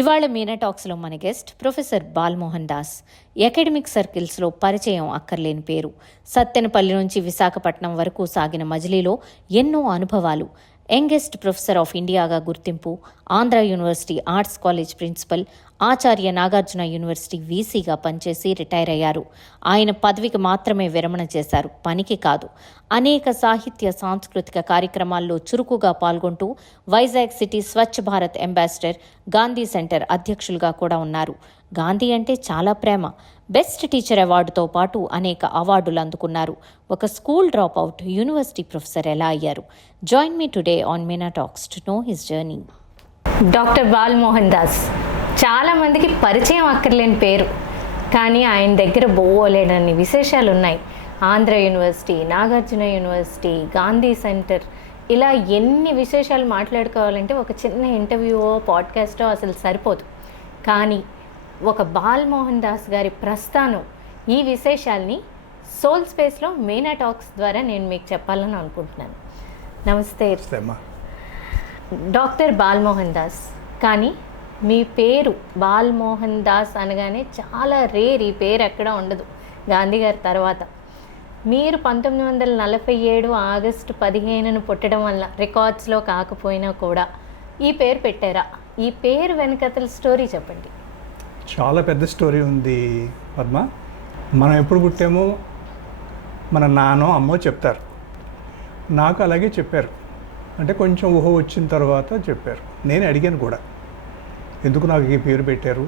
ఇవాళ మీనా టాక్స్లో మన guest professor Balmohan Das. Academic సర్కిల్స్లో పరిచయం అక్కర్లేని పేరు. సత్తెనపల్లి నుంచి విశాఖపట్నం వరకు సాగిన మజిలీలో ఎన్నో అనుభవాలు. యంగెస్ట్ ప్రొఫెసర్ ఆఫ్ ఇండియాగా గుర్తింపు, Andhra university arts college principal, Acharya Nagarjuna university వీసీగా పనిచేసి రిటైర్ అయ్యారు. ఆయన పదవికి మాత్రమే విరమణ చేశారు, పనికి కాదు. అనేక సాహిత్య సాంస్కృతిక కార్యక్రమాల్లో చురుకుగా పాల్గొంటూ Vizag city Swachh Bharat ambassador, Gandhi centre అధ్యక్షులుగా కూడా ఉన్నారు. గాంధీ అంటే చాలా ప్రేమ. బెస్ట్ టీచర్ అవార్డుతో పాటు అనేక అవార్డులు అందుకున్నారు. ఒక school drop out university professor ఎలా అయ్యారు? Join me today on Meena talks to know his journey. Doctor Balmohan Das చాలామందికి పరిచయం అక్కర్లేని పేరు, కానీ ఆయన దగ్గర బోలేనన్ని విశేషాలు ఉన్నాయి. Andhra university, Nagarjuna university, Gandhi centre, ఇలా ఎన్ని విశేషాలు మాట్లాడుకోవాలంటే ఒక చిన్న ఇంటర్వ్యూవో పాడ్కాస్టో అసలు సరిపోదు. కానీ ఒక బాల్మోహన్ దాస్ గారి ప్రస్థానం, ఈ విశేషాల్ని సోల్ స్పేస్లో మీనా టాక్స్ ద్వారా నేను మీకు చెప్పాలని అనుకుంటున్నాను. నమస్తే డాక్టర్ బాల్మోహన్ దాస్. కానీ మీ పేరు బాల్మోహన్ దాస్ అనగానే చాలా రేర్, ఈ పేరు ఎక్కడ ఉండదు గాంధీ గారి తర్వాత. మీరు 1947 ఆగస్టు 15 పుట్టడం వల్ల రికార్డ్స్లో కాకపోయినా కూడా ఈ పేరు పెట్టారా? ఈ పేరు వెనకతల స్టోరీ చెప్పండి. చాలా పెద్ద స్టోరీ ఉంది పద్మ. మనం ఎప్పుడు పుట్టామో మన నాన్నో అమ్మో చెప్తారు. నాకు అలాగే చెప్పారు. అంటే కొంచెం ఊహ వచ్చిన తర్వాత చెప్పారు. నేను అడిగాను కూడా, ఎందుకు నాకు ఈ పేరు పెట్టారు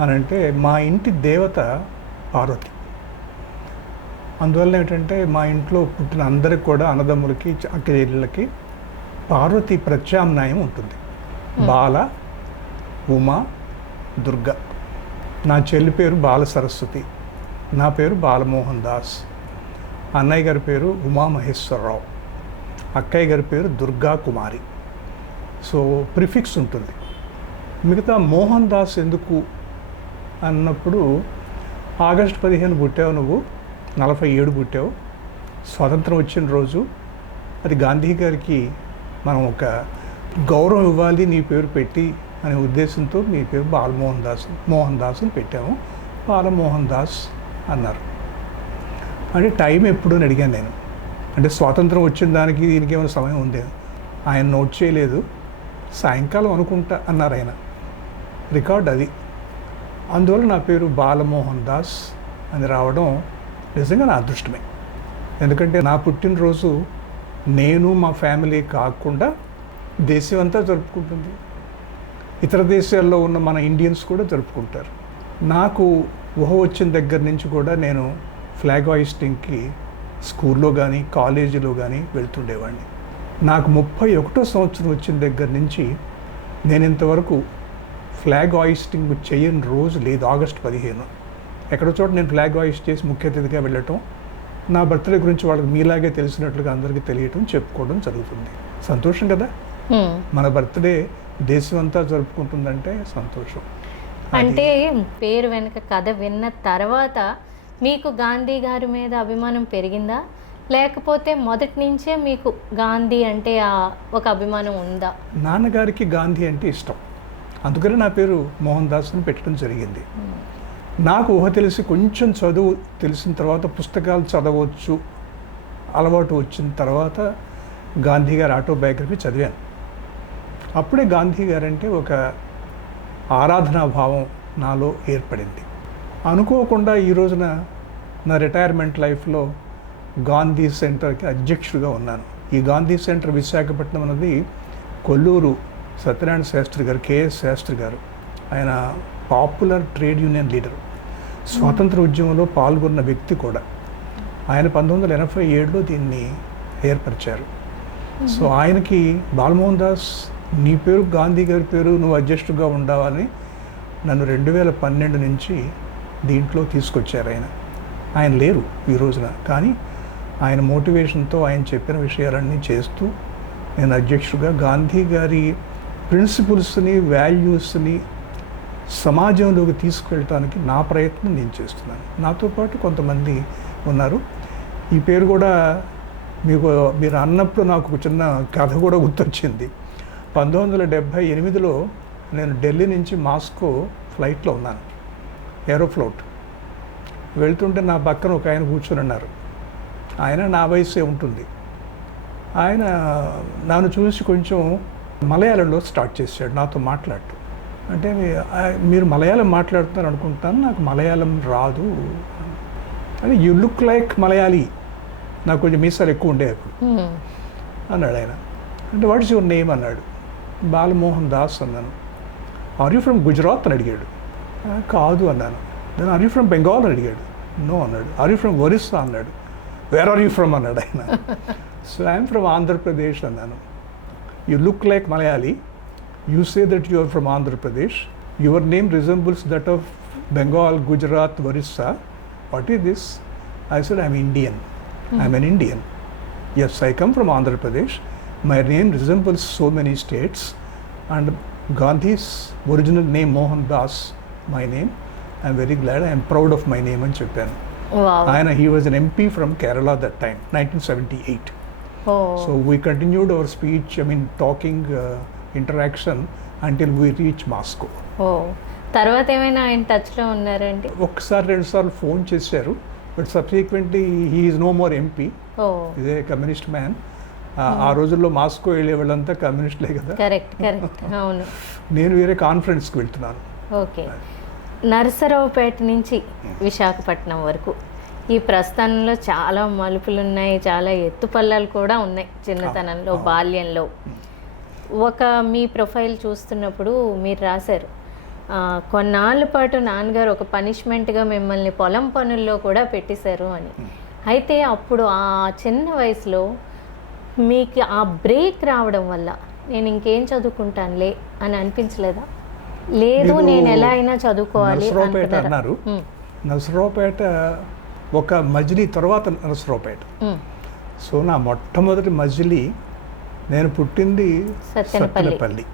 అని. అంటే మా ఇంటి దేవత పార్వతి. అందువల్ల ఏంటంటే మా ఇంట్లో పుట్టిన అందరికి కూడా, అన్నదమ్ములకి, అక్క చెల్లెళ్ళకి పార్వతి ప్రత్యామ్నాయం ఉంటుంది. బాల, ఉమా, దుర్గా. నా చెల్లి పేరు బాల సరస్వతి, నా పేరు బాలమోహన్ దాస్. అన్నయ్య గారి పేరు ఉమామహేశ్వరరావు, అక్కయ్య గారి పేరు దుర్గా కుమారి. సో ప్రిఫిక్స్ ఉంటుంది. మిగతా మోహన్ దాస్ ఎందుకు అన్నప్పుడు, ఆగస్టు 15 పుట్టావు నువ్వు, 47 పుట్టావు. స్వాతంత్రం వచ్చిన రోజు అది గాంధీ గారికి మనం ఒక గౌరవం ఇవ్వాలి నీ పేరు పెట్టి అనే ఉద్దేశంతో మీ పేరు బాలమోహన్ దాస్, మోహన్ దాస్ అని పెట్టాము. బాలమోహన్ దాస్ అన్నారు. అంటే టైం ఎప్పుడు అని అడిగాను నేను. అంటే స్వాతంత్రం వచ్చిన దానికి దీనికి ఏమైనా సమయం ఉంది? ఆయన నోట్ చేయలేదు. సాయంకాలం అనుకుంటా అన్నారు ఆయన. రికార్డ్ అది. అందువల్ల నా పేరు బాలమోహన్ దాస్ అని రావడం నిజంగా నా అదృష్టమే. ఎందుకంటే నా పుట్టినరోజు నేను, మా ఫ్యామిలీ కాకుండా దేశం అంతా జరుపుకుంటుంది. ఇతర దేశాల్లో ఉన్న మన ఇండియన్స్ కూడా జరుపుకుంటారు. నాకు ఊహ వచ్చిన దగ్గర నుంచి కూడా నేను ఫ్లాగ్ హాయిస్టింగ్కి స్కూల్లో కానీ కాలేజీలో కానీ వెళ్తుండేవాడిని. నాకు 31వ సంవత్సరం వచ్చిన దగ్గర నుంచి నేను ఇంతవరకు ఫ్లాగ్ హాయిస్టింగ్ చేయని రోజు లేదు. ఆగస్టు 15 ఎక్కడో చోట నేను ఫ్లాగ్ హాయిస్ట్ చేసి ముఖ్య అతిథిగా వెళ్ళటం, నా బర్త్డే గురించి వాళ్ళకి మీలాగే తెలిసినట్లుగా అందరికీ తెలియటం, చెప్పుకోవడం జరుగుతుంది. సంతోషం కదా. మన బర్త్డే దేశం అంతా జరుపుకుంటుందంటే సంతోషం. అంటే పేరు వెనుక కథ విన్న తర్వాత మీకు గాంధీ గారి మీద అభిమానం పెరిగిందా, లేకపోతే మొదటి నుంచే మీకు గాంధీ అంటే ఒక అభిమానం ఉందా? నాన్నగారికి గాంధీ అంటే ఇష్టం, అందుకని నా పేరు మోహన్ దాస్ అని పెట్టడం జరిగింది. నాకు ఊహ తెలిసి కొంచెం చదువు తెలిసిన తర్వాత, పుస్తకాలు చదవచ్చు అలవాటు వచ్చిన తర్వాత గాంధీ గారి ఆటోబయోగ్రఫీ చదివాను. అప్పుడే గాంధీ గారంటే ఒక ఆరాధనా భావం నాలో ఏర్పడింది. అనుకోకుండా ఈ రోజున నా రిటైర్మెంట్ లైఫ్లో గాంధీ సెంటర్కి అధ్యక్షుడిగా ఉన్నాను. ఈ గాంధీ సెంటర్ విశాఖపట్నం అనేది కొల్లూరు సత్యనారాయణ శాస్త్రి గారు, కేఎస్ శాస్త్రి గారు, ఆయన పాపులర్ ట్రేడ్ యూనియన్ లీడరు, స్వాతంత్ర ఉద్యమంలో పాల్గొన్న వ్యక్తి కూడా. ఆయన 1987లో దీన్ని ఏర్పరిచారు. సో ఆయనకి బాలమోహన్ దాస్, నీ పేరు గాంధీ గారి పేరు, నువ్వు అధ్యక్షుడిగా ఉండాలని నన్ను 2012 నుంచి దీంట్లో తీసుకొచ్చారు. ఆయన లేరు ఈ రోజున, కానీ ఆయన మోటివేషన్తో ఆయన చెప్పిన విషయాలన్నీ చేస్తూ నేను అధ్యక్షుడిగా గాంధీ గారి ప్రిన్సిపల్స్ని, వాల్యూస్ని సమాజంలోకి తీసుకెళ్ళటానికి నా ప్రయత్నం నేను చేస్తున్నాను. నాతో పాటు కొంతమంది ఉన్నారు. ఈ పేరు కూడా మీరు అన్నప్పుడు నాకు ఒక చిన్న కథ కూడా గుర్తొచ్చింది. 1978లో నేను ఢిల్లీ నుంచి మాస్కో ఫ్లైట్లో ఉన్నాను, ఏరోఫ్లోట్. వెళ్తుంటే నా పక్కన ఒక ఆయన కూర్చొని ఉన్నారు. ఆయన నా వయసే ఉంటుంది. ఆయన నన్ను చూసి కొంచెం మలయాళంలో స్టార్ట్ చేశాడు నాతో మాట్లాడటం. అంటే మీరు మలయాళం మాట్లాడుతున్నారు అనుకుంటాను, నాకు మలయాళం రాదు అని. యూ లుక్ లైక్ మలయాళీ, నాకు కొంచెం మీసాలు ఎక్కువ ఉండే అప్పుడు అన్నాడు ఆయన. అంటే వాట్ ఇస్ యువర్ నేమ్ అన్నాడు. బాలమోహన్ దాస్ అన్నాను. ఆర్ యూ ఫ్రమ్ గుజరాత్ అని అడిగాడు. కాదు అన్నాను. Then are you from Bengal అని అడిగాడు. నో అన్నాడు. ఆర్ యూ ఫ్రమ్ ఒరిస్సా అన్నాడు. వేర్ ఆర్ యూ ఫ్రమ్ అన్నాడు ఆయన. సో ఐఎమ్ ఫ్రమ్ ఆంధ్రప్రదేశ్ అన్నాను. You look like Malayali, you say that you are from Andhra Pradesh, your name resembles that of Bengal, Gujarat, Orissa. What is this? I said, I'm Indian. I'm an Indian. Yes, I come from Andhra Pradesh. My name resembles so many states. And Gandhi's original name, Mohan Das, my name. I'm very glad. I'm proud of my name and Japan. Wow. And he was an MP from Kerala that time, 1978. Oh. So we continued our speech, talking, interaction until we reached Moscow. Oh. తర్వాత ఏమైనా ఆయన టచ్లో ఉన్నారండి? ఒకసారి 2 సార్లు phone చేశారు. But subsequently he is no more MP. ఇదే communist man. ఆ రోజుల్లో మాస్కో వెళ్ళే వాళ్ళంతా కమ్యూనిస్ట్లే కదా. కరెక్ట్. అవును. నేను వేరే కాన్ఫరెన్స్కి వెళ్తున్నాను. ఓకే. నరసరావుపేట నుంచి విశాఖపట్నం వరకు ఈ ప్రస్థానంలో చాలా మలుపులు ఉన్నాయి, చాలా ఎత్తుపల్లాలు కూడా ఉన్నాయి. చిన్నతనంలో, బాల్యంలో ఒక మీ ప్రొఫైల్ చూస్తున్నప్పుడు మీరు రాశారు, కొన్నాళ్ళ పాటు నాన్నగారు ఒక పనిష్మెంట్గా మిమ్మల్ని పొలం పనుల్లో కూడా పెట్టేశారు అని. అయితే అప్పుడు ఆ చిన్న వయసులో మీకు ఆ బ్రేక్ రావడం వల్ల నేను ఇంకేం చదువుకుంటానులే అని అనిపించలేదా? లేదు, నేను ఎలా అయినా చదువుకోవాలి అన్నారు. నరసరావుపేట ఒక మజిలీ తర్వాత నరసరావుపేట. సో నా మొట్టమొదటి మజిలీ, నేను పుట్టింది సత్తెనపల్లి,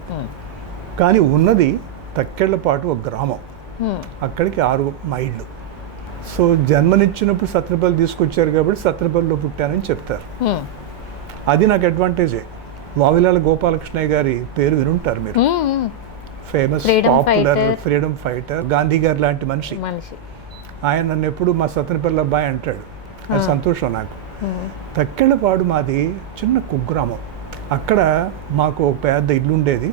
కానీ ఉన్నది తక్కెళ్ళపాటు ఒక గ్రామం. అక్కడికి 6 మైళ్ళు. సో జన్మనిచ్చినప్పుడు సత్తెనపల్లి తీసుకొచ్చారు కాబట్టి సత్తెనపల్లిలో పుట్టానని చెప్తారు. అది నాకు అడ్వాంటేజే. వావిలాల గోపాలకృష్ణయ్య గారి పేరు వినుంటారు మీరు. Famous popular freedom fighter, Gandhi గారు లాంటి మనిషి. ఆయన నన్ను ఎప్పుడు మా సత్తెనపల్లి అబ్బాయి అంటాడు. అది సంతోషం నాకు. తక్కెళ్ళపాడు మాది చిన్న కుగ్రామం. అక్కడ మాకు ఒక పెద్ద ఇల్లు ఉండేది.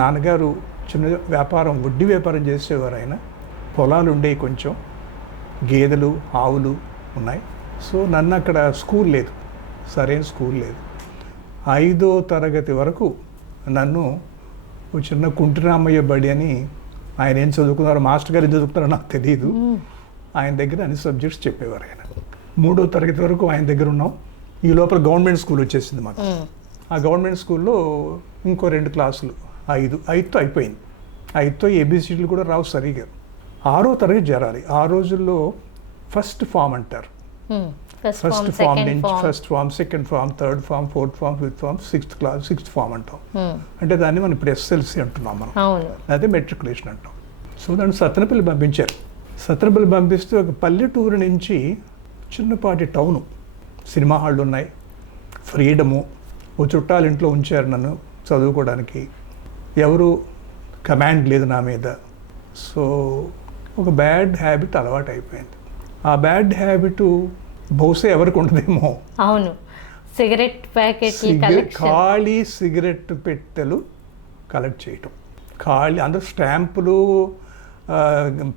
నాన్నగారు చిన్న వ్యాపారం, వడ్డీ వ్యాపారం చేసేవారు. ఆయన పొలాలు ఉండేవి, కొంచెం గేదెలు, ఆవులు ఉన్నాయి. సో నన్ను అక్కడ స్కూల్ లేదు, సరైన స్కూల్ లేదు. 5వ తరగతి వరకు నన్ను ఒక చిన్న కుంటిరామయ్య బడి అని, ఆయన ఏం చదువుకున్నారో, మాస్టర్ గారు ఏం చదువుకున్నారో నాకు తెలియదు. ఆయన దగ్గర అన్ని సబ్జెక్ట్స్ చెప్పేవారు ఆయన. 3వ తరగతి వరకు ఆయన దగ్గర ఉన్నాం. ఈ లోపల గవర్నమెంట్ స్కూల్ వచ్చేసింది మాకు. ఆ గవర్నమెంట్ స్కూల్లో ఇంకో 2 క్లాసులు, 5తో అయిపోయింది. 5తో ఏబిసిడీలు కూడా రావు సరిగా. 6వ తరగతి చేరాలి. ఆ రోజుల్లో ఫస్ట్ ఫామ్ అంటారు. ఫస్ట్ ఫామ్ నుంచి first form, second form, third form, fourth form, fifth form, sixth form అంటాం. అంటే దాన్ని మనం ఇప్పుడు ఎస్ఎల్సి అంటున్నాం మనం, అదే మెట్రికులేషన్ అంటాం. సో దాన్ని సత్తెనపల్లి పంపించారు. సత్తెనపల్లి పంపిస్తే ఒక పల్లెటూరు నుంచి చిన్నపాటి టౌను, సినిమా హాళ్ళు ఉన్నాయి, ఫ్రీడము. ఓ చుట్టాలు ఇంట్లో ఉంచారు నన్ను చదువుకోవడానికి. ఎవరు కమాండ్ లేదు నా మీద. సో ఒక బ్యాడ్ హ్యాబిట్ అలవాటు అయిపోయింది. ఆ బ్యాడ్ హ్యాబిట్ బహుశా ఎవరికి ఉండదేమో. అవును, సిగరెట్ ప్యాకెట్లు, ఖాళీ సిగరెట్ పెట్టెలు కలెక్ట్ చేయటం. ఖాళీ అందరూ స్టాంపులు,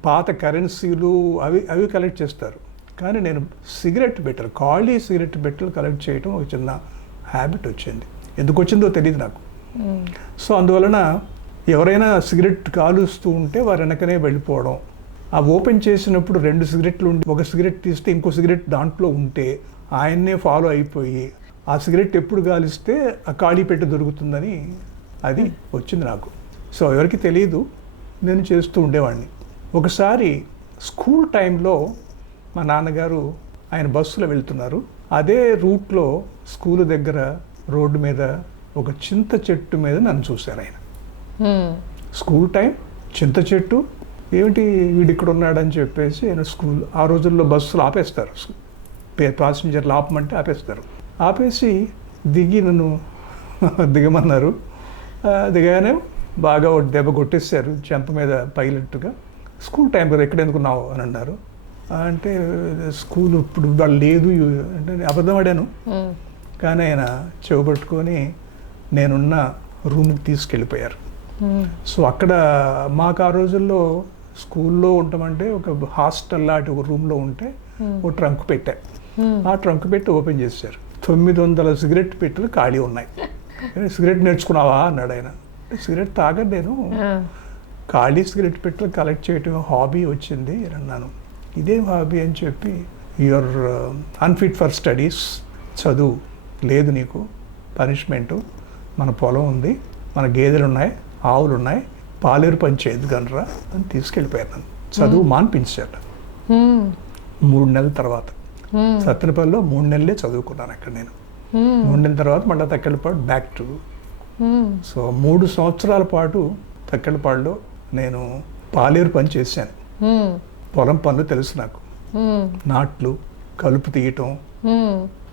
పాత కరెన్సీలు అవి కలెక్ట్ చేస్తారు. కానీ నేను సిగరెట్ పెట్టెలు, ఖాళీ సిగరెట్ పెట్టెలు కలెక్ట్ చేయటం ఒక చిన్న హ్యాబిట్ వచ్చింది. ఎందుకు వచ్చిందో తెలియదు నాకు. సో అందువలన ఎవరైనా సిగరెట్ కాలుస్తూ ఉంటే వారు వెనకనే వెళ్ళిపోవడం. ఆ ఓపెన్ చేసినప్పుడు 2 సిగరెట్లు ఉండి ఒక సిగరెట్ తీస్తే ఇంకో సిగరెట్ దాంట్లో ఉంటే ఆయన్నే ఫాలో అయిపోయి ఆ సిగరెట్ ఎప్పుడు కాలిస్తే ఆ ఖాళీ పెట్టి దొరుకుతుందని అది వచ్చింది నాకు. సో ఎవరికి తెలియదు, నేను చేస్తూ ఉండేవాడిని. ఒకసారి స్కూల్ టైంలో మా నాన్నగారు ఆయన బస్సులో వెళ్తున్నారు. అదే రూట్లో స్కూల్ దగ్గర రోడ్డు మీద ఒక చింత చెట్టు మీద నన్ను చూశారు ఆయన. స్కూల్ టైం, చింత చెట్టు, ఏమిటి వీడు ఇక్కడ ఉన్నాడని చెప్పేసి ఆయన స్కూల్. ఆ రోజుల్లో బస్సులు ఆపేస్తారు, ప్యాసింజర్లు ఆపమంటే ఆపేస్తారు. ఆపేసి దిగి నన్ను దిగమన్నారు. దిగానే బాగా ఒక దెబ్బ కొట్టేశారు చెంప మీద పైలట్టుగా. స్కూల్ టైం కదా, ఎక్కడ ఎందుకున్నావు అని అన్నారు. అంటే స్కూల్ ఇప్పుడు వాళ్ళు లేదు అంటే నేను అబద్ధం ఆడాను. కానీ ఆయన చెవబట్టుకొని నేనున్న రూమ్కి తీసుకెళ్ళిపోయారు. సో అక్కడ మాకు ఆ రోజుల్లో స్కూల్లో ఉంటామంటే ఒక హాస్టల్ లాంటి ఒక రూమ్లో ఉంటే ఒక ట్రంక్ పెట్టా. ఆ ట్రంక్ పెట్టి ఓపెన్ చేశారు. 900 సిగరెట్ పెట్టెలు ఖాళీ ఉన్నాయి. సిగరెట్ నేర్చుకున్నావా అన్నాడు ఆయన. సిగరెట్ తాగను నేను, ఖాళీ సిగరెట్ పెట్టెలు కలెక్ట్ చేయటం హాబీ వచ్చింది అని అన్నాను. ఇదేం హాబీ అని చెప్పి, యువర్ అన్ఫిట్ ఫర్ స్టడీస్, చదువు లేదు నీకు, పనిష్మెంటు, మన పొలం ఉంది, మన గేదెలు ఉన్నాయి, ఆవులు ఉన్నాయి, పాలేరు పని చేయదు కనరా అని తీసుకెళ్ళిపోయారు. నన్ను చదువు మాన్పించారు. 3 నెలల తర్వాత సత్తెనపల్లిలో 3 నెలలే చదువుకున్నాను అక్కడ నేను. 3 నెలల తర్వాత మళ్ళీ తక్కెళ్ళపాడు బ్యాక్ టు. సో 3 సంవత్సరాల పాటు తక్కెళ్ళపాడులో నేను పాలేరు పని చేశాను. పొలం పనులు తెలుసు నాకు. నాట్లు, కలుపు తీయటం,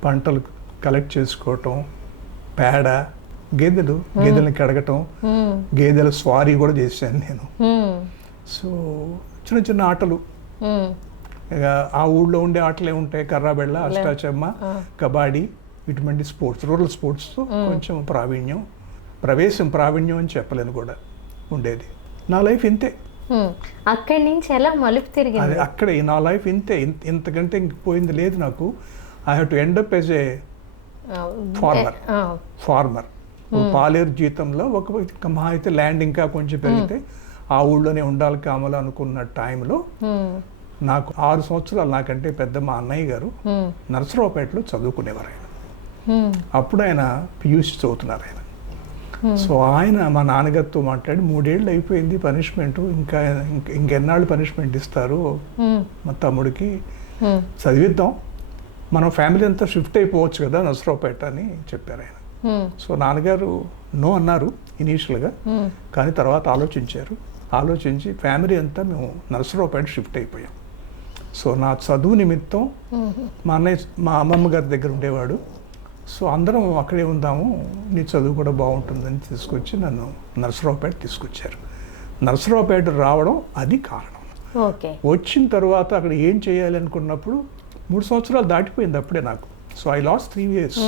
పంటలు కలెక్ట్ చేసుకోవటం, పేడ, గేదెలను కడగటం, గేదెల స్వారీ కూడా చేశాను నేను. సో చిన్న చిన్న ఆటలు, ఇక ఆ ఊళ్ళో ఉండే ఆటలే ఉంటాయి, కర్రాబెళ్ళ, అష్టాచమ్మ, కబడ్డీ, ఇటువంటి స్పోర్ట్స్, రూరల్ స్పోర్ట్స్ కొంచెం ప్రావీణ్యం అని చెప్పలేను కూడా ఉండేది. నా లైఫ్ ఇంతే. అక్కడి నుంచి ఎలా మలుపు తిరిగింది? అది అక్కడే నా లైఫ్ ఇంతే, ఇంతకంటే ఇంక పోయింది లేదు నాకు. I have to end up as a farmer. పాలేరు జీతంలో ఒక మహా అయితే ల్యాండ్ ఇంకా కొంచెం పెరిగితే ఆ ఊళ్ళోనే ఉండాలి కామలు అనుకున్న టైంలో నాకు 6 సంవత్సరాలు నాకంటే పెద్ద మా అన్నయ్య గారు నరసరావుపేటలో చదువుకునేవారు. ఆయన అప్పుడు ఆయన పియూసీ చదువుతున్నారు ఆయన. సో ఆయన మా నాన్నగారితో మాట్లాడి 3 ఏళ్ళు అయిపోయింది పనిష్మెంట్, ఇంకెన్నాళ్ళు పనిష్మెంట్ ఇస్తారు మా తమ్ముడికి, చదివిద్దాం, మనం ఫ్యామిలీ అంతా షిఫ్ట్ అయిపోవచ్చు కదా నరసరావుపేట అని చెప్పారు ఆయన. సో నాన్నగారు నో అన్నారు ఇనీషియల్గా, కానీ తర్వాత ఆలోచించి ఫ్యామిలీ అంతా మేము నరసరావుపేట షిఫ్ట్ అయిపోయాం. సో నా చదువు నిమిత్తం మా అమ్మమ్మ గారి దగ్గర ఉండేవాడు. సో అందరం అక్కడే ఉందాము, నీ చదువు కూడా బాగుంటుందని తీసుకొచ్చి నన్ను నరసరావుపేట తీసుకొచ్చారు. నరసరావుపేట రావడం అది కారణం. వచ్చిన తర్వాత అక్కడ ఏం చేయాలి అనుకున్నప్పుడు 3 సంవత్సరాలు దాటిపోయింది అప్పుడే నాకు. So I last 3 years.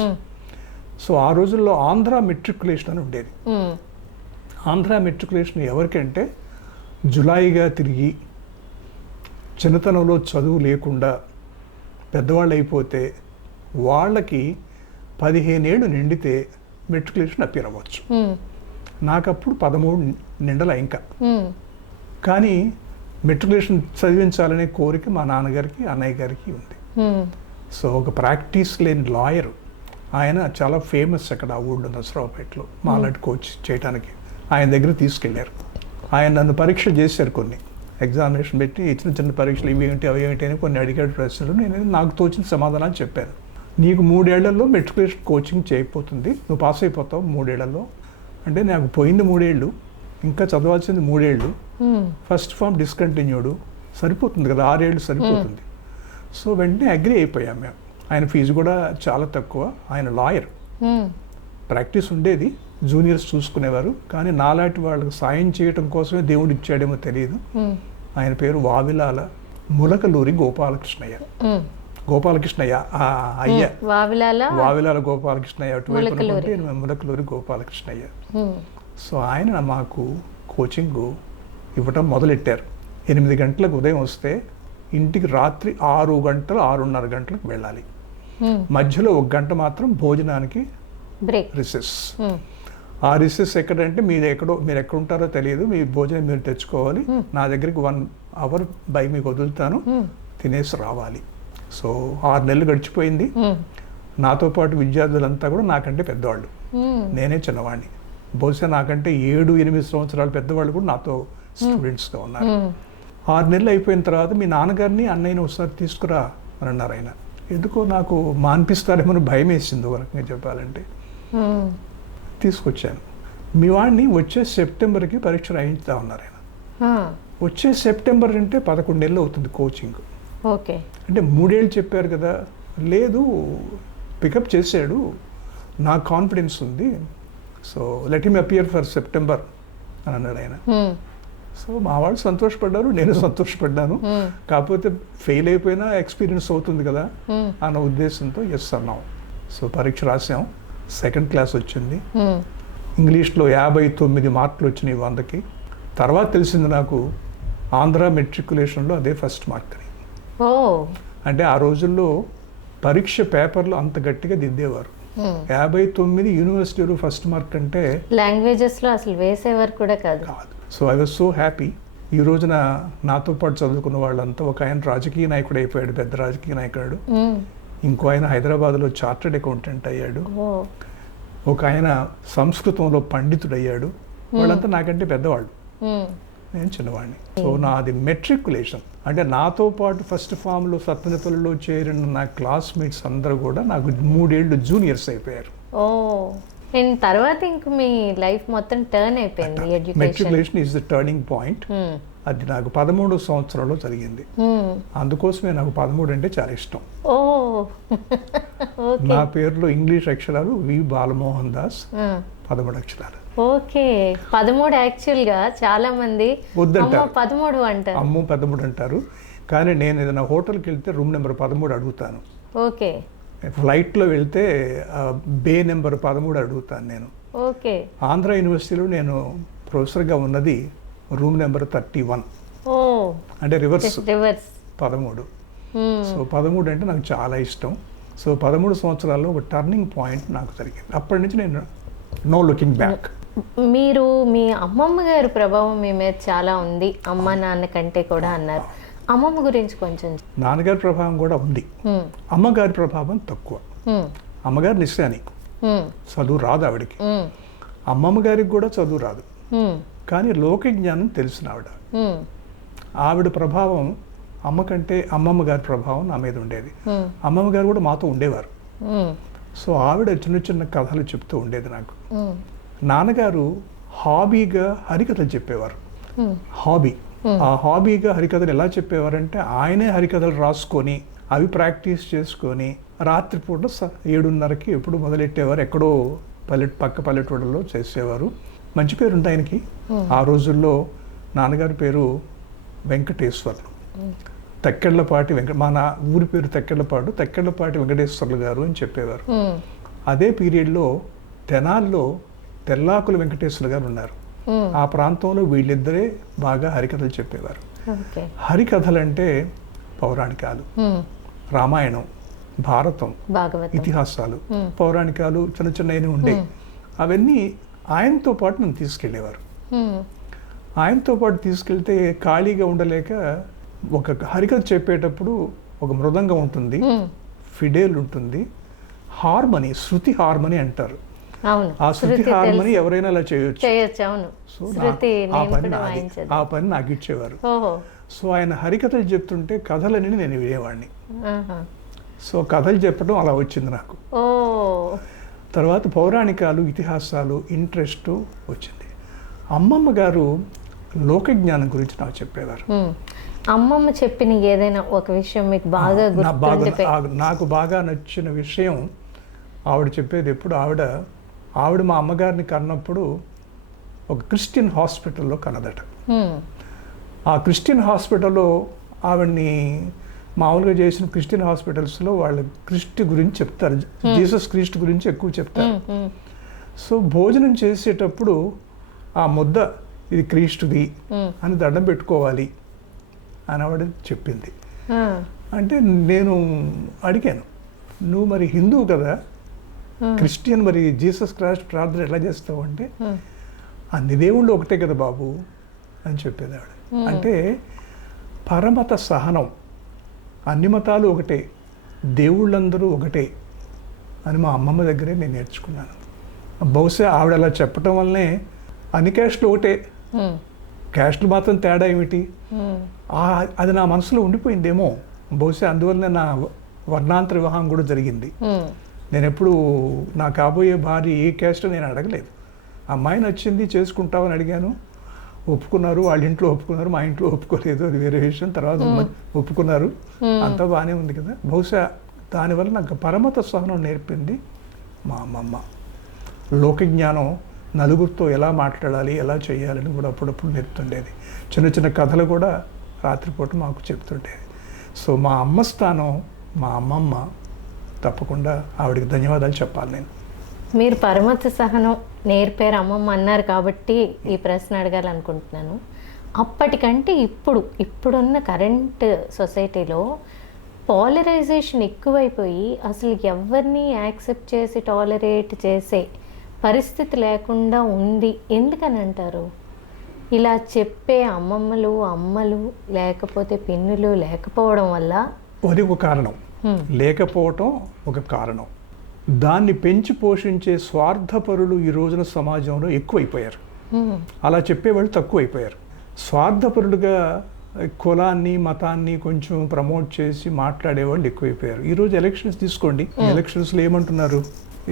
So ఆ రోజుల్లో ఆంధ్ర మెట్రికులేషన్ అని ఉండేది. ఆంధ్ర మెట్రికులేషన్ ఎవరికంటే జులాయిగా తిరిగి చిన్నతనంలో చదువు లేకుండా పెద్దవాళ్ళు అయిపోతే వాళ్ళకి 15 ఏళ్ళు నిండితే మెట్రికులేషన్ అప్పీర్ అవ్వచ్చు. నాకప్పుడు 13 నిండల ఇంకా. కానీ మెట్రికులేషన్ చదివించాలనే కోరిక మా నాన్నగారికి అన్నయ్య గారికి ఉంది. సో ఒక ప్రాక్టీస్ లేని లాయర్, ఆయన చాలా ఫేమస్ అక్కడ ఆ ఊళ్ళో నరసరావుపేటలో మాలాంటి కోచ్ చేయడానికి, ఆయన దగ్గర తీసుకెళ్లారు. ఆయన నన్ను పరీక్షలు చేశారు, కొన్ని ఎగ్జామినేషన్ పెట్టి చిన్న పరీక్షలు ఇవి ఏంటి అవి ఏంటి అని కొన్ని అడిగాడు ప్రశ్నలు. నేను నాకు తోచిన సమాధానాలు చెప్పాను. నీకు 3 ఏళ్లలో మెట్రికులేషన్ కోచింగ్ చేయకపోతుంది, నువ్వు పాస్ అయిపోతావు 3 ఏళ్లలో అంటే. నాకు పోయింది 3 ఏళ్ళు, ఇంకా చదవాల్సింది 3 ఏళ్ళు. ఫస్ట్ ఫామ్ డిస్కంటిన్యూడ్, సరిపోతుంది కదా 6 ఏళ్ళు సరిపోతుంది. సో వెంటనే అగ్రి అయిపోయాం మేము. ఆయన ఫీజు కూడా చాలా తక్కువ, ఆయన లాయర్, ప్రాక్టీస్ ఉండేది, జూనియర్స్ చూసుకునేవారు. కానీ నాలాంటి వాళ్ళకి సాయం చేయటం కోసమే దేవుడు ఇచ్చాడేమో తెలియదు. ఆయన పేరు వావిలాల ములకలూరి గోపాలకృష్ణయ్య. అయ్య వావిలాల గోపాలకృష్ణయ్య, అటువైపు ములకలూరి గోపాలకృష్ణయ్య. సో ఆయన మాకు కోచింగ్ ఇవ్వటం మొదలెట్టారు. 8 గంటలకు ఉదయం వస్తే ఇంటికి రాత్రి 6 గంటలు 6:30 గంటలకు వెళ్ళాలి. మధ్యలో 1 గంట మాత్రం భోజనానికి రిసెస్. ఆ రిసెస్ ఎక్కడంటే మీరు ఎక్కడ ఉంటారో తెలియదు, మీ భోజనం మీరు తెచ్చుకోవాలి. నా దగ్గరికి 1 hour బై మీకు వదులుతాను, తినేసి రావాలి. సో 6 నెలలు గడిచిపోయింది. నాతో పాటు విద్యార్థులంతా కూడా నాకంటే పెద్దవాళ్ళు, నేనే చిన్నవాడిని. బహుశా నాకంటే 7-8 సంవత్సరాలు పెద్దవాళ్ళు కూడా నాతో స్టూడెంట్స్గా ఉన్నారు. 6 నెలలు అయిపోయిన తర్వాత మీ నాన్నగారిని అన్నయ్యని ఒకసారి తీసుకురా అని అన్నారు ఆయన. ఎందుకో నాకు మాన్పిస్తారేమో భయం వేసింది ఒక రకంగా చెప్పాలంటే. తీసుకొచ్చాను. మీ వాడిని వచ్చే సెప్టెంబర్కి పరీక్ష రాయించుతా ఉన్నారు ఆయన. వచ్చే సెప్టెంబర్ అంటే 11 నెలలు అవుతుంది కోచింగ్. ఓకే, అంటే 3 ఏళ్ళు చెప్పారు కదా. లేదు పికప్ చేశాడు, నాకు కాన్ఫిడెన్స్ ఉంది, so let him appear for September అని అన్నాడు ఆయన. సో మా వాళ్ళు సంతోషపడ్డారు, నేను సంతోషపడ్డాను. కాకపోతే ఫెయిల్ అయిపోయినా ఎక్స్పీరియన్స్ అవుతుంది కదా అన్న ఉద్దేశంతో ఎస్ అన్నాం. సో పరీక్ష రాసాం, సెకండ్ క్లాస్ వచ్చింది. ఇంగ్లీష్లో 59 మార్కులు వచ్చినాయి 100కి. తర్వాత తెలిసింది నాకు ఆంధ్ర మెట్రికులేషన్లో అదే ఫస్ట్ మార్క్ అని. అంటే ఆ రోజుల్లో పరీక్ష పేపర్లు అంత గట్టిగా దిద్దేవారు. 59 యూనివర్సిటీలో ఫస్ట్ మార్క్ అంటే లాంగ్వేజెస్లో అసలు వేసేవారు కూడా కాదు. So I was so happy. ఈ రోజున నాతో పాటు చదువుకున్న వాళ్ళంతా, ఒక ఆయన రాజకీయ నాయకుడు అయిపోయాడు, పెద్ద రాజకీయ నాయకుడు. ఇంకో ఆయన హైదరాబాద్లో చార్టర్డ్ అకౌంటెంట్ అయ్యాడు. ఒక ఆయన సంస్కృతంలో పండితుడు అయ్యాడు. వాళ్ళంతా నాకంటే పెద్దవాళ్ళు, నేను చిన్నవాడిని. సో నాది మెట్రికులేషన్ అంటే నాతో పాటు ఫస్ట్ ఫామ్లో సత్తెనపల్లిలో చేరిన నా క్లాస్మేట్స్ అందరూ కూడా నాకు 3 ఏళ్ళు జూనియర్స్ అయిపోయారు. అండ్ తర్వాత ఇంక మీ లైఫ్ మొత్తం టర్న్ అయిపోయింది. Matriculation is the turning point. అది నాకు 13వ సంవత్సరంలో జరిగింది. అందుకోసమే నాకు 13 అంటే చాలా ఇష్టం. నా పేరులో ఇంగ్లీష్ అక్షరాలు వి బాలమోహన్ దాస్, 13 అక్షరాలు. ఓకే, 13 యాక్చువల్గా చాలా మంది వద్దంటారు, 13 అంటారు. అమ్మో 13 అంటారు. కానీ నేను ఏదైనా హోటల్కి వెళ్తే రూమ్ నెంబర్ 13 అడుగుతాను. ఓకే. ఫ్లైట్లో వెళ్తే బే నెంబర్ 13 అడుగుతాను నేను. ఓకే. ఆంధ్ర యూనివర్సిటీలో నేను ప్రొఫెసర్గా ఉన్నది రూమ్ నెంబర్ 31. అంటే రివర్స్ 13. సో 13 అంటే నాకు చాలా ఇష్టం. సో 13 సంవత్సరాల్లో ఒక టర్నింగ్ పాయింట్ నాకు జరిగింది. అప్పటి నుంచి నేను నో లుకింగ్ బ్యాక్. మీరు మీ అమ్మమ్మ గారి ప్రభావం మీ మీద చాలా ఉంది, అమ్మ నాన్న కంటే కూడా అన్నారు. అమ్మమ్మ గురించి కొంచెం. నాన్నగారి ప్రభావం కూడా ఉంది, అమ్మగారి ప్రభావం తక్కువ. అమ్మగారు నిశ్చయాని, చదువు రాదు ఆవిడకి. అమ్మమ్మ గారికి కూడా చదువు రాదు, కానీ లోక జ్ఞానం తెలిసిన ఆవిడ. ఆవిడ ప్రభావం అమ్మ కంటే అమ్మమ్మ గారి ప్రభావం నా మీద ఉండేది. అమ్మమ్మ గారు కూడా మాతో ఉండేవారు. సో ఆవిడ చిన్న చిన్న కథలు చెప్తూ ఉండేది నాకు. నాన్నగారు హాబీగా హరికథలు చెప్పేవారు. హాబీ, ఆ హాబీగా హరికథలు ఎలా చెప్పేవారంటే ఆయనే హరికథలు రాసుకొని అవి ప్రాక్టీస్ చేసుకొని రాత్రిపూట 7:30కి ఎప్పుడు మొదలెట్టేవారు. ఎక్కడో పక్క పల్లెటూళ్ళలో చేసేవారు. మంచి పేరు ఉంది ఆయనకి. ఆ రోజుల్లో నాన్నగారి పేరు వెంకటేశ్వర్లు. తెక్కెళ్లపాటి మా ఊరి పేరు తెక్కెళ్లపాటి వెంకటేశ్వర్లు గారు అని చెప్పేవారు. అదే పీరియడ్లో తెనాల్లో తెల్లాకుల వెంకటేశ్వర్లు గారు ఉన్నారు. ఆ ప్రాంతంలో వీళ్ళిద్దరే బాగా హరికథలు చెప్పేవారు. హరికథలు అంటే పౌరాణికాలు, రామాయణం, భారతం, ఇతిహాసాలు, పౌరాణికాలు చిన్న చిన్నవి ఉండే. అవన్నీ ఆయనతో పాటు నన్ను తీసుకెళ్ళేవారు. ఆయనతో పాటు తీసుకెళ్తే ఖాళీగా ఉండలేక ఒక హరికథ చెప్పేటప్పుడు ఒక మృదంగం ఉంటుంది, ఫిడేల్ ఉంటుంది, హార్మనీ, శృతి హార్మనీ అంటారు. ఆ శృతి హార్మనీ ఎవరైనా అలా చేయొచ్చు. సో ఆ పని నాకు ఇచ్చేవారు. సో ఆయన హరికథలు చెప్తుంటే కథలని నేను వినేవాడిని. సో కథలు చెప్పడం అలా వచ్చింది నాకు. తర్వాత పౌరాణికాలు, ఇతిహాసాలు ఇంట్రెస్ట్ వచ్చింది. అమ్మమ్మ గారు లోక జ్ఞానం గురించి నాకు చెప్పేవారు. అమ్మమ్మ చెప్పిన ఏదైనా ఒక విషయం మీకు బాగా నాకు బాగా నచ్చిన విషయం ఆవిడ చెప్పేది ఎప్పుడు, ఆవిడ మా అమ్మగారిని కన్నప్పుడు ఒక క్రిస్టియన్ హాస్పిటల్లో కన్నదట. ఆ క్రిస్టియన్ హాస్పిటల్లో ఆవిడ్ని మామూలుగా చేసిన క్రిస్టియన్ హాస్పిటల్స్లో వాళ్ళు క్రిస్ట్ గురించి చెప్తారు, జీసస్ క్రీస్ట్ గురించి ఎక్కువ చెప్తారు. సో భోజనం చేసేటప్పుడు ఆ ముద్ద ఇది క్రీస్తుది అని దండం పెట్టుకోవాలి అని ఆవిడ చెప్పింది. అంటే నేను అడిగాను, నువ్వు మరి హిందువు కదా, క్రిస్టియన్, మరి జీసస్ క్రైస్ట్ ప్రార్థన ఎలా చేస్తావు అంటే, అన్ని దేవుళ్ళు ఒకటే కదా బాబు అని చెప్పేది ఆవిడ. అంటే పరమత సహనం, అన్ని మతాలు ఒకటే, దేవుళ్ళందరూ ఒకటే అని మా అమ్మమ్మ దగ్గరే నేను నేర్చుకున్నాను. బహుశా ఆవిడ అలా చెప్పడం వల్లనే అన్ని క్యాస్ట్లు ఒకటే, క్యాస్ట్లు మాత్రం తేడా ఏమిటి, అది నా మనసులో ఉండిపోయిందేమో. బహుశా అందువల్లనే నా వర్ణాంతర వివాహం కూడా జరిగింది. నేను ఎప్పుడు నా కాబోయే భార్య ఏ క్యాస్ట్ నేను అడగలేదు. అమ్మాయిని వచ్చింది చేసుకుంటావని అడిగాను, ఒప్పుకున్నారు, వాళ్ళ ఇంట్లో ఒప్పుకున్నారు, మా ఇంట్లో ఒప్పుకోలేదు, అది వేరే విషయం. తర్వాత ఒప్పుకున్నారు, అంతా బాగానే ఉంది కదా. బహుశా దానివల్ల నాకు పరమత సహనం నేర్పింది మా అమ్మమ్మ. లోకజ్ఞానం, నలుగురితో ఎలా మాట్లాడాలి, ఎలా చేయాలని కూడా అప్పుడప్పుడు నేర్పుతుండేది. చిన్న చిన్న కథలు కూడా రాత్రిపూట మాకు చెప్తుండేది. సో మా అమ్మ స్థానం మా అమ్మమ్మ, తప్పకుండా ఆవిడకి ధన్యవాదాలు చెప్పాలి నేను. మీరు పరమత సహనం నేర్పారు అమ్మమ్మ అన్నారు కాబట్టి ఈ ప్రశ్న అడగాలనుకుంటున్నాను. అప్పటికంటే ఇప్పుడున్న కరెంట్ సొసైటీలో పాలరైజేషన్ ఎక్కువైపోయి అసలు ఎవరిని యాక్సెప్ట్ చేసి టాలరేట్ చేసే పరిస్థితి లేకుండా ఉంది. ఎందుకని అంటారు? ఇలా చెప్పే అమ్మమ్మలు, అమ్మలు, లేకపోతే పిన్నులు లేకపోవడం వల్ల? అది ఒక కారణం, లేకపోవటం ఒక కారణం. దాన్ని పెంచి పోషించే స్వార్థపరులు ఈ రోజున సమాజంలో ఎక్కువైపోయారు. అలా చెప్పేవాళ్ళు తక్కువైపోయారు. స్వార్థపరులుగా కులాన్ని, మతాన్ని కొంచెం ప్రమోట్ చేసి మాట్లాడేవాళ్ళు ఎక్కువైపోయారు. ఈరోజు ఎలక్షన్స్ తీసుకోండి, ఎలక్షన్స్లో ఏమంటున్నారు?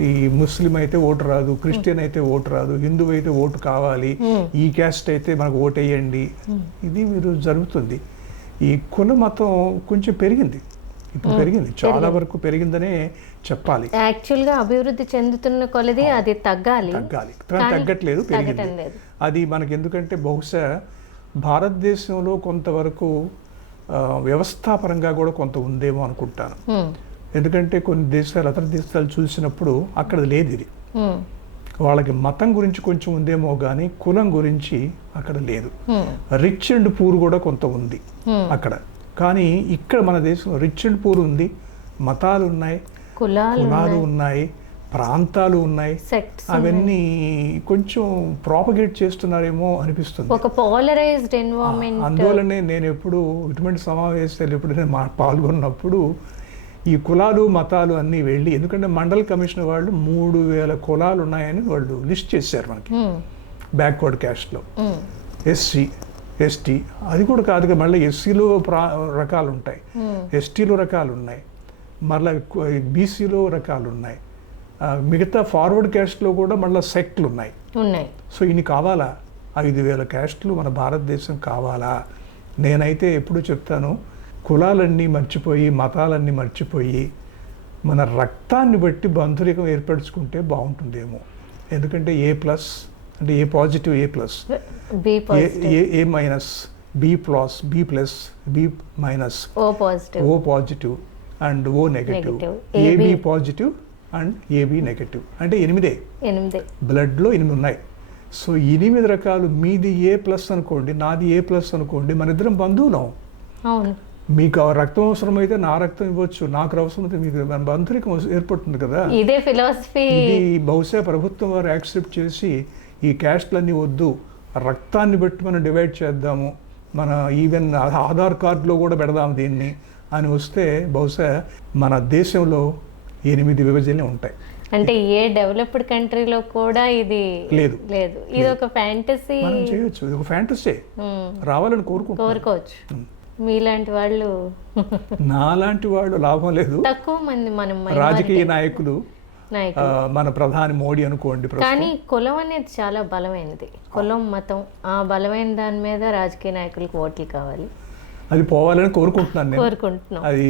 ఈ ముస్లిం అయితే ఓటు రాదు, క్రిస్టియన్ అయితే ఓటు రాదు, హిందువు అయితే ఓటు కావాలి, ఈ క్యాస్ట్ అయితే మనకు ఓటు వేయండి. ఇది మీరు జరుగుతుంది. ఈ కుల మతం కొంచెం పెరిగింది, ఇప్పుడు పెరిగింది, చాలా వరకు పెరిగిందనే చెప్పాలి. యాక్చువల్గా అభివృద్ధి చెందుతున్న కొలది అది తగ్గాలి, తగ్గట్లేదు, పెరిగింది. అది మనకి ఎందుకంటే బహుశా భారతదేశంలో కొంతవరకు వ్యవస్థాపరంగా కూడా కొంత ఉందేమో అనుకుంటాను. ఎందుకంటే కొన్ని దేశాలు, ఇతర దేశాలు చూసినప్పుడు అక్కడ లేదు ఇది. వాళ్ళకి మతం గురించి కొంచెం ఉందేమో కానీ కులం గురించి అక్కడ లేదు. రిచ్ అండ్ పూర్ కూడా కొంత ఉంది అక్కడ. కానీ ఇక్కడ మన దేశంలో రిచ్ అండ్ పూర్ ఉంది, మతాలు ఉన్నాయి, కులాలు ఉన్నాయి, ప్రాంతాలు ఉన్నాయి. అవన్నీ కొంచెం ప్రాపగేట్ చేస్తున్నారేమో అనిపిస్తుంది. ఒక పోలరైజ్డ్ ఎన్వైరన్మెంట్. అందువల్లనే నేను ఎప్పుడు ఇటువంటి సమావేశాలు ఎప్పుడైనా పాల్గొన్నప్పుడు ఈ కులాలు, మతాలు అన్నీ వెళ్ళి, ఎందుకంటే మండల్ కమిషన్ వాళ్ళు 3000 కులాలు ఉన్నాయని వాళ్ళు లిస్ట్ చేశారు మనకి బ్యాక్వర్డ్ క్యాస్ట్లో. ఎస్సీ, ఎస్టీ, అది కూడా కాదుగా, మళ్ళీ ఎస్సీలో రకాలు ఉంటాయి, ఎస్టీలో రకాలు ఉన్నాయి, మళ్ళీ బీసీలో రకాలు ఉన్నాయి, మిగతా ఫార్వర్డ్ క్యాస్ట్లో కూడా మళ్ళీ సెక్ట్లు ఉన్నాయి. సో ఇన్ని కావాలా? 5000 క్యాస్ట్లు మన భారతదేశం కావాలా? నేనైతే ఎప్పుడు చెప్తాను, కులాలన్నీ మర్చిపోయి, మతాలన్నీ మర్చిపోయి, మన రక్తాన్ని బట్టి బంధురికం ఏర్పరచుకుంటే బాగుంటుందేమో. ఎందుకంటే ఏ ప్లస్ అంటే A positive, A plus, A minus, B plus, B plus, B minus, O positive and O negative, AB positive and AB negative. అంటే 8 బ్లడ్లో 8 ఉన్నాయి. సో 8 రకాలు. మీది ఏ ప్లస్ అనుకోండి, నాది ఏ ప్లస్ అనుకోండి, మన ఇద్దరం బంధువులం. మీకు రక్తం అవసరమైతే నా రక్తం ఇవ్వచ్చు, నాకు అవసరమైతే మీకు, మన బంధురికం ఏర్పడుతుంది కదా. ఇదే ఫిలాసఫీ. ఇది బహుశా ప్రభుత్వం వారు యాక్సెప్ట్ చేసి ఈ క్యాస్ట్లన్నీ వద్దు, రక్తాన్ని బట్టి మనం డివైడ్ చేద్దాము, మన ఈవెన్ ఆధార్ కార్డులో కూడా పెడదాం దీన్ని అని వస్తే బహుశా మన దేశంలో 8 విభజనలు ఉంటాయి. అంటే ఏ డెవలప్డ్ కంట్రీలో కూడా ఇది లేదు. ఇది ఒక ఫ్యాంటసీ. మనం చేయొచ్చు, ఇది ఒక ఫ్యాంటసీ. రావాలని కోరుకోవచ్చు. మీలాంటి వాళ్ళు, నాలాంటి వాళ్ళు లాభం లేదు. తక్కువ మంది. మనం రాజకీయ నాయకులు, మన ప్రధాని మోడీ అనుకోండి. కానీ కులం అనేది చాలా బలమైనది. కులం, మతం, ఆ బలమైన దాని మీద రాజకీయ నాయకులకు ఓట్లు కావాలి. అది పోవాలని కోరుకుంటున్నాను. అది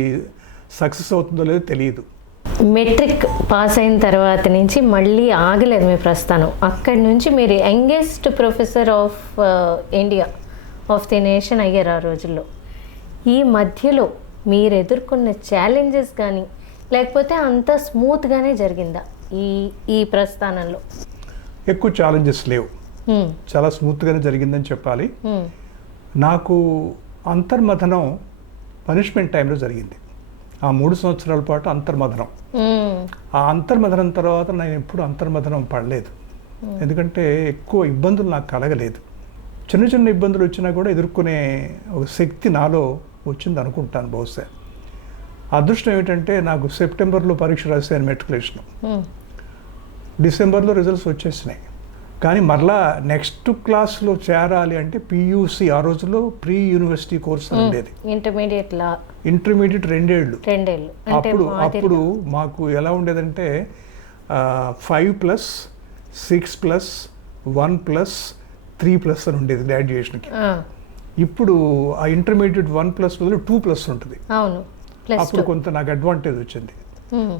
సక్సెస్ అవుతుందో లేదో తెలియదు. మెట్రిక్ పాస్ అయిన తర్వాత నుంచి మళ్ళీ ఆగలేదు మీ ప్రస్థానం. అక్కడి నుంచి మీరు youngest professor of India, of the nation అయ్యారు ఆ రోజుల్లో. ఈ మధ్యలో మీరు ఎదుర్కొన్న ఛాలెంజెస్ కానీ, లేకపోతే అంత స్మూత్గానే జరిగిందా ఈ ప్రస్థానంలో? ఎక్కువ ఛాలెంజెస్ లేవు, చాలా స్మూత్గానే జరిగిందని చెప్పాలి. నాకు అంతర్మథనం పనిష్మెంట్ టైంలో జరిగింది. ఆ 3 సంవత్సరాల పాటు అంతర్మథనం. ఆ అంతర్మథనం తర్వాత నేను ఎప్పుడు అంతర్మథనం పడలేదు, ఎందుకంటే ఎక్కువ ఇబ్బందులు నాకు కలగలేదు. చిన్న చిన్న ఇబ్బందులు వచ్చినా కూడా ఎదుర్కొనే ఒక శక్తి నాలో వచ్చింది అనుకుంటాను. బహుశా అదృష్టం ఏమిటంటే నాకు సెప్టెంబర్లో పరీక్ష రాశాను మెట్రికులేషన్, డిసెంబర్లో రిజల్ట్స్ వచ్చేసినాయి. కానీ మరలా నెక్స్ట్ క్లాస్లో చేరాలి అంటే పియూసి, ఆ రోజుల్లో ప్రీ యూనివర్సిటీ కోర్స్ ఉండేది, ఇంటర్మీడియట్ 2 ఏళ్ళు. అప్పుడు మాకు ఎలా ఉండేదంటే 5+, 6+, 1+, 3+ అని ఉండేది గ్రాడ్యుయేషన్కి. ఇప్పుడు ఆ ఇంటర్మీడియట్ 1+ బదులు 2+ ఉంటుంది. అప్పుడు కొంత నాకు అడ్వాంటేజ్ వచ్చింది.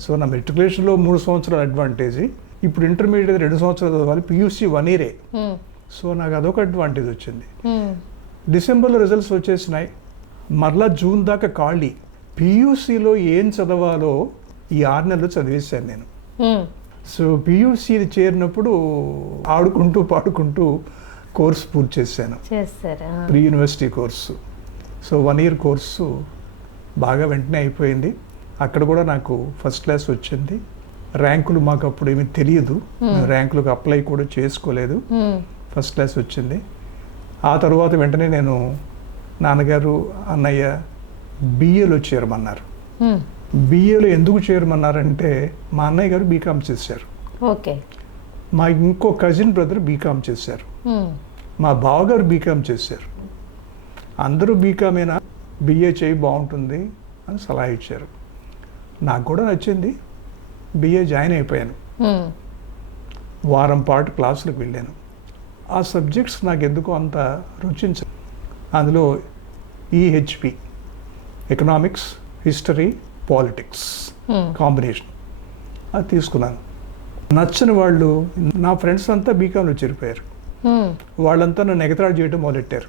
సో నా మెట్రికులేషన్లో 3 సంవత్సరాల అడ్వాంటేజ్, ఇప్పుడు ఇంటర్మీడియట్ 2 సంవత్సరాలు చదవాలి, పియూసీ 1 ఇయరే. సో నాకు అదొక అడ్వాంటేజ్ వచ్చింది. డిసెంబర్లో రిజల్ట్స్ వచ్చేసినాయి, మరలా జూన్ దాకా ఖాళీ. పియూసీలో ఏం చదవాలో ఈ 6 నెలలు చదివేశాను నేను. సో పియూసీ చేరినప్పుడు ఆడుకుంటూ పాడుకుంటూ కోర్సు పూర్తి చేశాను, pre university course. So 1 year course బాగా వెంటనే అయిపోయింది. అక్కడ కూడా నాకు ఫస్ట్ క్లాస్ వచ్చింది. ర్యాంకులు మాకు అప్పుడు ఏమీ తెలియదు, ర్యాంకులకు అప్లై కూడా చేసుకోలేదు. ఫస్ట్ క్లాస్ వచ్చింది. ఆ తర్వాత వెంటనే నేను నాన్నగారు అన్నయ్య బిఏలో చేరమన్నారు. బిఏలో ఎందుకు చేరమన్నారంటే మా అన్నయ్య గారు బీకామ్ చేశారు, మా ఇంకో కజిన్ బ్రదర్ బీకామ్ చేశారు, మా బావగారు బీకామ్ చేశారు. అందరూ బీకామేనా, బిఏ చేయి బాగుంటుంది అని సలహా ఇచ్చారు. నాకు కూడా నచ్చింది, బిఏ జాయిన్ అయిపోయాను. వారం పాటు క్లాసులకు వెళ్ళాను. ఆ సబ్జెక్ట్స్ నాకు ఎందుకో అంత రుచించదు. అందులో EHP, economics, history, politics combination అది తీసుకున్నాను. నచ్చని వాళ్ళు, నా ఫ్రెండ్స్ అంతా బీకామ్లో చేరిపోయారు. వాళ్ళంతా నన్ను ఎగతాళి చేయడం మొదలెట్టారు.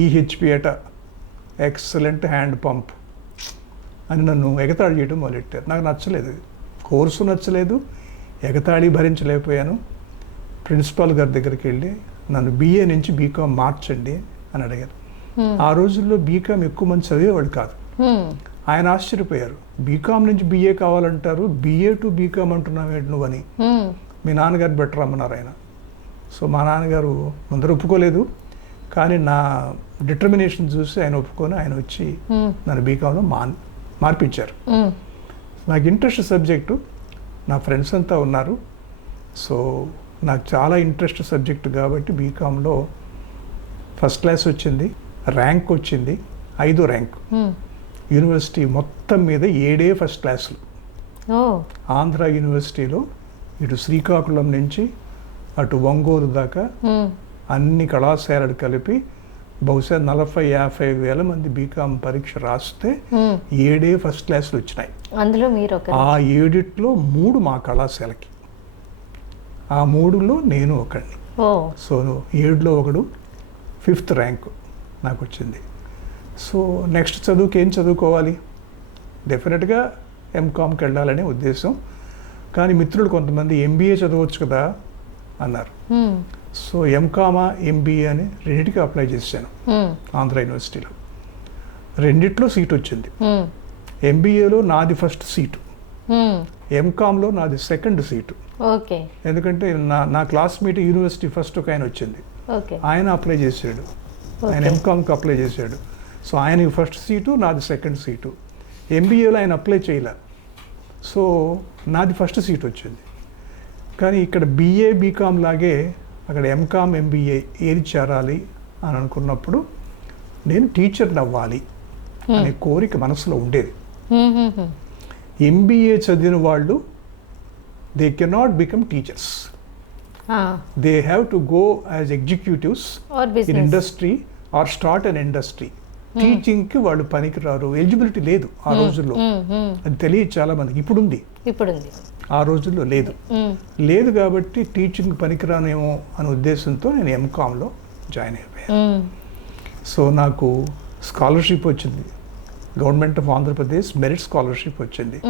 ఈహెచ్పి అట ఎక్సలెంట్ హ్యాండ్ పంప్ అని నన్ను ఎగతాళి చేయడం మొదలెట్టారు. నాకు నచ్చలేదు, కోర్సు నచ్చలేదు, ఎగతాళి భరించలేకపోయాను. ప్రిన్సిపాల్ గారి దగ్గరికి వెళ్ళి నన్ను బిఏ నుంచి బీకామ్ మార్చండి అని అడిగారు. ఆ రోజుల్లో బీకామ్ ఎక్కువ మంది చదివేవాళ్ళు కాదు. ఆయన ఆశ్చర్యపోయారు, బీకామ్ నుంచి బిఏ కావాలంటారు, బిఏ టు బీకామ్ అంటున్నావు నువ్వని. మీ నాన్నగారు బెటర్ అమ్మన్నారు ఆయన. సో మా నాన్నగారు ముందర ఒప్పుకోలేదు, కానీ నా డిటర్మినేషన్ చూసి ఆయన ఒప్పుకొని ఆయన వచ్చి నన్ను బీకామ్లో మార్పించారు. నాకు ఇంట్రెస్ట్ సబ్జెక్టు, నా ఫ్రెండ్స్ అంతా ఉన్నారు. సో నాకు చాలా ఇంట్రెస్ట్ సబ్జెక్టు కాబట్టి బీకామ్లో ఫస్ట్ క్లాస్ వచ్చింది, ర్యాంక్ వచ్చింది, 5వ ర్యాంక్. యూనివర్సిటీ మొత్తం మీద 7 ఫస్ట్ క్లాసులు. ఆంధ్ర యూనివర్సిటీలో ఇటు శ్రీకాకుళం నుంచి అటు ఒంగోలు దాకా అన్ని కళాశాలలు కలిపి బహుశా 40-50 వేల మంది బీకామ్ పరీక్ష రాస్తే 7 ఫస్ట్ క్లాసులు వచ్చినాయి. అందులో మీరు ఆ 7లో 3 మా కళాశాలకి, ఆ 3లో నేను ఒకడిని. సో 7లో ఒకడు, 5th ర్యాంక్ నాకు వచ్చింది. సో నెక్స్ట్ చదువుకి ఏం చదువుకోవాలి, డెఫినెట్గా ఎంకామ్కి వెళ్ళాలనే ఉద్దేశం. కానీ మిత్రులు కొంతమంది ఎంబీఏ చదవచ్చు కదా అన్నారు. సో ఎంకామా ఎంబీఏ అని రెండింటికి అప్లై చేశాను ఆంధ్ర యూనివర్సిటీలో. రెండిట్లో సీట్ వచ్చింది. ఎంబీఏలో నాది ఫస్ట్ సీటు, ఎంకామ్లో నాది సెకండ్ సీటు. ఎందుకంటే నా క్లాస్మేట్ యూనివర్సిటీ ఫస్ట్ ఒక ఆయన వచ్చింది, ఆయన అప్లై చేశాడు, ఆయన ఎంకామ్కి అప్లై చేశాడు. సో ఆయనకి ఫస్ట్ సీటు, నాది సెకండ్ సీటు. ఎంబీఏలో ఆయన అప్లై చేయలే, సో నాది ఫస్ట్ సీట్ వచ్చింది. కానీ ఇక్కడ బిఏ బీకామ్ లాగే అక్కడ ఎంకామ్ ఎంబీఏ ఏది చేరాలి అని అనుకున్నప్పుడు నేను టీచర్ని అవ్వాలి అనే కోరిక మనసులో ఉండేది. ఎంబీఏ చదివిన వాళ్ళు they cannot become teachers, they have to go as executives in industry or start an industry. టీచింగ్కి వాళ్ళు పనికిరారు, ఎలిజిబిలిటీ లేదు ఆ రోజుల్లో. అది తెలియదు చాలా మందికి, ఇప్పుడుంది, ఆ రోజుల్లో లేదు కాబట్టి టీచింగ్ పనికిరానేమో అనే ఉద్దేశంతో నేను ఎంకామ్లో జాయిన్ అయిపోయాను. సో నాకు స్కాలర్షిప్ వచ్చింది, government of Andhra Pradesh merit scholarship వచ్చింది.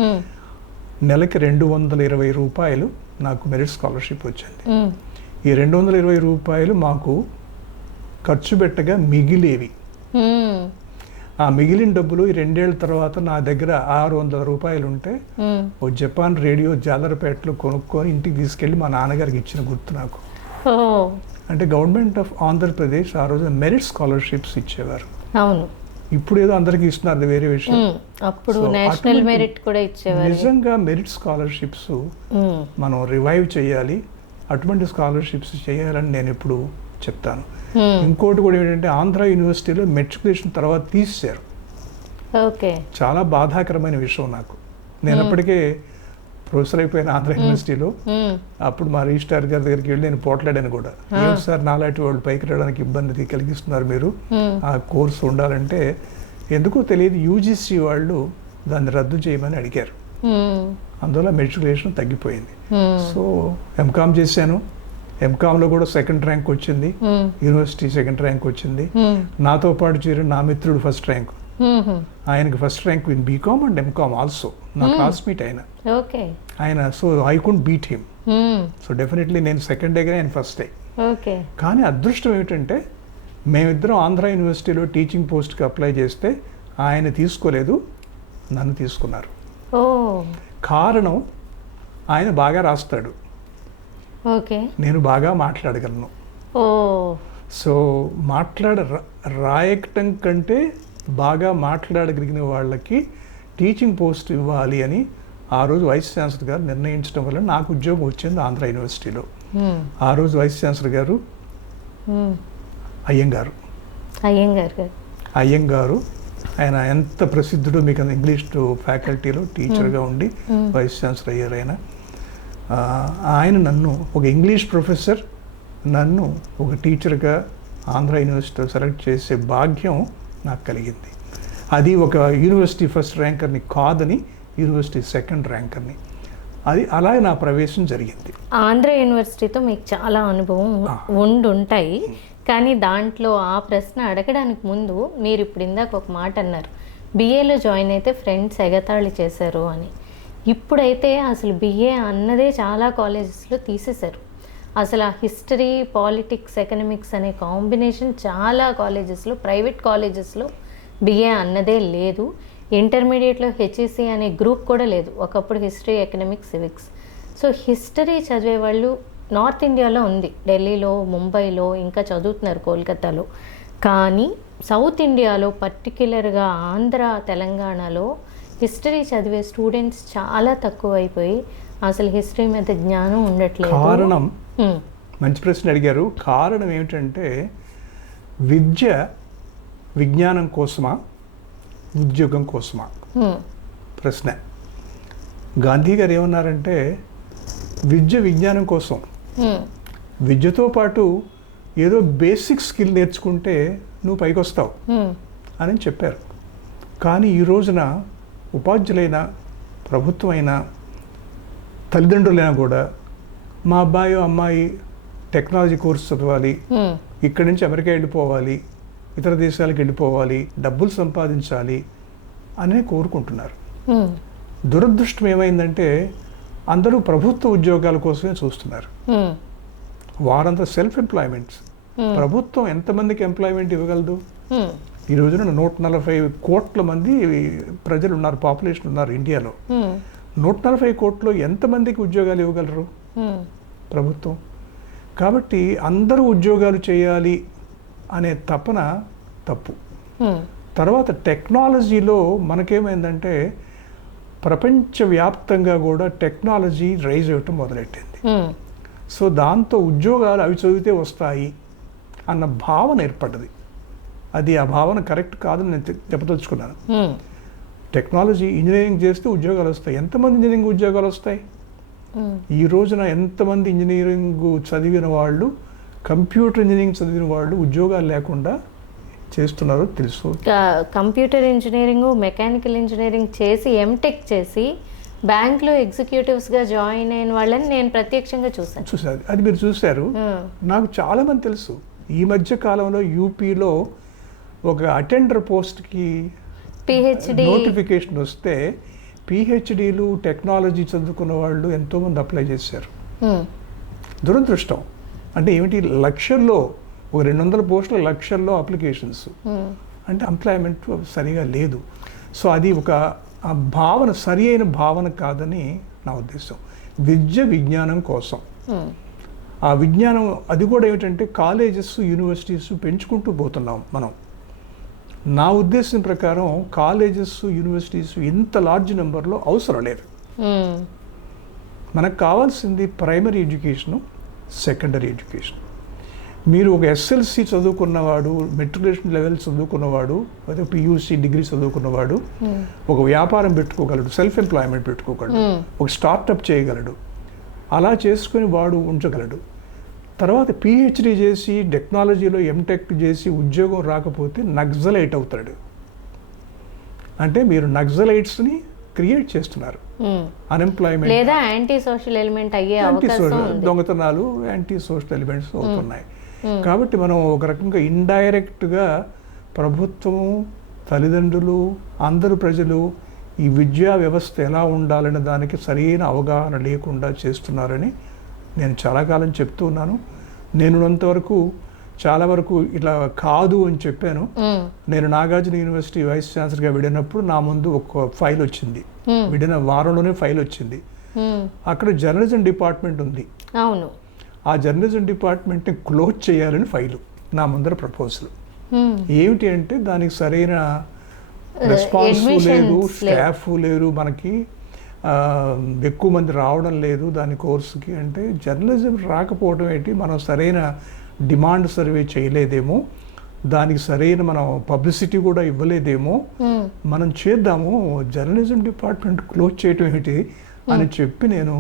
నెలకి 220 రూపాయలు నాకు మెరిట్ స్కాలర్షిప్ వచ్చింది. ఈ 220 రూపాయలు మాకు ఖర్చు పెట్టగా మిగిలేవి. ఆ మిగిలిన డబ్బులు ఈ 2 ఏళ్ల తర్వాత నా దగ్గర 600 రూపాయలు ఉంటే ఓ జపాన్ రేడియో జాలరపేటలో కొనుక్కొని ఇంటికి తీసుకెళ్ళి మా నాన్నగారికి ఇచ్చిన గుర్తు నాకు. అంటే గవర్నమెంట్ ఆఫ్ ఆంధ్రప్రదేశ్ ఆ రోజు మెరిట్ స్కాలర్షిప్స్ ఇచ్చేవారు. ఇప్పుడు ఏదో అందరికి ఇస్తున్నారు, అది వేరే విషయం. నిజంగా మెరిట్ స్కాలర్షిప్స్ మనం రివైవ్ చేయాలి, అటువంటి స్కాలర్షిప్స్ చేయాలని నేను ఎప్పుడు చెప్తాను. ఇంకోటి కూడా ఏంటంటే ఆంధ్ర యూనివర్సిటీలో మెట్రికులేషన్ తర్వాత తీసేశారు. చాలా బాధాకరమైన విషయం నాకు. నేను అప్పటికే ప్రొఫెసర్ అయిపోయిన ఆంధ్ర యూనివర్సిటీలో. అప్పుడు మా రిజిస్ట్రార్ గారి దగ్గరికి వెళ్ళి నేను పోట్లాడాను కూడా, ఏం సార్ నాలాంటి వాళ్ళు పైకి రావడానికి ఇబ్బంది కలిగిస్తున్నారు మీరు, ఆ కోర్సు ఉండాలంటే ఎందుకో తెలియదు యూజీసీ వాళ్ళు దాన్ని రద్దు చేయమని అడిగారు. అందువల్ల మెట్రికులేషన్ తగ్గిపోయింది. సో ఎంకామ్ చేశాను. ఎంకామ్లో కూడా సెకండ్ ర్యాంక్ వచ్చింది, యూనివర్సిటీ సెకండ్ ర్యాంక్ వచ్చింది. నాతో పాటు చేరిన నా మిత్రుడు ఫస్ట్ ర్యాంక్, ఆయనకి first rank in BCom and MCom also. నా క్లాస్మేట్ ఆయన. So I could beat him. So definitely నేను సెకండ్ డే కానీ ఆయన ఫస్ట్ డే. కానీ అదృష్టం ఏమిటంటే మేమిద్దరం ఆంధ్ర యూనివర్సిటీలో టీచింగ్ పోస్ట్కి అప్లై చేస్తే ఆయన తీసుకోలేదు, నన్ను తీసుకున్నారు. కారణం ఆయన బాగా రాస్తాడు, నేను బాగా మాట్లాడగలను. సో రాయటం కంటే బాగా మాట్లాడగలిగిన వాళ్ళకి టీచింగ్ పోస్ట్ ఇవ్వాలి అని ఆ రోజు వైస్ ఛాన్సలర్ గారు నిర్ణయించడం వల్ల నాకు ఉద్యోగం వచ్చింది ఆంధ్ర యూనివర్సిటీలో. ఆ రోజు వైస్ ఛాన్సలర్ గారు అయ్యంగారు. ఆయన ఎంత ప్రసిద్ధుడో మీకు ఇంగ్లీష్ ఫ్యాకల్టీలో టీచర్గా ఉండి వైస్ ఛాన్సలర్ అయ్యారు ఆయన. ఆయన నన్ను ఒక ఇంగ్లీష్ ప్రొఫెసర్ నన్ను ఒక టీచర్గా ఆంధ్ర యూనివర్సిటీలో సెలెక్ట్ చేసే భాగ్యం నాకు కలిగింది. అది ఒక యూనివర్సిటీ ఫస్ట్ ర్యాంకర్ని కాదని యూనివర్సిటీ సెకండ్ ర్యాంకర్ని. అది అలాగే నా ప్రవేశం జరిగింది. ఆంధ్ర యూనివర్సిటీతో మీకు చాలా అనుభవం ఉంటాయి, కానీ దాంట్లో ఆ ప్రశ్న అడగడానికి ముందు మీరు ఇప్పుడు ఇందాక ఒక మాట అన్నారు, బిఏలో జాయిన్ అయితే ఫ్రెండ్స్ ఎగతాళి చేశారు అని. ఇప్పుడైతే అసలు బిఏ అన్నదే చాలా కాలేజెస్లో తీసేశారు. అసలు ఆ హిస్టరీ, పాలిటిక్స్, ఎకనామిక్స్ అనే కాంబినేషన్ చాలా కాలేజెస్లో, ప్రైవేట్ కాలేజెస్లో బిఏ అన్నదే లేదు. ఇంటర్మీడియట్లో హెచ్ఈసి అనే గ్రూప్ కూడా లేదు. ఒకప్పుడు history, economics, civics. So history చదివే వాళ్ళు నార్త్ ఇండియాలో ఉంది, ఢిల్లీలో, ముంబైలో, ఇంకా చదువుతున్నారు కోల్కతాలో. కానీ సౌత్ ఇండియాలో పర్టిక్యులర్గా ఆంధ్ర, తెలంగాణలో హిస్టరీ చదివే స్టూడెంట్స్ చాలా తక్కువైపోయి అసలు హిస్టరీ మీద జ్ఞానం ఉండట్లేదు. కారణం, మంచి ప్రశ్న అడిగారు. కారణం ఏమిటంటే విద్య విజ్ఞానం కోసమా, ఉద్యోగం కోసమా ప్రశ్న. గాంధీ గారు ఏమన్నారంటే విద్య విజ్ఞానం కోసం, విద్యతో పాటు ఏదో బేసిక్ స్కిల్ నేర్చుకుంటే నువ్వు పైకి వస్తావు అని చెప్పారు. కానీ ఈ రోజున ఉపాధ్యులైన, ప్రభుత్వమైనా, తల్లిదండ్రులైనా కూడా మా అబ్బాయి అమ్మాయి టెక్నాలజీ కోర్సు చదవాలి, ఇక్కడి నుంచి అమెరికా వెళ్ళిపోవాలి, ఇతర దేశాలకు వెళ్ళిపోవాలి, డబ్బులు సంపాదించాలి అనే కోరుకుంటున్నారు. దురదృష్టం ఏమైందంటే అందరూ ప్రభుత్వ ఉద్యోగాల కోసమే చూస్తున్నారు. వారంతా సెల్ఫ్ ఎంప్లాయ్మెంట్స్. ప్రభుత్వం ఎంతమందికి ఎంప్లాయ్మెంట్ ఇవ్వగలదు? ఈ రోజున 140 కోట్ల మంది ప్రజలు ఉన్నారు, పాపులేషన్ ఉన్నారు ఇండియాలో. 140 కోట్లు ఎంతమందికి ఉద్యోగాలు ఇవ్వగలరు ప్రభుత్వం? కాబట్టి అందరూ ఉద్యోగాలు చేయాలి అనే తపన తప్పు. తర్వాత టెక్నాలజీలో మనకేమైందంటే ప్రపంచవ్యాప్తంగా కూడా టెక్నాలజీ రైజ్ అవ్వటం మొదలెట్టింది. సో దాంతో ఉద్యోగాలు అవి చదివితే వస్తాయి అన్న భావన ఏర్పడ్డది. అది ఆ భావన కరెక్ట్ కాదని నేను చెప్పదలుచుకున్నాను. టెక్నాలజీ, ఇంజనీరింగ్ చేస్తే ఉద్యోగాలు వస్తాయి. ఎంతమంది ఇంజనీరింగ్ ఉద్యోగాలు వస్తాయి? ఈ రోజున ఎంతమంది ఇంజనీరింగ్ చదివిన వాళ్ళు, కంప్యూటర్ ఇంజనీరింగ్ చదివిన వాళ్ళు ఉద్యోగాలు లేకుండా చేస్తున్నారో తెలుసు. కంప్యూటర్ ఇంజనీరింగ్, మెకానికల్ ఇంజనీరింగ్ చేసి ఎంటెక్ చేసి బ్యాంక్లో ఎగ్జిక్యూటివ్స్గా జాయిన్ అయిన వాళ్ళని నేను ప్రత్యక్షంగా చూసాను. అది మీరు చూశారు. నాకు చాలా మంది తెలుసు. ఈ మధ్య కాలంలో యూపీలో ఒక అటెండర్ పోస్ట్కి పిహెచ్డి నోటిఫికేషన్ వస్తే పిహెచ్డీలు, టెక్నాలజీ చదువుకున్న వాళ్ళు ఎంతోమంది అప్లై చేశారు. దురదృష్టం అంటే ఏమిటి, లక్షల్లో, ఒక 200 పోస్టులు లక్షల్లో అప్లికేషన్స్. అంటే ఎంప్లాయ్మెంట్ సరిగా లేదు. సో అది ఒక భావన, సరి అయిన భావన కాదని నా ఉద్దేశం. విద్య విజ్ఞానం కోసం. ఆ విజ్ఞానం అది కూడా ఏమిటంటే కాలేజెస్, యూనివర్సిటీస్ పెంచుకుంటూ పోతున్నాం మనం. నా ఉద్దేశం ప్రకారం కాలేజెస్, యూనివర్సిటీస్ ఇంత లార్జ్ నెంబర్లో అవసరం లేదు. మనకు కావాల్సింది ప్రైమరీ ఎడ్యుకేషను, సెకండరీ ఎడ్యుకేషన్. మీరు ఒక ఎస్ఎల్సి చదువుకున్నవాడు, మెట్రికులేషన్ లెవెల్ చదువుకున్నవాడు, అదే పియూసి డిగ్రీ చదువుకున్నవాడు ఒక వ్యాపారం పెట్టుకోగలడు, సెల్ఫ్ ఎంప్లాయ్మెంట్ పెట్టుకోగలడు, ఒక స్టార్టప్ చేయగలడు. అలా చేసుకుని వాడు ఉంచగలడు. తర్వాత పిహెచ్డి చేసి టెక్నాలజీలో ఎంటెక్ చేసి ఉద్యోగం రాకపోతే నక్సలైట్ అవుతాడు. అంటే మీరు నక్సలైట్స్ని క్రియేట్ చేస్తున్నారు. అన్ఎంప్లాయ్మెంట్ లేదా యాంటీ సోషల్ ఎలిమెంట్ అయ్యే అవకాశం ఉంది. దొంగతనాలు యాంటీ సోషల్ ఎలిమెంట్స్ అవుతున్నాయి. కాబట్టి మనం ఒక రకంగా ఇండైరెక్ట్గా ప్రభుత్వము, తల్లిదండ్రులు, అందరు ప్రజలు ఈ విద్యా వ్యవస్థ ఎలా ఉండాలనే దానికి సరైన అవగాహన లేకుండా చేస్తున్నారని నేను చాలా కాలం చెప్తూ ఉన్నాను. నేనున్నంతవరకు చాలా వరకు ఇలా కాదు అని చెప్పాను. నేను నాగార్జున యూనివర్సిటీ వైస్ ఛాన్సలర్గా విడినప్పుడు నా ముందు ఒక ఫైల్ వచ్చింది. విడిన వారంలోనే ఫైల్ వచ్చింది. అక్కడ జర్నలిజం డిపార్ట్మెంట్ ఉంది. అవును, ఆ జర్నలిజం డిపార్ట్మెంట్ని క్లోజ్ చేయాలని ఫైలు నా ముందర ప్రపోజల్. ఏమిటి అంటే దానికి సరైన రెస్పాన్స్ లేదు, స్టాఫ్ లేరు, మనకి ఎక్కువ మంది రావడం లేదు దాని కోర్సుకి. అంటే జర్నలిజం రాకపోవడం ఏంటి, మనం సరైన డిమాండ్ సర్వే చేయలేదేమో, దానికి సరైన మనం పబ్లిసిటీ కూడా ఇవ్వలేదేమో, మనం చేద్దాము, జర్నలిజం డిపార్ట్మెంట్ క్లోజ్ చేయటం ఏమిటి అని చెప్పి నేను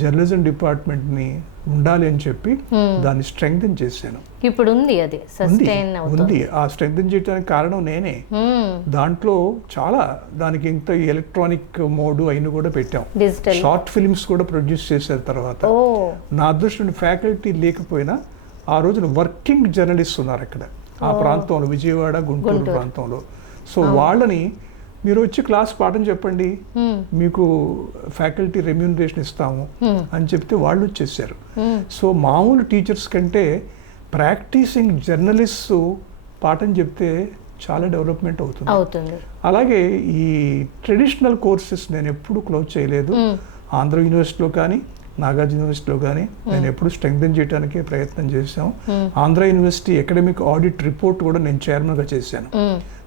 జర్నలిజం డిపార్ట్మెంట్ని ఉండాలి అని చెప్పి దాన్ని స్ట్రెంగ్థెన్ చేశాను. ఇప్పుడు ఉంది, అది ఉంది. ఆ స్ట్రెంగ్థెన్ చేయడానికి కారణం నేనే. దాంట్లో చాలా దానికి ఇంత ఎలక్ట్రానిక్ మోడ్ అయిన కూడా పెట్టాం. షార్ట్ ఫిల్మ్స్ కూడా ప్రొడ్యూస్ చేశారు. తర్వాత నా అదృష్టం ఫ్యాకల్టీ లేకపోయినా ఆ రోజున వర్కింగ్ జర్నలిస్ట్ ఉన్నారు అక్కడ ఆ ప్రాంతంలో, విజయవాడ, గుంటూరు ప్రాంతంలో. సో వాళ్ళని మీరు వచ్చి క్లాస్ పాఠం చెప్పండి, మీకు ఫ్యాకల్టీ రెమ్యూనరేషన్ ఇస్తాము అని చెప్తే వాళ్ళు వచ్చేసారు. సో మామూలు టీచర్స్ కంటే ప్రాక్టీసింగ్ జర్నలిస్ట్ పాఠం చెప్తే చాలా డెవలప్మెంట్ అవుతుంది. అలాగే ఈ ట్రెడిషనల్ కోర్సెస్ నేను ఎప్పుడు క్లోజ్ చేయలేదు. ఆంధ్ర యూనివర్సిటీలో కానీ నాగార్జున యూనివర్సిటీలో కానీ నేను ఎప్పుడు స్ట్రెంగ్థెన్ చేయడానికి ప్రయత్నం చేశాం. Andhra university academic audit report కూడా నేను చైర్మన్గా చేశాను.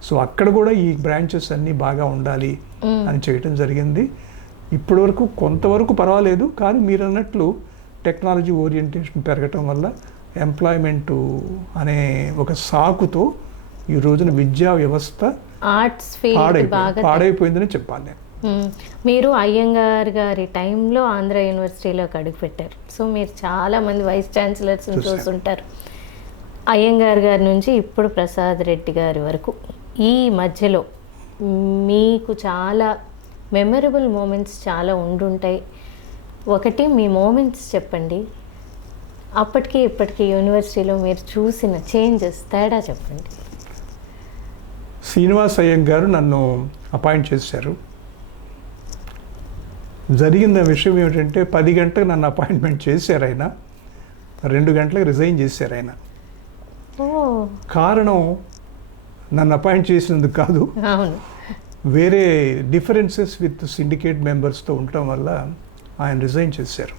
సో అక్కడ కూడా ఈ బ్రాంచెస్ అన్నీ బాగా ఉండాలి అని చేయటం జరిగింది. ఇప్పటి వరకు కొంతవరకు పర్వాలేదు, కానీ మీరు అన్నట్లు టెక్నాలజీ ఓరియంటేషన్ పెరగటం వల్ల ఎంప్లాయ్మెంట్ అనే ఒక సాకుతో ఈ రోజున విద్యా వ్యవస్థ పాడైపోయిందని చెప్పాలి నేను. మీరు అయ్యంగార్ గారి టైంలో ఆంధ్ర యూనివర్సిటీలోకి అడుగుపెట్టారు. సో మీరు చాలామంది వైస్ ఛాన్సలర్స్ చూస్తుంటారు. అయ్యంగార్ గారి నుంచి ఇప్పుడు ప్రసాద్ రెడ్డి గారి వరకు ఈ మధ్యలో మీకు చాలా మెమరబుల్ మూమెంట్స్ చాలా ఉండుంటాయి. ఒకటి మీ మూమెంట్స్ చెప్పండి, అప్పటికి ఇప్పటికీ యూనివర్సిటీలో మీరు చూసిన చేంజెస్ తేడా చెప్పండి. శ్రీనివాస్ అయ్యంగారు నన్ను అపాయింట్ చేశారు. జరిగిన విషయం ఏమిటంటే 10 గంటలకు నన్ను అపాయింట్మెంట్ చేశారు ఆయన, 2 గంటలకు రిజైన్ చేశారు ఆయన. కారణం నన్ను అపాయింట్ చేసినందుకు కాదు, వేరే డిఫరెన్సెస్ విత్ సిండికేట్ మెంబర్స్తో ఉండటం వల్ల ఆయన రిజైన్ చేశారు.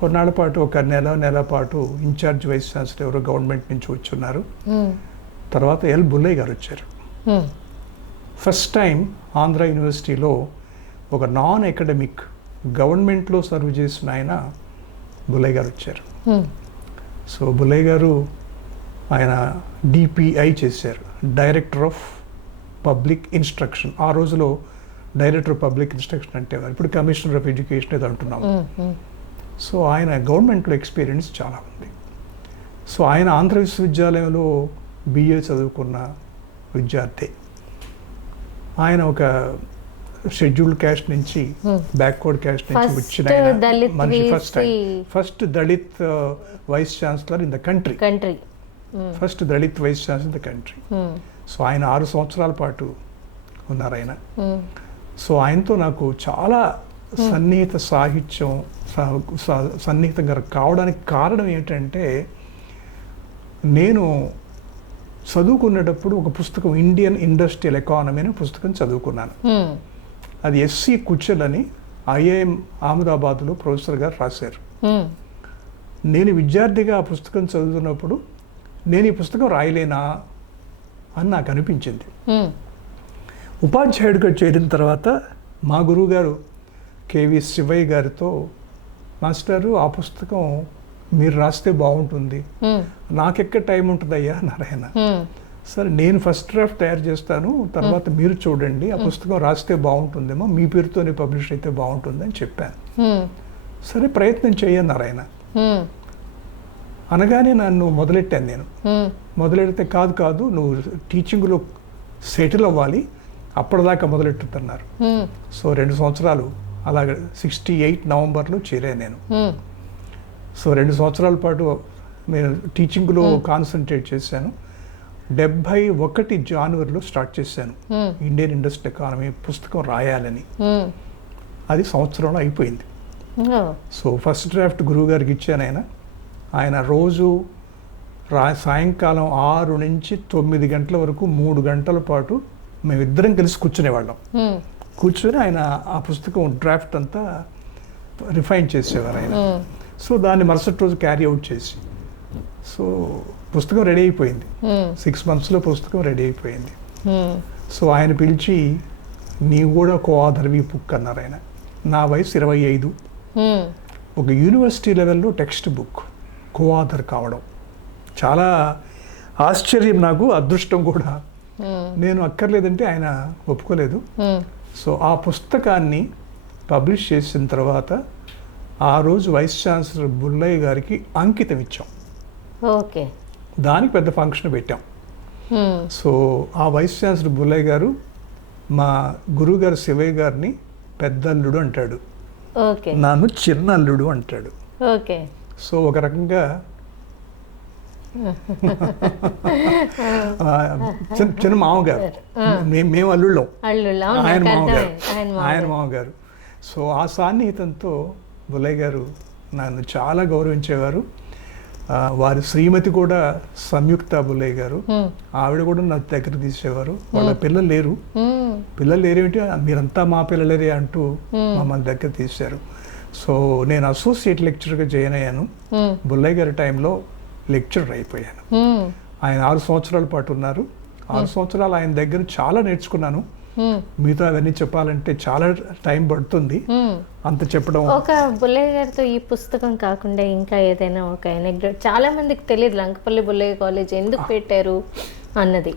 కొన్నాళ్ళ పాటు ఒక నెల పాటు ఇన్ఛార్జ్ వైస్ ఛాన్సలర్ ఎవరో గవర్నమెంట్ నుంచి వచ్చున్నారు. తర్వాత ఎల్ బుల్లయ్య గారు వచ్చారు. ఫస్ట్ టైం ఆంధ్ర యూనివర్సిటీలో ఒక నాన్ అకాడమిక్ గవర్నమెంట్లో సర్వ్ చేసిన ఆయన బుల్లయ్య గారు వచ్చారు. సో బుల్లయ్య గారు ఆయన డిపిఐ చేశారు, డైరెక్టర్ ఆఫ్ పబ్లిక్ ఇన్స్ట్రక్షన్. ఆ రోజులో డైరెక్టర్ ఆఫ్ పబ్లిక్ ఇన్స్ట్రక్షన్ అంటే ఇప్పుడు కమిషనర్ ఆఫ్ ఎడ్యుకేషన్ ఏదో అంటున్నాము. సో ఆయన గవర్నమెంట్లో ఎక్స్పీరియన్స్ చాలా ఉంది. సో ఆయన ఆంధ్ర విశ్వవిద్యాలయంలో బిఏ చదువుకున్న విద్యార్థి. ఆయన ఒక షెడ్యూల్డ్ క్యాస్ట్ నుంచి, బ్యాక్వర్డ్ క్యాస్ట్ నుంచి వచ్చిన మనిషి. First Dalit vice chancellor in the country. First Dalit vice chancellor in the country. So ఆయన 6 సంవత్సరాల పాటు ఉన్నారు ఆయన. సో ఆయనతో నాకు చాలా సన్నిహిత సాహిత్యం సన్నిహితంగా కావడానికి కారణం ఏంటంటే, నేను చదువుకునేటప్పుడు ఒక పుస్తకం ఇండియన్ ఇండస్ట్రియల్ ఎకానమీ అనే పుస్తకం చదువుకున్నాను. అది ఎస్సి కుచ్చల్ అని ఐఐఎం అహ్మదాబాద్లో ప్రొఫెసర్ గారు రాశారు. నేను విద్యార్థిగా ఆ పుస్తకం చదువుతున్నప్పుడు నేను ఈ పుస్తకం రాయలేనా అని నాకు అనిపించింది. ఉపాధ్యాయుడిగా చేరిన తర్వాత మా గురువు గారు కేవి శివయ్య గారితో, మాస్టరు ఆ పుస్తకం మీరు రాస్తే బాగుంటుంది, నాకెక్కడ టైం ఉంటుంది అయ్యా నారాయణ. సరే నేను ఫస్ట్ డ్రాఫ్ట్ తయారు చేస్తాను, తర్వాత మీరు చూడండి, ఆ పుస్తకం రాస్తే బాగుంటుందేమో, మీ పేరుతోనే పబ్లిష్ అయితే బాగుంటుంది అని చెప్పాను. సరే ప్రయత్నం చేయన్నారు ఆయన. అనగానే నన్ను మొదలెట్టాను. నేను మొదలెడితే కాదు నువ్వు టీచింగ్లో సెటిల్ అవ్వాలి, అప్పటిదాకా మొదలెట్టుతున్నారు. సో 2 సంవత్సరాలు అలాగే 68 నవంబర్లో చేరాను నేను. సో 2 సంవత్సరాల పాటు నేను టీచింగ్లో కాన్సన్ట్రేట్ చేశాను. 71 జనవరిలో స్టార్ట్ చేశాను ఇండియన్ ఇండస్ట్రియల్ ఎకానమీ పుస్తకం రాయాలని. అది సంవత్సరంలో అయిపోయింది. సో ఫస్ట్ డ్రాఫ్ట్ గురువు గారికి ఇచ్చాను. ఆయన రోజు సాయంకాలం 6 నుంచి 9 గంటల వరకు 3 గంటల పాటు మేమిద్దరం కలిసి కూర్చునేవాళ్ళం. కూర్చొని ఆయన ఆ పుస్తకం డ్రాఫ్ట్ అంతా రిఫైన్ చేసేవారు ఆయన. సో దాన్ని మరుసటి రోజు క్యారీ అవుట్ చేసి సో పుస్తకం రెడీ అయిపోయింది. 6 monthsలో పుస్తకం రెడీ అయిపోయింది. సో ఆయన పిలిచి నీవు కూడా కో-ఆథర్వి బుక్ అన్నారు ఆయన. నా వయసు 25. ఒక యూనివర్సిటీ లెవెల్లో టెక్స్ట్ బుక్ కో-ఆథర్ కావడం చాలా ఆశ్చర్యం, నాకు అదృష్టం కూడా. నేను అక్కర్లేదంటే ఆయన ఒప్పుకోలేదు. సో ఆ పుస్తకాన్ని పబ్లిష్ చేసిన తర్వాత ఆ రోజు వైస్ ఛాన్సలర్ బుల్లయ్య గారికి అంకితం ఇచ్చాం. ఓకే, దానికి పెద్ద ఫంక్షన్ పెట్టాం. సో ఆ వైస్ ఛాన్సలర్ బుల్లయ్య గారు మా గురువు గారు శివయ్య గారిని పెద్ద అల్లుడు అంటాడు, నన్ను చిన్న అల్లుడు అంటాడు. ఓకే, సో ఒక రకంగా చిన్న మామగారు, మేము అల్లుళ్ళం, ఆయన మామగారు. సో ఆ సాన్నిహితంతో బుల్లయ్య గారు నన్ను చాలా గౌరవించేవారు. వారి శ్రీమతి కూడా సంయుక్త బుల్లయ్య గారు, ఆవిడ కూడా నా దగ్గర తీసేవారు. వాళ్ళ పిల్లలు లేరేమిటి, మీరంతా మా పిల్లలేరే అంటూ మమ్మల్ని దగ్గర తీశారు. సో నేను అసోసియేట్ లెక్చరర్గా జాయిన్ అయ్యాను. బుల్లయ్య గారి టైంలో లెక్చరర్ అయిపోయాను. ఆయన 6 సంవత్సరాల పాటు ఉన్నారు. 6 సంవత్సరాలు ఆయన దగ్గర చాలా నేర్చుకున్నాను. మిగతా అవన్నీ చెప్పాలంటే చాలా టైం పడుతుంది అంత చెప్పడం. ఒక బుల్లయ్య గారితో ఈ పుస్తకం కాకుండా ఇంకా ఏదైనా ఒక ఎనెక్డోట్, చాలా మందికి తెలియదు లంకపల్లి బుల్లయ్య కాలేజ్ ఎందుకు పెట్టారు అన్నది.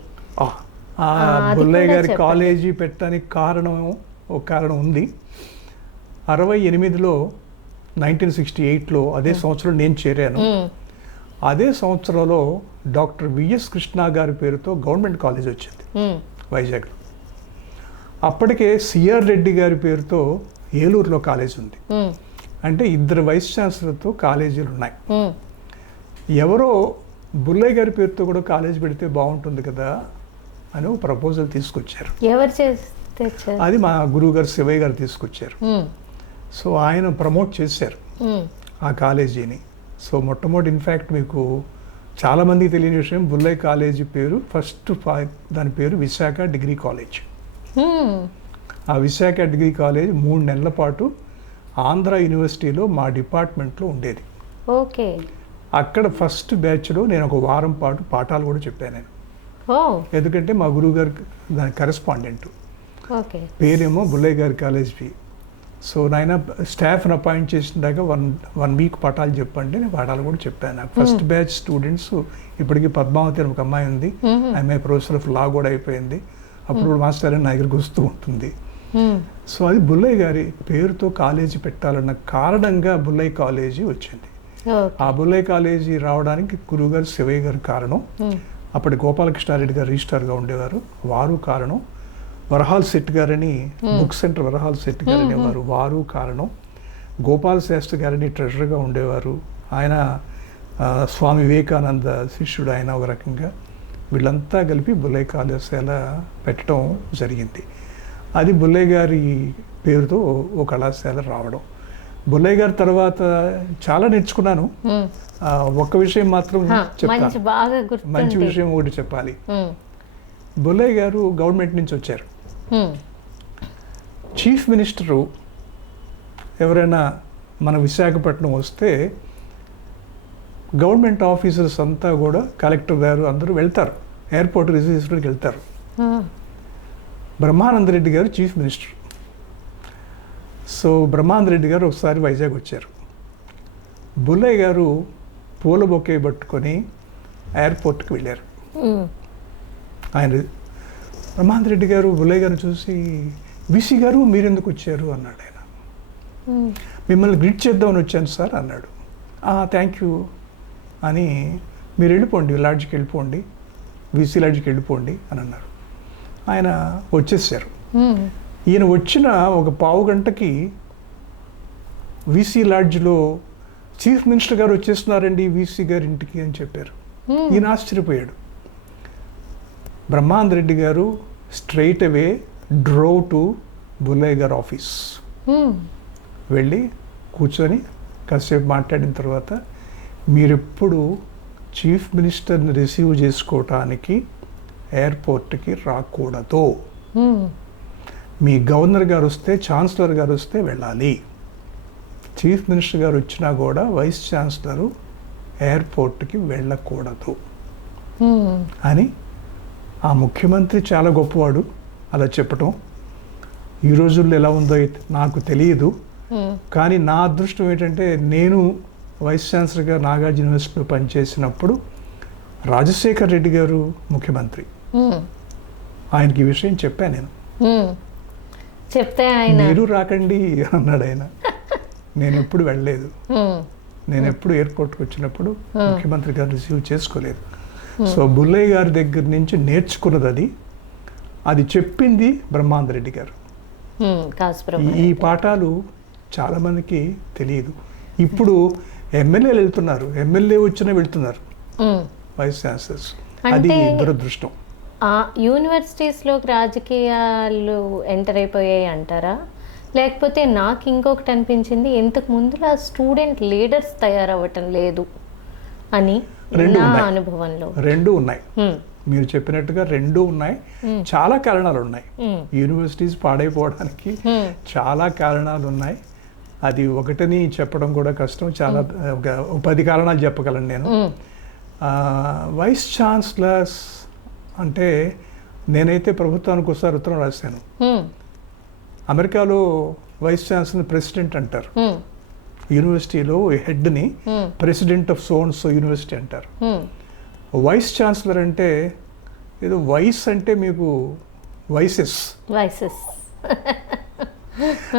బుల్లయ్య గారి కాలేజీ పెట్టడానికి ఒక కారణం ఉంది. 68లో 1968లో అదే సంవత్సరం నేను చేరాను. అదే సంవత్సరంలో డాక్టర్ విఎస్ కృష్ణ గారి పేరుతో గవర్నమెంట్ కాలేజ్ వచ్చింది వైజాగ్లో. అప్పటికే సిఆర్ రెడ్డి గారి పేరుతో ఏలూరులో కాలేజ్ ఉంది. అంటే 2 వైస్ ఛాన్సలర్తో కాలేజీలు ఉన్నాయి. ఎవరో బుల్లయ్య గారి పేరుతో కూడా కాలేజ్ పెడితే బాగుంటుంది కదా అని ఒక ప్రపోజల్ తీసుకొచ్చారు. అది మా గురువు గారు శివయ్య గారు తీసుకొచ్చారు. సో ఆయన ప్రమోట్ చేశారు ఆ కాలేజీని. సో మొట్టమొదటి ఇన్ఫ్యాక్ట్ మీకు చాలామందికి తెలియని విషయం, బుల్లయ్య కాలేజీ పేరు దాని పేరు విశాఖ డిగ్రీ కాలేజ్. ఆ విశాఖ డిగ్రీ కాలేజ్ 3 నెలల పాటు ఆంధ్ర యూనివర్సిటీలో మా డిపార్ట్మెంట్లో ఉండేది. ఓకే, అక్కడ ఫస్ట్ బ్యాచ్లో నేను ఒక వారం పాటు పాఠాలు కూడా చెప్పాను నేను. ఎందుకంటే మా గురువు గారు దాని కరెస్పాండెంట్, పేరేమో బుల్లయ్య గారి కాలేజ్కి. సో నాయన స్టాఫ్ని అపాయింట్ చేసిన దాకా 1 వీక్ పాఠాలు చెప్పండి, నేను పాఠాలు కూడా చెప్పాను. నాకు ఫస్ట్ బ్యాచ్ స్టూడెంట్స్ ఇప్పటికీ పద్మావతి అని ఒక అమ్మాయి ఉంది, ఆమె ప్రొఫెసర్ ఆఫ్ లా కూడా అయిపోయింది. అప్పుడు మాస్టర్ అని నా దగ్గరికి వస్తూ ఉంటుంది. సో అది బుల్లయ్య గారి పేరుతో కాలేజీ పెట్టాలన్న కారణంగా బుల్లయ్య కాలేజీ వచ్చింది. ఆ బుల్లయ్య కాలేజీ రావడానికి గురువు గారు శివయ్య గారు కారణం. అప్పటి గోపాలకృష్ణారెడ్డి గారు రిజిస్ట్రార్గా ఉండేవారు, వారు కారణం. వరహాల్ శెట్టి గారని బుక్ సెంటర్ వరహాల్ శెట్టి గారు అనేవారు, వారు కారణం. గోపాల్ శాస్త్రి గారని ట్రెజరర్గా ఉండేవారు, ఆయన స్వామి వివేకానంద శిష్యుడు ఆయన ఒక రకంగా. వీళ్ళంతా కలిపి బుల్లయ్య కళాశాల పెట్టడం జరిగింది. అది బుల్లయ్య గారి పేరుతో ఓ కళాశాల రావడం. బుల్లయ్య గారి తర్వాత చాలా నేర్చుకున్నాను. ఒక్క విషయం మాత్రం చెప్తాను, మంచి విషయం ఒకటి చెప్పాలి. బుల్లయ్య గారు గవర్నమెంట్ నుంచి వచ్చారు. చీఫ్ మినిస్టరు ఎవరైనా మన విశాఖపట్నం వస్తే గవర్నమెంట్ ఆఫీసర్స్ అంతా కూడా, కలెక్టర్ గారు అందరూ వెళ్తారు, ఎయిర్పోర్ట్ రిసెప్షన్కి వెళ్తారు. బ్రహ్మానంద రెడ్డి గారు chief minister. So Brahmananda Reddy గారు ఒకసారి వైజాగ్ వచ్చారు. బుల్లయ్య గారు పూల బొకే పట్టుకొని ఎయిర్పోర్ట్కి వెళ్ళారు. ఆయన బ్రహ్మానంద రెడ్డి గారు బుల్లయ్య గారిని చూసి, విసి గారు మీరెందుకు వచ్చారు అన్నాడు ఆయన. మిమ్మల్ని గ్రిట్ చేద్దామని వచ్చాను సార్ అన్నాడు. థ్యాంక్ యూ అని, మీరు వెళ్ళిపోండి లాడ్జ్కి వెళ్ళిపోండి, వీసీ లాడ్జ్కి వెళ్ళిపోండి అని అన్నారు. ఆయన వచ్చేసారు. ఉమ్, ఈయన వచ్చిన ఒక పావు గంటకి వీసీ లాడ్జ్లో చీఫ్ మినిస్టర్ గారు వచ్చేస్తున్నారండి వీసీ గారి ఇంటికి అని చెప్పారు. ఉమ్, ఈయన ఆశ్చర్యపోయాడు. బ్రహ్మానంద రెడ్డి గారు straight away drove to Bullayya గారు ఆఫీస్ ఉమ్, వెళ్ళి కూర్చొని కాసేపు మాట్లాడిన తర్వాత మీరెప్పుడు చీఫ్ మినిస్టర్ని రిసీవ్ చేసుకోవటానికి ఎయిర్పోర్ట్కి రాకూడదు. ఉమ్, మీ గవర్నర్ గారు వస్తే ఛాన్సలర్ గారు వస్తే వెళ్ళాలి. చీఫ్ మినిస్టర్ గారు వచ్చినా కూడా వైస్ ఛాన్సలరు ఎయిర్పోర్ట్కి వెళ్ళకూడదు ఉమ్, అని ఆ ముఖ్యమంత్రి చాలా గొప్పవాడు అలా చెప్పటం. ఈ రోజుల్లో ఎలా ఉందో అయితే నాకు తెలియదు. ఉమ్, కానీ నా అదృష్టం ఏంటంటే నేను వైస్ ఛాన్సలర్గా నాగార్జున యూనివర్సిటీలో పనిచేసినప్పుడు రాజశేఖర్ రెడ్డి గారు ముఖ్యమంత్రి. ఉమ్, ఆయనకి ఈ విషయం చెప్పాను నేను. ఉమ్. చెప్తే ఆయన మీరు రాకండి అన్నాడు ఆయన. నేను ఎప్పుడు వెళ్ళలేదు. ఉమ్, నేను ఎప్పుడు ఎయిర్పోర్ట్కి వచ్చినప్పుడు ముఖ్యమంత్రి గారు రిసీవ్ చేసుకోలేదు. సో బుల్లయ్య గారి దగ్గర నుంచి నేర్చుకున్నది అది చెప్పింది బ్రహ్మానంద రెడ్డి గారు. ఉమ్, కాసుపురం ఈ పాఠాలు చాలామందికి తెలియదు. ఇప్పుడు ఎమ్మెల్యేలు వెళ్తున్నారు, ఎమ్మెల్యే వచ్చినా వెళ్తున్నారు ఉమ్. Vice chancellors. అది అంటే దురదృష్టం. ఆ యూనివర్సిటీస్లోకి రాజకీయాలు ఎంటర్ అయిపోయాయి అంటారా? లేకపోతే నాకు ఇంకొకటి అనిపించింది, ఇంతకు ముందులా స్టూడెంట్ లీడర్స్ తయారవ్వటం లేదు అని రెండు నా ఉన్నాయి. అనుభవంలో. రెండూ ఉన్నాయి. ఉమ్, మీరు చెప్పినట్టుగా రెండూ ఉన్నాయి. చాలా కారణాలు ఉన్నాయి. ఉమ్, యూనివర్సిటీస్ పాడైపోవడానికి ఉమ్, చాలా కారణాలు ఉన్నాయి. అది ఒకటిని చెప్పడం కూడా కష్టం. చాలా ఒక 10 కారణాలు చెప్పగలను నేను. ఉమ్, వైస్ ఛాన్సలర్స్ అంటే నేనైతే ప్రభుత్వానికి ఒకసారి ఉత్తరం రాశాను. ఉమ్, అమెరికాలో వైస్ ఛాన్సలర్ ప్రెసిడెంట్ అంటారు. ఉమ్, యూనివర్సిటీలో హెడ్ని ఉమ్, ప్రెసిడెంట్ ఆఫ్ సోన్స్ యూనివర్సిటీ అంటారు. ఉమ్, వైస్ ఛాన్సలర్ అంటే ఏదో వైస్ అంటే మీకు వైసెస్ వైసెస్.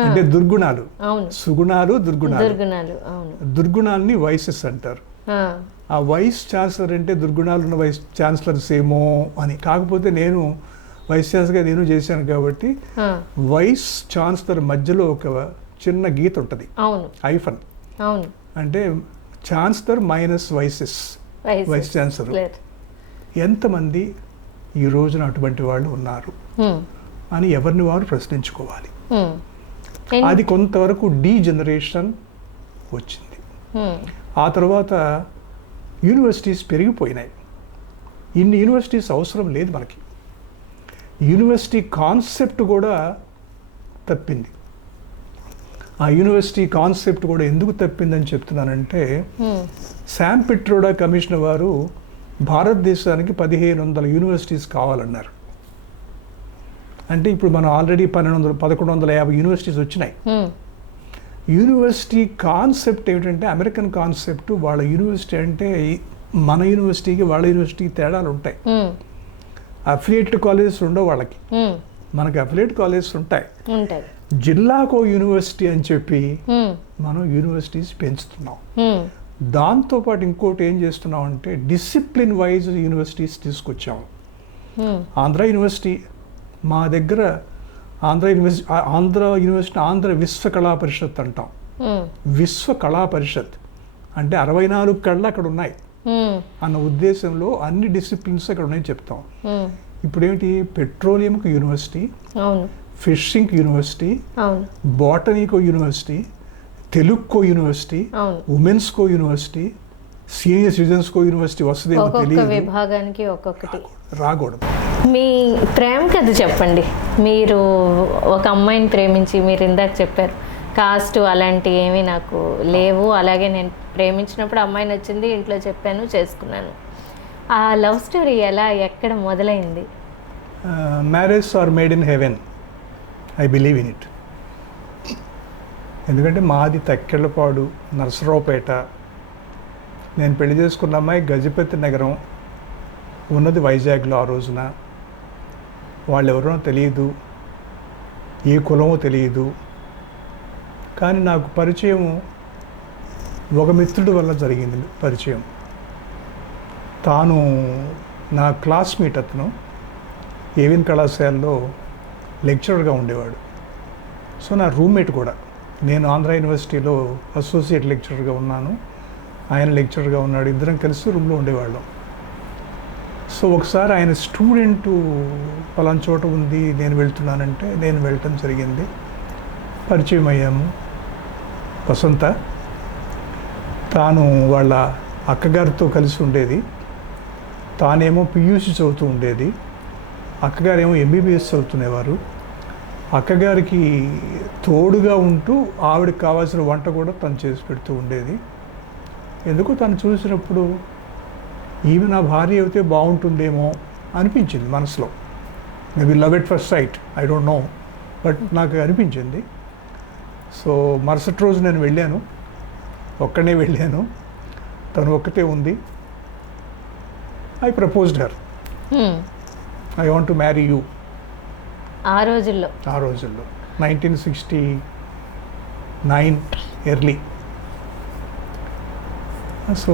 అంటే దుర్గుణాలు. అవును, సుగుణాలు దుర్గుణాలు. దుర్గుణాలు. అవును. దుర్గుణాలని వైసెస్ అంటారు. ఆ, ఆ వైస్ ఛాన్సలర్ అంటే దుర్గుణాలు ఉన్న వైస్ ఛాన్సలర్స్ ఏమో అని. కాకపోతే నేను వైస్ ఛాన్సలర్గా నేను చేశాను కాబట్టి ఆ, వైస్ ఛాన్సలర్ మధ్యలో ఒక చిన్న గీత ఉంటుంది, అవును, ఐఫన్. అవును. అంటే chancellor minus vices, vice chancellor. Clear. ఎంతమంది ఈ రోజున అటువంటి వాళ్ళు ఉన్నారు ఉమ్, అని ఎవరిని వారు ప్రశ్నించుకోవాలి. ఉమ్, అది కొంతవరకు డీజనరేషన్ వచ్చింది. ఉమ్, ఆ తర్వాత యూనివర్సిటీస్ పెరిగిపోయినాయి. ఇన్ని యూనివర్సిటీస్ అవసరం లేదు మనకి. యూనివర్సిటీ కాన్సెప్ట్ కూడా తప్పింది. ఆ యూనివర్సిటీ కాన్సెప్ట్ కూడా ఎందుకు తప్పిందని చెప్తున్నానంటే ఉమ్, శామ్ పిట్రోడా కమిషన్ వారు భారతదేశానికి 1500 యూనివర్సిటీస్ కావాలన్నారు. అంటే ఇప్పుడు మనం ఆల్రెడీ 1150 యూనివర్సిటీస్ వచ్చినాయి. ఉమ్, యూనివర్సిటీ కాన్సెప్ట్ ఏమిటంటే అమెరికన్ కాన్సెప్ట్. వాళ్ళ యూనివర్సిటీ అంటే మన యూనివర్సిటీకి వాళ్ళ యూనివర్సిటీకి తేడాలు ఉంటాయి. ఉమ్, అఫిలియేటెడ్ కాలేజెస్ ఉండవు వాళ్ళకి, ఉమ్, మనకి అఫిలియేటెడ్ కాలేజెస్ ఉంటాయి. ఉంటాయి. జిల్లాకో యూనివర్సిటీ అని చెప్పి ఉమ్, మనం యూనివర్సిటీస్ పెంచుతున్నాం. ఉమ్, దాంతోపాటు ఇంకోటి ఏం చేస్తున్నాం అంటే డిసిప్లిన్ వైజ్ యూనివర్సిటీస్ తీసుకొచ్చాము. ఉమ్, ఆంధ్ర యూనివర్సిటీ మా దగ్గర ఆంధ్ర యూనివర్సిటీ ఆంధ్ర విశ్వ కళా పరిషత్ అంటాం. ఉమ్, విశ్వ కళా పరిషత్ అంటే 64 కళలు అక్కడ ఉన్నాయి ఉమ్, అన్న ఉద్దేశంలో అన్ని డిసిప్లిన్స్ అక్కడ ఉన్నాయని చెప్తాం. ఉమ్, ఇప్పుడేమిటి, పెట్రోలియంకు యూనివర్సిటీ, అవును, ఫిషింగ్ యూనివర్సిటీ, అవును, బాటనీకో యూనివర్సిటీ, తెలుగుకో యూనివర్సిటీ, అవును. ఉమెన్స్కో యూనివర్సిటీ, సీనియర్ సిటిజన్స్కో యూనివర్సిటీ వస్తుందేమో ఒక్కొక్క తెలియదు. విభాగానికి ఒక్కొక్కటి. రాకూడదు. మీ ప్రేమ కథ చెప్పండి. మీరు ఒక అమ్మాయిని ప్రేమించి, మీరు ఇందాక చెప్పారు కాస్ట్ అలాంటివి ఏమీ నాకు లేవు, అలాగే నేను ప్రేమించినప్పుడు అమ్మాయి నచ్చింది, ఇంట్లో చెప్పాను, చేసుకున్నాను. ఆ లవ్ స్టోరీ ఎలా, ఎక్కడ మొదలైంది? Marriage or made in heaven, I believe in it. ఎందుకంటే మాది తక్కెళ్ళపాడు, నరసరావుపేట. నేను పెళ్లి చేసుకున్న అమ్మాయి గజపతి నగరం, ఉన్నది వైజాగ్లో. ఆ రోజున వాళ్ళు ఎవరో తెలియదు, ఏ కులమో తెలియదు. కానీ నాకు పరిచయం ఒక మిత్రుడి వల్ల జరిగింది పరిచయం. తాను నా క్లాస్మేట్, అతను ఏవిఎన్ కళాశాలలో లెక్చరర్గా ఉండేవాడు. సో నా రూమ్మేట్ కూడా. నేను ఆంధ్ర యూనివర్సిటీలో అసోసియేట్ లెక్చరర్గా ఉన్నాను, ఆయన లెక్చరర్గా ఉన్నాడు. ఇద్దరం కలిసి రూమ్లో ఉండేవాళ్ళం. సో ఒకసారి ఆయన స్టూడెంటు పలానా చోట ఉంది, నేను వెళ్తున్నానంటే నేను వెళ్ళటం జరిగింది. పరిచయం అయ్యాము. వసంత తాను వాళ్ళ అక్కగారితో కలిసి ఉండేది. తానేమో పియూసీ చదువుతూ ఉండేది, అక్కగారేమో ఎంబీబీఎస్ చదువుతునేవారు. అక్కగారికి తోడుగా ఉంటూ ఆవిడకి కావాల్సిన వంట కూడా తను చేసి పెడుతూ ఉండేది. ఎందుకు తను చూసినప్పుడు ఈమె నా భార్య అయితే బాగుంటుందేమో అనిపించింది మనసులో. Maybe love at first sight, I don't know, but నాకు అనిపించింది. సో మరుసటి రోజు నేను వెళ్ళాను, ఒక్కనే వెళ్ళాను. తను ఒక్కతే ఉంది. I proposed her, I want to marry you. ఆ రోజుల్లో 1969 ఎర్లీ. సో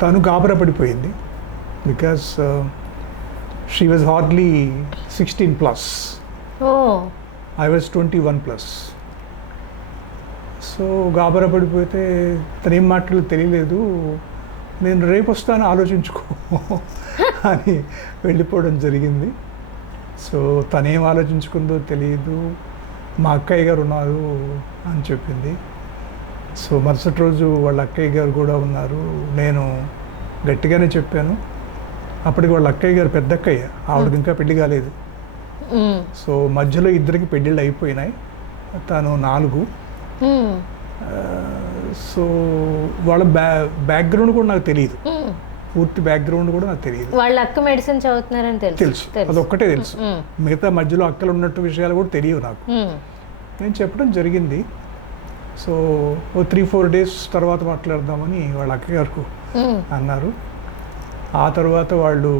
తను గాబరా పడిపోయింది. Because she was hardly 16+. ఓ ఐ వాజ్ 21+. సో గాబరా పడిపోతే తనేం మాటలు తెలియలేదు. నేను రేపు వస్తాను, ఆలోచించుకో అని వెళ్ళిపోవడం జరిగింది. సో తనేం ఆలోచించుకుందో తెలియదు. మా అక్కయ్య గారు ఉన్నారు అని చెప్పింది. సో మరుసటి రోజు వాళ్ళ అక్కయ్య గారు కూడా ఉన్నారు. నేను గట్టిగానే చెప్పాను. అప్పటికి వాళ్ళ అక్కయ్య గారు పెద్ద అక్కయ్య, ఆవిడకి ఇంకా పెళ్లి కాలేదు. సో మధ్యలో ఇద్దరికి పెళ్ళిళ్ళు అయిపోయినాయి, తను 4. సో వాళ్ళ బ్యాక్గ్రౌండ్ కూడా నాకు తెలియదు, పూర్తి బ్యాక్గ్రౌండ్ కూడా నాకు తెలియదు. వాళ్ళ అక్క మెడిసిన్ చదువుతున్నారని తెలుసు, అదొక్కటే తెలుసు. మిగతా మధ్యలో అక్కలు ఉన్నట్టు విషయాలు కూడా తెలియవు నాకు. నేను చెప్పడం జరిగింది. సో ఓ 3-4 డేస్ తర్వాత మాట్లాడదామని వాళ్ళ అక్కగారు అన్నారు. ఆ తర్వాత వాళ్ళు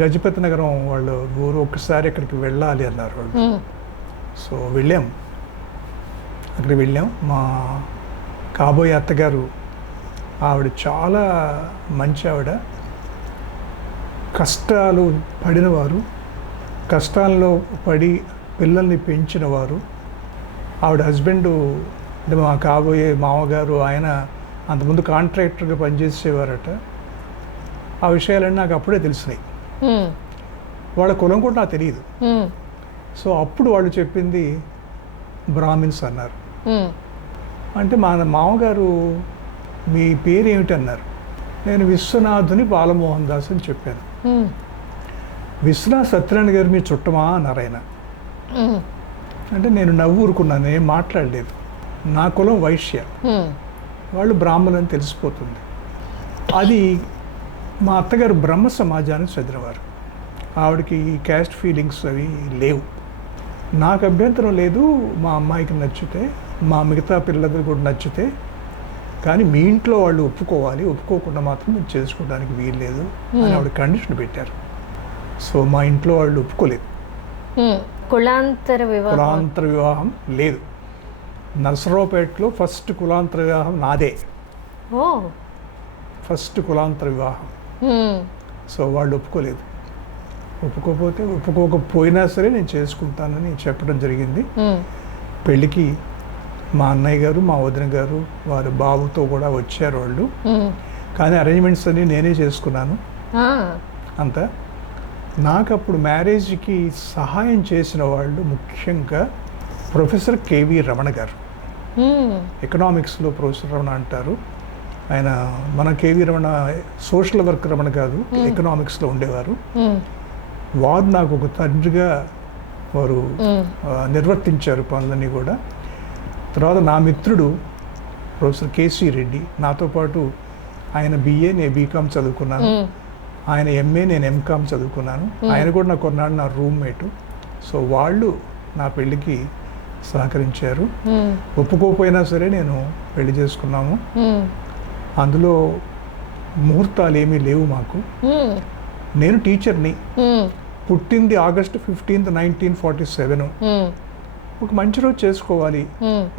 గజపతి నగరం వాళ్ళు ఊరు ఒక్కసారి అక్కడికి వెళ్ళాలి అన్నారు వాళ్ళు. సో అక్కడికి వెళ్ళాం. మా కాబోయే అత్తగారు ఆవిడ చాలా మంచి ఆవిడ, కష్టాలు పడినవారు, కష్టాల్లో పడి పిల్లల్ని పెంచినవారు. ఆవిడ హస్బెండ్ అంటే మా కాబోయే మామగారు, ఆయన అంతకుముందు కాంట్రాక్టర్గా పనిచేసేవారట. ఆ విషయాలన్నీ నాకు అప్పుడే తెలిసినాయి. వాళ్ళ కులం కూడా నాకు తెలియదు. సో అప్పుడు వాళ్ళు చెప్పింది బ్రాహ్మిన్స్ అన్నారు. అంటే మా మామగారు మీ పేరు ఏమిటి అన్నారు. నేను విశ్వనాథుని బాలమోహన్ దాస్ అని చెప్పాను. విశ్వనాథ్ సత్యనారాయణ గారు మీ చుట్టమా అన్నారు ఆయన. అంటే నేను నవ్వురుకున్నాను, ఏం మాట్లాడలేదు. నా కులం వైశ్య, వాళ్ళు బ్రాహ్మణులు అని తెలిసిపోతుంది. అది మా అత్తగారు బ్రహ్మ సమాజానికి చదివినవారు. ఆవిడకి క్యాస్ట్ ఫీలింగ్స్ అవి లేవు. నాకు అభ్యంతరం లేదు, మా అమ్మాయికి నచ్చితే, మా మిగతా పిల్లలకు కూడా నచ్చితే, కానీ మీ ఇంట్లో వాళ్ళు ఒప్పుకోవాలి, ఒప్పుకోకుండా మాత్రం మీరు చేసుకోవడానికి వీల్లేదు అని ఆవిడ కండిషన్ పెట్టారు. సో మా ఇంట్లో వాళ్ళు ఒప్పుకోలేదు. కులాంతర వివాహం లేదు. నర్సరావుపేటలో ఫస్ట్ కులాంతర వివాహం నాదే. ఫస్ట్ కులాంతర వివాహం. సో వాళ్ళు ఒప్పుకోలేదు. ఒప్పుకోకపోయినా సరే నేను చేసుకుంటానని చెప్పడం జరిగింది. పెళ్ళికి మా అన్నయ్య గారు, మా వదిన గారు, వారి బాబుతో కూడా వచ్చారు వాళ్ళు. కానీ అరేంజ్మెంట్స్ అన్నీ నేనే చేసుకున్నాను అంతా. నాకు అప్పుడు మ్యారేజ్కి సహాయం చేసిన వాళ్ళు ముఖ్యంగా ప్రొఫెసర్ కేవి రమణ గారు. ఎకనామిక్స్లో ప్రొఫెసర్ రమణ అంటారు ఆయన. మన KV Ramana social work Ramana కాదు, ఎకనామిక్స్లో ఉండేవారు. వారు నాకు ఒక తండ్రిగా వారు నిర్వర్తించారు పనులన్నీ కూడా. తర్వాత నా మిత్రుడు ప్రొఫెసర్ కేసీ రెడ్డి, నాతో పాటు ఆయన BA, నేను BCom చదువుకున్నాను. ఆయన MA, నేను MCom చదువుకున్నాను. ఆయన కూడా నాకు కొన్నాడు నా రూమ్మేటు. సో వాళ్ళు నా పెళ్ళికి సహకరించారు. ఒప్పుకోకపోయినా సరే నేను పెళ్లి చేసుకున్నాము. అందులో ముహూర్తాలు ఏమీ లేవు మాకు. నేను టీచర్ని, పుట్టింది August 15, 1947. ఒక మంచి రోజు చేసుకోవాలి.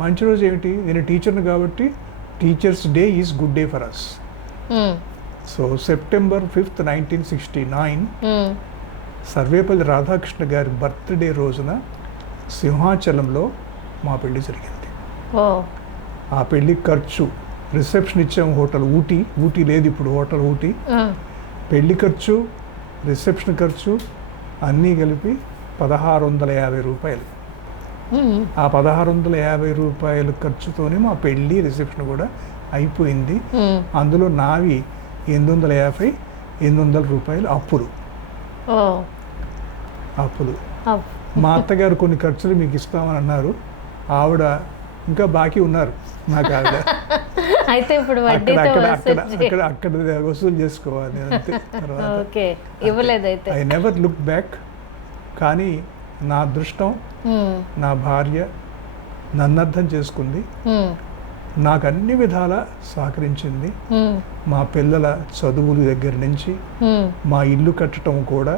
మంచి రోజు ఏమిటి, నేను టీచర్ని కాబట్టి teachers day is good day for us. So September 5, 1969 Sarvepalli Radhakrishna గారి బర్త్డే రోజున సింహాచలంలో మా పెళ్లి జరిగింది. ఓ ఆ పెళ్లి ఖర్చు, రిసెప్షన్ ఇచ్చాము హోటల్ ఊటీ లేదు ఇప్పుడు, హోటల్ ఊటీ. పెళ్లి ఖర్చు, రిసెప్షన్ ఖర్చు అన్నీ కలిపి 1650 రూపాయలు. ఆ 1650 రూపాయల ఖర్చుతోనే మా పెళ్ళి రిసెప్షన్ కూడా అయిపోయింది. అందులో నావి 850 రూపాయలు అప్పులు. మా అత్తగారు కొన్ని ఖర్చులు మీకు ఇస్తామని అన్నారు. ఆవిడ ఇంకా బాకీ ఉన్నారు నాకు. ఆవిడ అయితే ఇప్పుడు అక్కడ వసూలు చేసుకోవాలి అంతే. తర్వాత ఐ నెవర్ లుక్ బ్యాక్. కానీ నా అదృష్టం, నా భార్య నన్ను అర్థం చేసుకుంది, నాకు అన్ని విధాల సహకరించింది. మా పిల్లల చదువుల దగ్గర నుంచి మా ఇల్లు కట్టడం కూడా,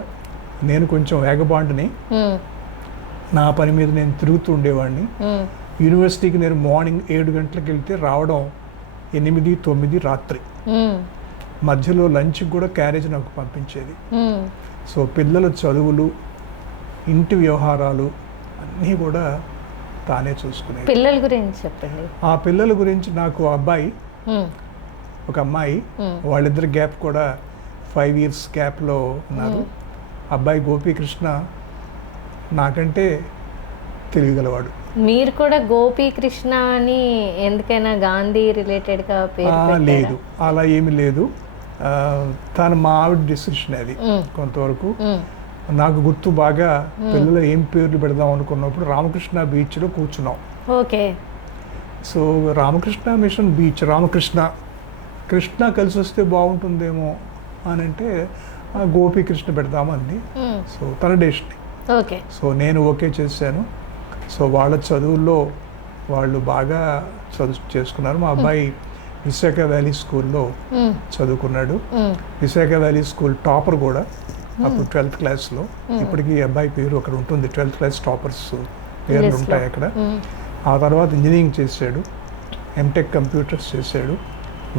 నేను కొంచెం వేగబాండుని, నా పని మీద నేను తిరుగుతూ ఉండేవాడిని. యూనివర్సిటీకి నేను మార్నింగ్ 7 గంటలకు వెళ్తే రావడం 8, 9 రాత్రి. మధ్యలో లంచ్కి కూడా క్యారేజ్ నాకు పంపించేది. సో పిల్లల చదువులు, ఇంటి వ్యవహారాలు అన్నీ కూడా తానే చూసుకునేది. పిల్లల గురించి చెప్పండి. ఆ పిల్లల గురించి నాకు అబ్బాయి, ఒక అమ్మాయి, వాళ్ళిద్దరి గ్యాప్ కూడా 5 years గ్యాప్లో ఉన్నారు. అబ్బాయి గోపీకృష్ణ నాకంటే తెలియగలవాడు. మీరు కూడా గోపీకృష్ణ అని ఎందుకైనా గాంధీ రిలేటెడ్గా పేరు? లేదు, అలా ఏమి లేదు. తను మా ఆవిడ డిసిషన్ అది కొంతవరకు. నాకు గుర్తు బాగా, పిల్లలు ఏం పేర్లు పెడదాం అనుకున్నప్పుడు రామకృష్ణ బీచ్లో కూర్చున్నాం. Okay. So Ramakrishna mission beach, Krishna కలిసి వస్తే బాగుంటుందేమో అని అంటే గోపీకృష్ణ పెడదామంది. సో తన డెసిషన్. ఓకే. సో నేను ఓకే చేశాను. సో వాళ్ళ చదువుల్లో వాళ్ళు బాగా చదువు చేసుకున్నారు. మా అబ్బాయి విశాఖ వ్యాలీ స్కూల్లో చదువుకున్నాడు. విశాఖ వ్యాలీ స్కూల్ టాపర్ కూడా అప్పుడు 12th క్లాస్లో. ఇప్పటికీ అబ్బాయి పేరు అక్కడ ఉంటుంది, 12th క్లాస్ టాపర్స్ పేర్లు ఉంటాయి అక్కడ. ఆ తర్వాత ఇంజనీరింగ్ చేశాడు, ఎంటెక్ కంప్యూటర్స్ చేశాడు.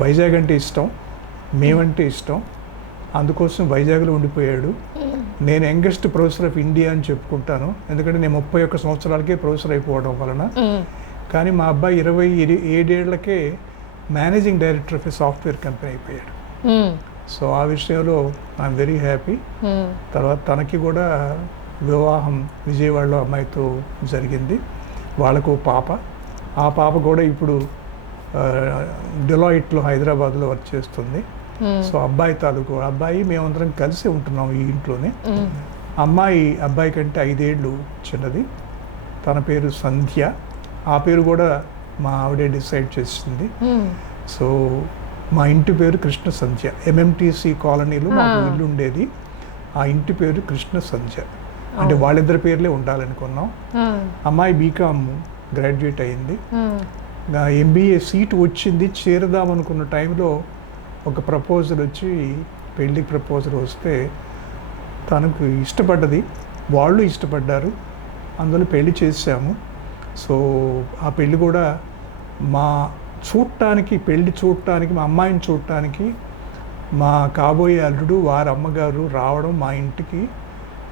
వైజాగ్ అంటే ఇష్టం, మేమంటే ఇష్టం, అందుకోసం వైజాగ్లో ఉండిపోయాడు. నేను యంగెస్ట్ ప్రొఫెసర్ ఆఫ్ ఇండియా అని చెప్పుకుంటాను, ఎందుకంటే నేను 31 సంవత్సరాలకే ప్రొఫెసర్ అయిపోవడం వలన. కానీ మా అబ్బాయి 27 ఏళ్లకే managing director of a software company అయిపోయాడు. సో ఆ విషయంలో ఐఎమ్ వెరీ హ్యాపీ. తర్వాత తనకి కూడా వివాహం విజయవాడలో అమ్మాయితో జరిగింది. వాళ్ళకు పాప, ఆ పాప కూడా ఇప్పుడు డెలాయిట్లో హైదరాబాద్లో వర్క్ చేస్తుంది. సో అబ్బాయి మేమందరం కలిసి ఉంటున్నాం ఈ ఇంట్లోనే. అబ్బాయి కంటే 5 ఏళ్ళు చిన్నది. తన పేరు సంధ్య. ఆ పేరు కూడా మా ఆవిడే డిసైడ్ చేసింది. సో మా ఇంటి పేరు కృష్ణ సంధ్య. MMTC కాలనీలో మాకు ఇల్లు ఉండేది. ఆ ఇంటి పేరు కృష్ణ సంధ్య. అంటే వాళ్ళిద్దరి పేర్లే ఉండాలనుకున్నాం. అమ్మాయి BCom గ్రాడ్యుయేట్ అయింది. MBA సీట్ వచ్చింది. చేరదామనుకున్న టైంలో ఒక ప్రపోజల్ వచ్చి, పెళ్లి ప్రపోజల్ వస్తే తనకు ఇష్టపడ్డది, వాళ్ళు ఇష్టపడ్డారు, అందులో పెళ్లి చేసాము. సో ఆ పెళ్లి కూడా పెళ్లి చూడటానికి, మా అమ్మాయిని చూడటానికి మా కాబోయే అల్లుడు వారి అమ్మగారు రావడం మా ఇంటికి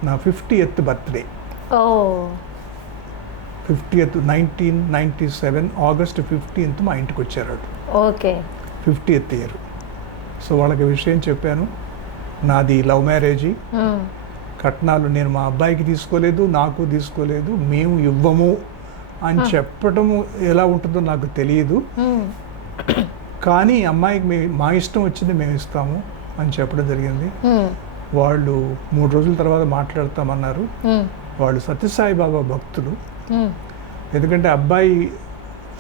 నా 50th birthday. 50th 1997 August 15th మా ఇంటికి వచ్చారు. ఓకే. 50th year. సో వాళ్ళకి విషయం చెప్పాను, నాది లవ్ మ్యారేజీ, కట్నాలు నేను మా అబ్బాయికి తీసుకోలేదు, నాకు తీసుకోలేదు, మేము ఇవ్వము అని చెప్పటము ఎలా ఉంటుందో నాకు తెలియదు. కానీ అమ్మాయికి మా ఇష్టం వచ్చింది మేము ఇస్తాము అని చెప్పడం జరిగింది. వాళ్ళు 3 రోజుల తర్వాత మాట్లాడతామన్నారు. వాళ్ళు సత్యసాయి బాబా భక్తులు. ఎందుకంటే అబ్బాయి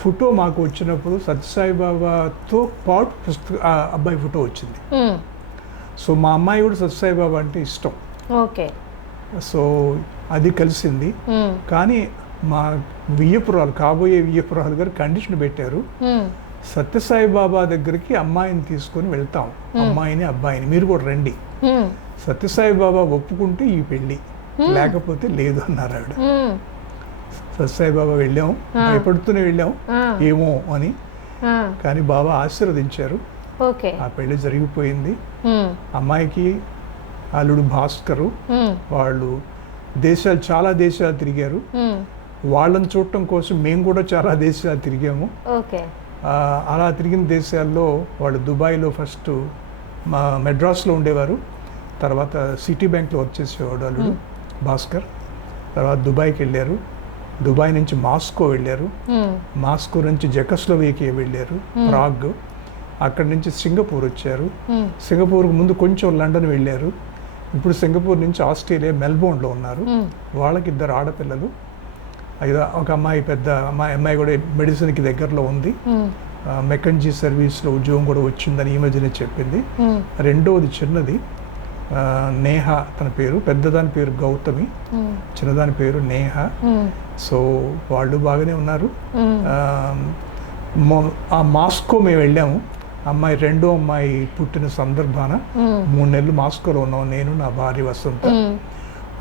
ఫోటో మాకు వచ్చినప్పుడు సత్యసాయి బాబాతో పాటు అబ్బాయి ఫోటో వచ్చింది. సో మా అమ్మాయి కూడా సత్యసాయి బాబా అంటే ఇష్టం. ఓకే. సో అది కలిసింది. కానీ మా కాబోయే వియ్యపురాలు గారు కండిషన్ పెట్టారు, సత్యసాయి బాబా దగ్గరికి అమ్మాయిని తీసుకొని వెళ్తాం, అమ్మాయిని అబ్బాయిని మీరు కూడా రండి, సత్యసాయి బాబా ఒప్పుకుంటే ఈ పెళ్ళి, లేకపోతే లేదు అన్నారు ఆవిడ. సత్యసాయి బాబా వెళ్ళాం, భయపడుతూనే వెళ్ళాం ఏమో అని, కానీ బాబా ఆశీర్వదించారు. ఆ పెళ్లి జరిగిపోయింది. అమ్మాయికి అల్లుడు భాస్కరు, మ్మ్. వాళ్ళు చాలా దేశాలు తిరిగారు. మ్మ్. వాళ్ళని చూడటం కోసం మేము కూడా చాలా దేశాలు తిరిగాము. ఓకే. అలా తిరిగిన దేశాల్లో వాళ్ళు దుబాయ్లో ఫస్ట్ మెడ్రాస్లో ఉండేవారు, తర్వాత సిటీ బ్యాంక్లో వర్క్ చేసేవాడు అల్లుడు భాస్కర్. తర్వాత దుబాయ్కి వెళ్ళారు, దుబాయ్ నుంచి మాస్కో వెళ్ళారు, మ్మ్. మాస్కో నుంచి జెకోస్లోవేకియా వెళ్ళారు, ప్రాగ్, అక్కడి నుంచి సింగపూర్ వచ్చారు. మ్మ్. సింగపూర్కు ముందు కొంచెం లండన్ వెళ్ళారు. ఇప్పుడు సింగపూర్ నుంచి ఆస్ట్రేలియా మెల్బోర్న్లో ఉన్నారు. మ్మ్. వాళ్ళకి 2 ఆడపిల్లలు, ఒక అమ్మాయి, పెద్ద అమ్మాయి కూడా మెడిసిన్కి దగ్గరలో ఉంది. మ్మ్. మెకంజీ సర్వీస్లో ఉద్యోగం కూడా వచ్చిందని ఈ మధ్యనే చెప్పింది. మ్మ్. రెండవది చిన్నది నేహ తన పేరు, పెద్దదాని పేరు గౌతమి, మ్మ్. చిన్నదాని పేరు నేహ. మ్మ్. సో వాళ్ళు బాగానే ఉన్నారు. మ్మ్. ఆ మాస్కో మేము వెళ్ళాము. రెండో అమ్మాయి పుట్టిన సందర్భాన మ్మ్. 3 నెలలు మాస్కోలో ఉన్నాం, నేను నా భార్య వసంత. మ్మ్.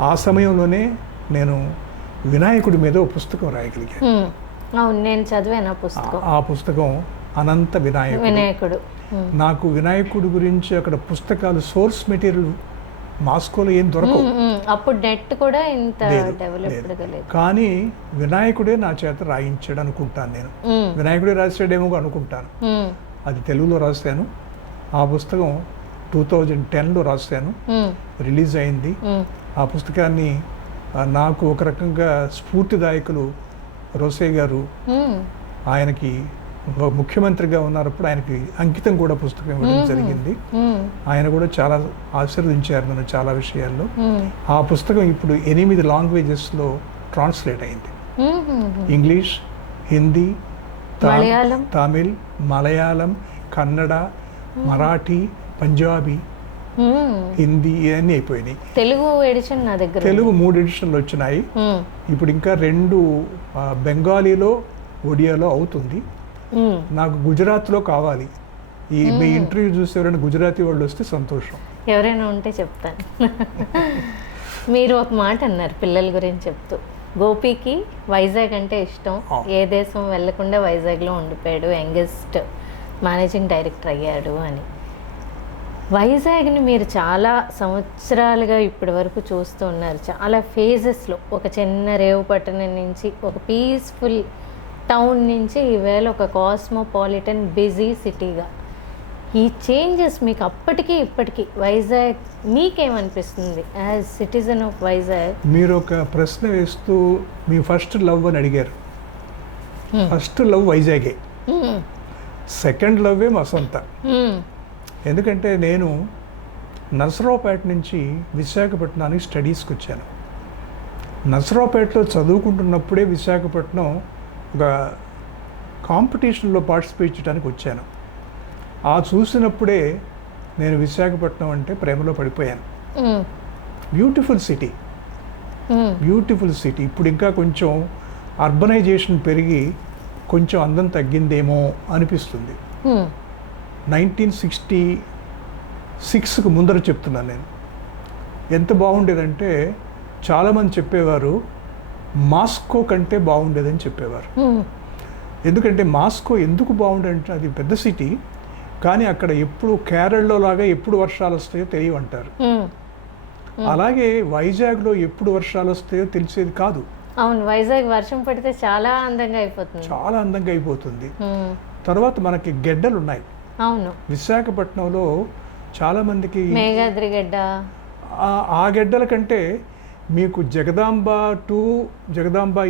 ఆ సమయంలోనే నేను వినాయకుడి మీద ఒక పుస్తకం రాయగలిగాను. మ్మ్. అవును, నేను చదివాను ఆ పుస్తకం. ఆ పుస్తకం అనంత వినాయకుడు. వినాయకుడు. మ్మ్. నాకు వినాయకుడి గురించి అక్కడ పుస్తకాలు, సోర్స్ మెటీరియల్ మాస్కోలో ఏం దొరకవు. మ్మ్. అప్పుడు నెట్ కూడా ఇంత లేదు, డెవలప్డ్గా లేదు. కానీ వినాయకుడే నా చేత రాయించాడు అనుకుంటాను నేను. మ్మ్. వినాయకుడే రాశాడేమో అనుకుంటాను. మ్మ్. అది తెలుగులో రాశాను. ఆ పుస్తకం 2010లో రాశాను, మ్మ్. రిలీజ్ అయింది. మ్మ్. ఆ పుస్తకాన్ని నాకు ఒక రకంగా స్ఫూర్తిదాయకులు రోసయ్య గారు, మ్మ్. ఆయనకి ముఖ్యమంత్రిగా ఉన్నప్పుడు ఆయనకి అంకితం కూడా పుస్తకం ఇవ్వడం జరిగింది. మ్మ్. ఆయన కూడా చాలా ఆశీర్వదించారు నన్ను చాలా విషయాల్లో. మ్మ్. ఆ పుస్తకం ఇప్పుడు 8 లాంగ్వేజెస్లో ట్రాన్స్లేట్ అయింది. మ్మ్. ఇంగ్లీష్, హిందీ, మలయాళం. తమిళ్, మలయాళం, కన్నడ, మరాఠీ, పంజాబీ, మ్మ్. హిందీ ఇవన్నీ అయిపోయినాయి. తెలుగు ఎడిషన్ నా దగ్గర తెలుగు 3 ఎడిషన్లు వచ్చినాయి. మ్మ్. ఇప్పుడు ఇంకా 2 బెంగాలీలో, ఒడియాలో అవుతుంది. మ్మ్. నాకు గుజరాత్లో కావాలి. మీ ఇంటర్వ్యూ చూసి ఎవరైనా గుజరాతీ వాళ్ళు వస్తే సంతోషం. ఎవరైనా ఉంటే చెప్తాను. మీరు ఒక మాట అన్నారు పిల్లల గురించి చెప్తూ, గోపికి వైజాగ్ అంటే ఇష్టం, ఏ దేశం వెళ్లకుండా వైజాగ్లో ఉండిపోయాడు, యంగెస్ట్ మేనేజింగ్ డైరెక్టర్ అయ్యాడు అని. వైజాగ్ని మీరు చాలా సంవత్సరాలుగా ఇప్పటి వరకు చూస్తూ ఉన్నారు, చాలా ఫేజెస్లో. ఒక చిన్న రేవు పట్టణం నుంచి, ఒక పీస్ఫుల్ టౌన్ నుంచి ఈవేళ ఒక కాస్మోపాలిటన్ బిజీ సిటీగా. ఈ చేంజెస్ మీకు అప్పటికి ఇప్పటికీ వైజాగ్ మీకేమనిపిస్తుంది యాజ్ సిటిజన్ ఆఫ్ వైజాగ్? మీరు ఒక ప్రశ్న వేస్తూ మీ ఫస్ట్ లవ్ అని అడిగారు. ఫస్ట్ లవ్ వైజాగే, సెకండ్ లవ్వే వసంత. ఎందుకంటే నేను నరసరావుపేట నుంచి విశాఖపట్నానికి స్టడీస్కి వచ్చాను. నరసరావుపేటలో చదువుకుంటున్నప్పుడే విశాఖపట్నం ఒక కాంపిటీషన్లో పార్టిసిపేట్ చేయడానికి వచ్చాను. ఆ చూసినప్పుడే నేను విశాఖపట్నం అంటే ప్రేమలో పడిపోయాను. Beautiful city, beautiful city. ఇప్పుడు ఇంకా కొంచెం అర్బనైజేషన్ పెరిగి కొంచెం అందం తగ్గిందేమో అనిపిస్తుంది. 1966కు ముందర చెప్తున్నాను నేను. ఎంత బాగుండేదంటే చాలామంది చెప్పేవారు మాస్కో కంటే బాగుండేదని చెప్పేవారు. ఎందుకంటే మాస్కో ఎందుకు బాగుండేదంటే అది పెద్ద సిటీ, కానీ అక్కడ ఎప్పుడు కేరళలో లాగా ఎప్పుడు వర్షాలు వస్తాయో తెలియవంటారు. అలాగే వైజాగ్లో ఎప్పుడు వర్షాలు వస్తాయో తెలిసేది కాదు. అవును, వైజాగ్ వర్షం పడితే చాలా అందంగా అయిపోతుంది, చాలా అందంగా అయిపోతుంది. తర్వాత మనకి గెడ్డలు ఉన్నాయి. అవును, విశాఖపట్నంలో చాలా మందికి మేఘాద్రి గడ్డ. ఆ గెడ్డల కంటే మీకు జగదాంబ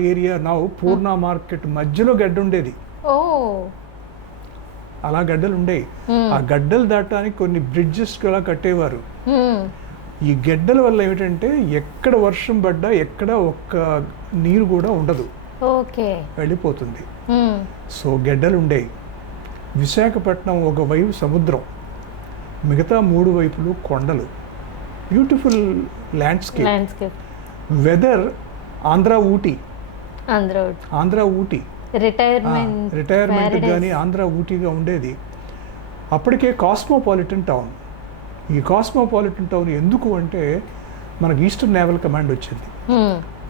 ఏరియా పూర్ణ మార్కెట్ మధ్యలో గడ్డ ఉండేది. ఓ, అలా గడ్డలు ఉండేవి. ఆ గడ్డలు దాటడానికి కొన్ని బ్రిడ్జెస్ అలా కట్టేవారు. ఈ గడ్డల వల్ల ఏమిటంటే ఎక్కడ వర్షం పడ్డా ఎక్కడ ఒక్క నీరు కూడా ఉండదు, ఓకే, వెళ్ళిపోతుంది. సో గడ్డలు ఉండేవి. విశాఖపట్నం ఒకవైపు సముద్రం, మిగతా 3 వైపులు కొండలు, beautiful landscape. Weather Andhra Ooty retirement కానీ ఆంధ్ర ఊటీగా ఉండేది. అప్పటికే కాస్మోపాలిటన్ టౌన్. ఈ కాస్మోపాలిటన్ టౌన్ ఎందుకు అంటే మనకి ఈస్టర్న్ నేవల్ కమాండ్ వచ్చింది,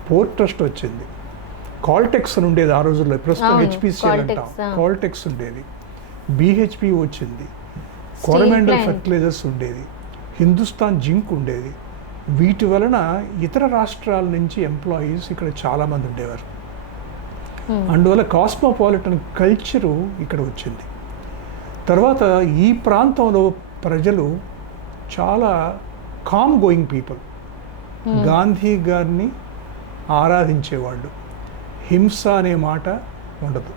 పోర్ట్ ట్రస్ట్ వచ్చింది, కాల్టెక్స్ అని ఉండేది ఆ రోజుల్లో, ప్రస్తుతం హెచ్పిసిఎల్ అంటాం, కాల్టెక్స్ ఉండేది, బిహెచ్పి వచ్చింది, కోరమాండల్ ఫర్టిలైజర్స్ ఉండేది, హిందుస్థాన్ జింక్ ఉండేది. వీటి వలన ఇతర రాష్ట్రాల నుంచి ఎంప్లాయీస్ ఇక్కడ చాలామంది ఉండేవారు. అందువల్ల కాస్మోపాలిటన్ కల్చరు ఇక్కడ వచ్చింది. తర్వాత ఈ ప్రాంతంలో ప్రజలు చాలా కామ్ గోయింగ్ పీపుల్. గాంధీ గారిని ఆరాధించేవాళ్ళు. హింస అనే మాట ఉండదు.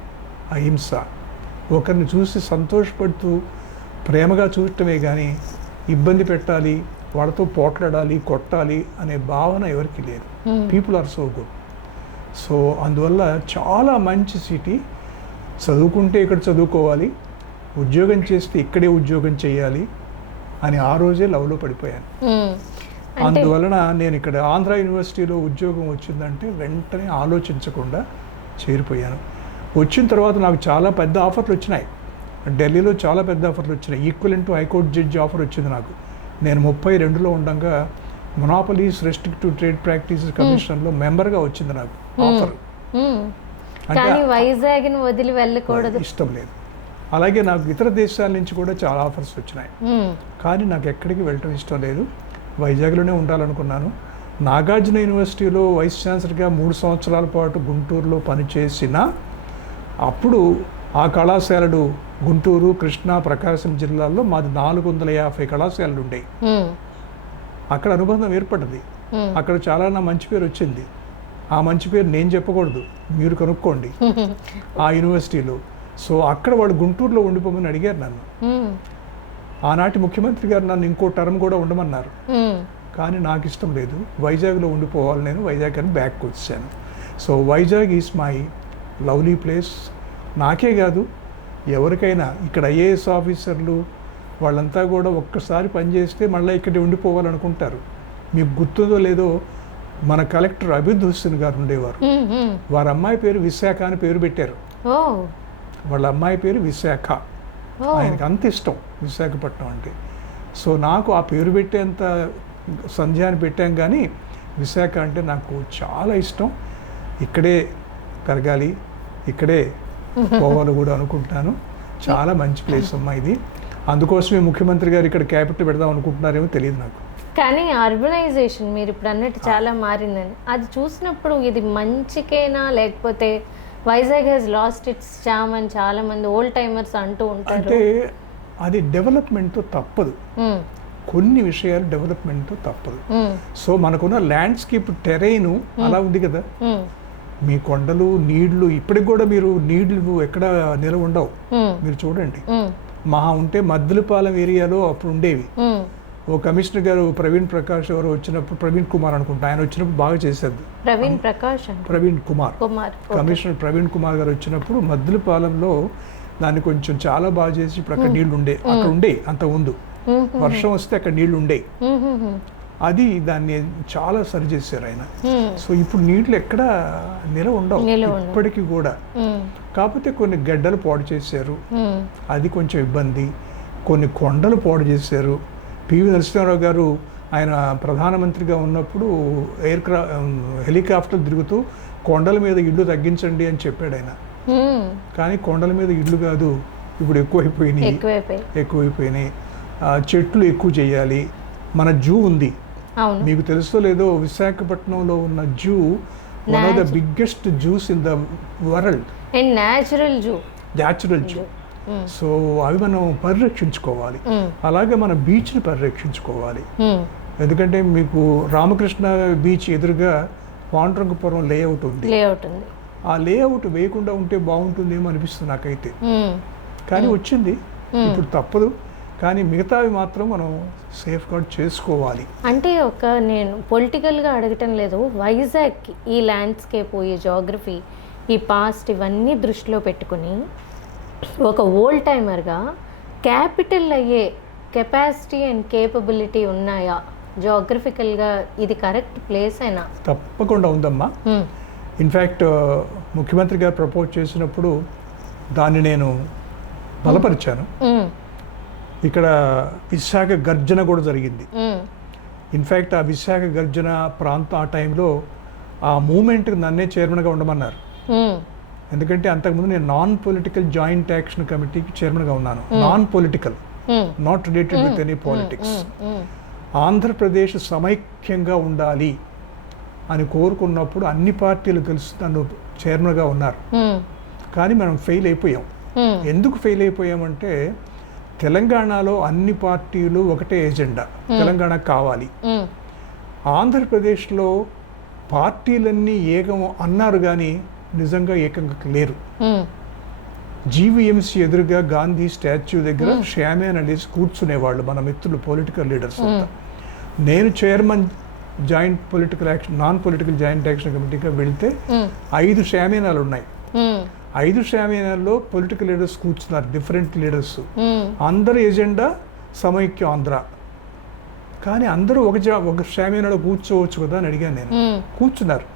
అహింస, ఒకరిని చూసి సంతోషపడుతూ ప్రేమగా చూడటమే కానీ ఇబ్బంది పెట్టాలి, వాళ్ళతో పోట్లాడాలి, కొట్టాలి అనే భావన ఎవరికి లేదు. People are so good. So అందువల్ల చాలా మంచి సిటీ. చదువుకుంటే ఇక్కడ చదువుకోవాలి, ఉద్యోగం చేస్తే ఇక్కడే ఉద్యోగం చేయాలి అని ఆ రోజే లవ్లో పడిపోయాను. అందువలన నేను ఇక్కడ ఆంధ్ర యూనివర్సిటీలో ఉద్యోగం వచ్చిందంటే వెంటనే ఆలోచించకుండా చేరిపోయాను. వచ్చిన తర్వాత నాకు చాలా పెద్ద ఆఫర్లు వచ్చినాయి. ఢిల్లీలో చాలా పెద్ద ఆఫర్లు వచ్చినాయి. Equivalent to high court judge offer వచ్చింది నాకు. నేను 32లో ఉండగా మొనాపలీస్ రెస్ట్రిక్టివ్ ట్రేడ్ ప్రాక్టీసెస్ కమిషన్లో మెంబర్గా వచ్చింది నాకు ఆఫర్. కానీ వైజాగ్ని వదిలి వెళ్ళకూడదు, ఇష్టం లేదు. అలాగే నాకు ఇతర దేశాల నుంచి కూడా చాలా ఆఫర్స్ వచ్చినాయి. కానీ నాకు ఎక్కడికి వెళ్ళటం ఇష్టం లేదు. వైజాగ్లోనే ఉండాలనుకున్నాను. నాగార్జున యూనివర్సిటీలో వైస్ ఛాన్సలర్గా 3 సంవత్సరాల పాటు గుంటూరులో పనిచేసిన అప్పుడు ఆ కళాశాలలు గుంటూరు, కృష్ణా, ప్రకాశం జిల్లాల్లో మాది 450 కళాశాలలు ఉండేవి. అక్కడ అనుబంధం ఏర్పడ్డది. అక్కడ చాలా నా మంచి పేరు వచ్చింది. ఆ మంచి పేరు నేను చెప్పకూడదు, మీరు కనుక్కోండి ఆ యూనివర్సిటీలో. సో అక్కడ వాళ్ళు గుంటూరులో ఉండిపోమని అడిగారు నన్ను. ఆనాటి ముఖ్యమంత్రి గారు నన్ను ఇంకో టర్మ్ కూడా ఉండమన్నారు. కానీ నాకు ఇష్టం లేదు, వైజాగ్లో ఉండిపోవాలి. నేను వైజాగ్ అని బ్యాక్కి వచ్చాను. So Vizag is my lovely place. నాకే కాదు, ఎవరికైనా ఇక్కడ ఐఏఎస్ ఆఫీసర్లు వాళ్ళంతా కూడా ఒక్కసారి పనిచేస్తే మళ్ళీ ఇక్కడ ఉండిపోవాలనుకుంటారు. మీకు గుర్తుందో లేదో, మన కలెక్టర్ అభిద్ హుస్సేన్ గారు ఉండేవారు. వారి అమ్మాయి పేరు విశాఖ అని పేరు పెట్టారు. వాళ్ళ అమ్మాయి పేరు విశాఖ. ఆయనకి అంత ఇష్టం విశాఖపట్నం అంటే. సో నాకు ఆ పేరు పెట్టేంత సంధ్య అని పెట్టాం, కానీ విశాఖ అంటే నాకు చాలా ఇష్టం. ఇక్కడే పెరగాలి, ఇక్కడే పోవాలి కూడా అనుకుంటాను. చాలా మంచి ప్లేస్ అమ్మా ఇది. అందుకోసమే ముఖ్యమంత్రి గారు ఇక్కడ క్యాపిటల్ పెడదాం అనుకుంటున్నారేమో తెలియదు నాకు. కానీ అర్బనైజేషన్ మీరు ఇప్పుడు అన్నట్టు చాలా మారిందని అది చూసినప్పుడు ఇది మంచికేనా, లేకపోతే వైజాగ్ హెస్ లాస్ట్ ఇట్స్ చామ్ అని చాలా మంది ఓల్డ్ టైమర్స్ అంటూ ఉంటారు. అంటే అది డెవలప్మెంట్తో తప్పదు. కొన్ని విషయాలు డెవలప్మెంట్తో తప్పదు. సో మనకున్న ల్యాండ్స్కేప్ టెరైన్ అలా ఉంది కదా. మీ కొండలు, నీళ్లు, ఇప్పటికి కూడా మీరు నీళ్లు ఎక్కడ నిలవ ఉండవు. మీరు చూడండి, మహా ఉంటే మద్దులపాలెం ఏరియాలో అప్పుడు ఉండేవి. ఓ కమిషనర్ గారు ప్రవీణ్ ప్రకాష్ ఎవరు వచ్చినప్పుడు, ప్రవీణ్ కుమార్ అనుకుంటా, ఆయన వచ్చినప్పుడు బాగా చేసేది. ప్రవీణ్ కుమార్ కమిషనర్ ప్రవీణ్ కుమార్ గారు వచ్చినప్పుడు మద్దులపాలెంలో దాన్ని కొంచెం చాలా బాగా చేసి ఇప్పుడు అక్కడ నీళ్లు ఉండే, అక్కడ ఉండే అంత ముందు వర్షం వస్తే అక్కడ నీళ్లు ఉండే. అది దాన్ని చాలా సరి చేశారు ఆయన. సో ఇప్పుడు నీళ్లు ఎక్కడ నిలవ ఉండవు ఇప్పటికీ కూడా. కాకపోతే కొన్ని గడ్డలు పాడు చేశారు, అది కొంచెం ఇబ్బంది. కొన్ని కొండలు పాడు చేశారు. పివి నరసింహారావు గారు ఆయన ప్రధానమంత్రిగా ఉన్నప్పుడు హెలికాప్టర్ తిరుగుతూ కొండల మీద ఇళ్ళు తగ్గించండి అని చెప్పాడు ఆయన. కానీ కొండల మీద ఇళ్ళు కాదు, ఇప్పుడు ఎక్కువైపోయినాయి. చెట్లు ఎక్కువ చేయాలి. మన జూ ఉంది, మీకు తెలుసో లేదో, విశాఖపట్నంలో ఉన్న zoo one of the biggest juice in the world. Natural zoo. So అవి మనం పరిరక్షించుకోవాలి. అలాగే మన బీచ్ని పరిరక్షించుకోవాలి. ఎందుకంటే మీకు రామకృష్ణ బీచ్ ఎదురుగా పాండురంగపురం లేఅవుట్ ఉంది. ఆ లేఅవుట్ వేయకుండా ఉంటే బాగుంటుందేమో అనిపిస్తుంది నాకైతే. కానీ వచ్చింది, ఇప్పుడు తప్పదు. కానీ మిగతావి మాత్రం మనం సేఫ్ గార్డ్ చేసుకోవాలి. అంటే నేను పొలిటికల్గా అడగటం లేదు, వైజాగ్కి ఈ ల్యాండ్స్కేప్, ఈ జోగ్రఫీ, ఈ పాస్ట్ ఇవన్నీ దృష్టిలో పెట్టుకుని ఒక ఓల్డ్ టైమర్గా క్యాపిటల్ అయ్యే కెపాసిటీ అండ్ కేపబిలిటీ ఉన్నాయా? జోగ్రఫికల్గా ఇది కరెక్ట్ ప్లేస్ అయినా? తప్పకుండా ఉందమ్మా. ఇన్ఫ్యాక్ట్ ముఖ్యమంత్రి గారు ప్రపోజ్ చేసినప్పుడు దాన్ని నేను బలపరిచాను. ఇక్కడ విశాఖ గర్జన కూడా జరిగింది. ఇన్ఫ్యాక్ట్ ఆ విశాఖ గర్జన ప్రాంతం ఆ టైంలో ఆ మూమెంట్కి నన్నే చైర్మన్గా ఉండమన్నారు. ఎందుకంటే అంతకుముందు నేను నాన్ పొలిటికల్ జాయింట్ యాక్షన్ కమిటీకి చైర్మన్గా ఉన్నాను. Non political, not related with any politics. Andhra Pradesh సమైక్యంగా ఉండాలి అని కోరుకున్నప్పుడు అన్ని పార్టీలు కలిసి నన్ను చైర్మన్గా ఉన్నారు. కానీ మనం ఫెయిల్ అయిపోయాం. ఎందుకు ఫెయిల్ అయిపోయామంటే తెలంగాణలో అన్ని పార్టీలు ఒకటే ఎజెండా, తెలంగాణ కావాలి. ఆంధ్రప్రదేశ్లో పార్టీలన్నీ ఏకం అన్నారు కానీ నిజంగా ఏకంగా లేరు. జీవీఎంసీ ఎదురుగా గాంధీ స్టాచ్యూ దగ్గర షామియానా వేసి కూర్చునేవాళ్ళు మన మిత్రులు, పొలిటికల్ లీడర్స్ అంతా. నేను chairman joint political action, non political joint action కమిటీగా వెళ్తే 5 షామియానాలు ఉన్నాయి. 5 షామియానాల్లో పొలిటికల్ లీడర్స్ కూర్చున్నారు, డిఫరెంట్ లీడర్స్. అందరి ఎజెండా సమైక్య ఆంధ్ర. కానీ అందరూ ఒక షామియానాలో కూర్చోవచ్చు కదా అని అడిగాను నేను. కూర్చున్నారు,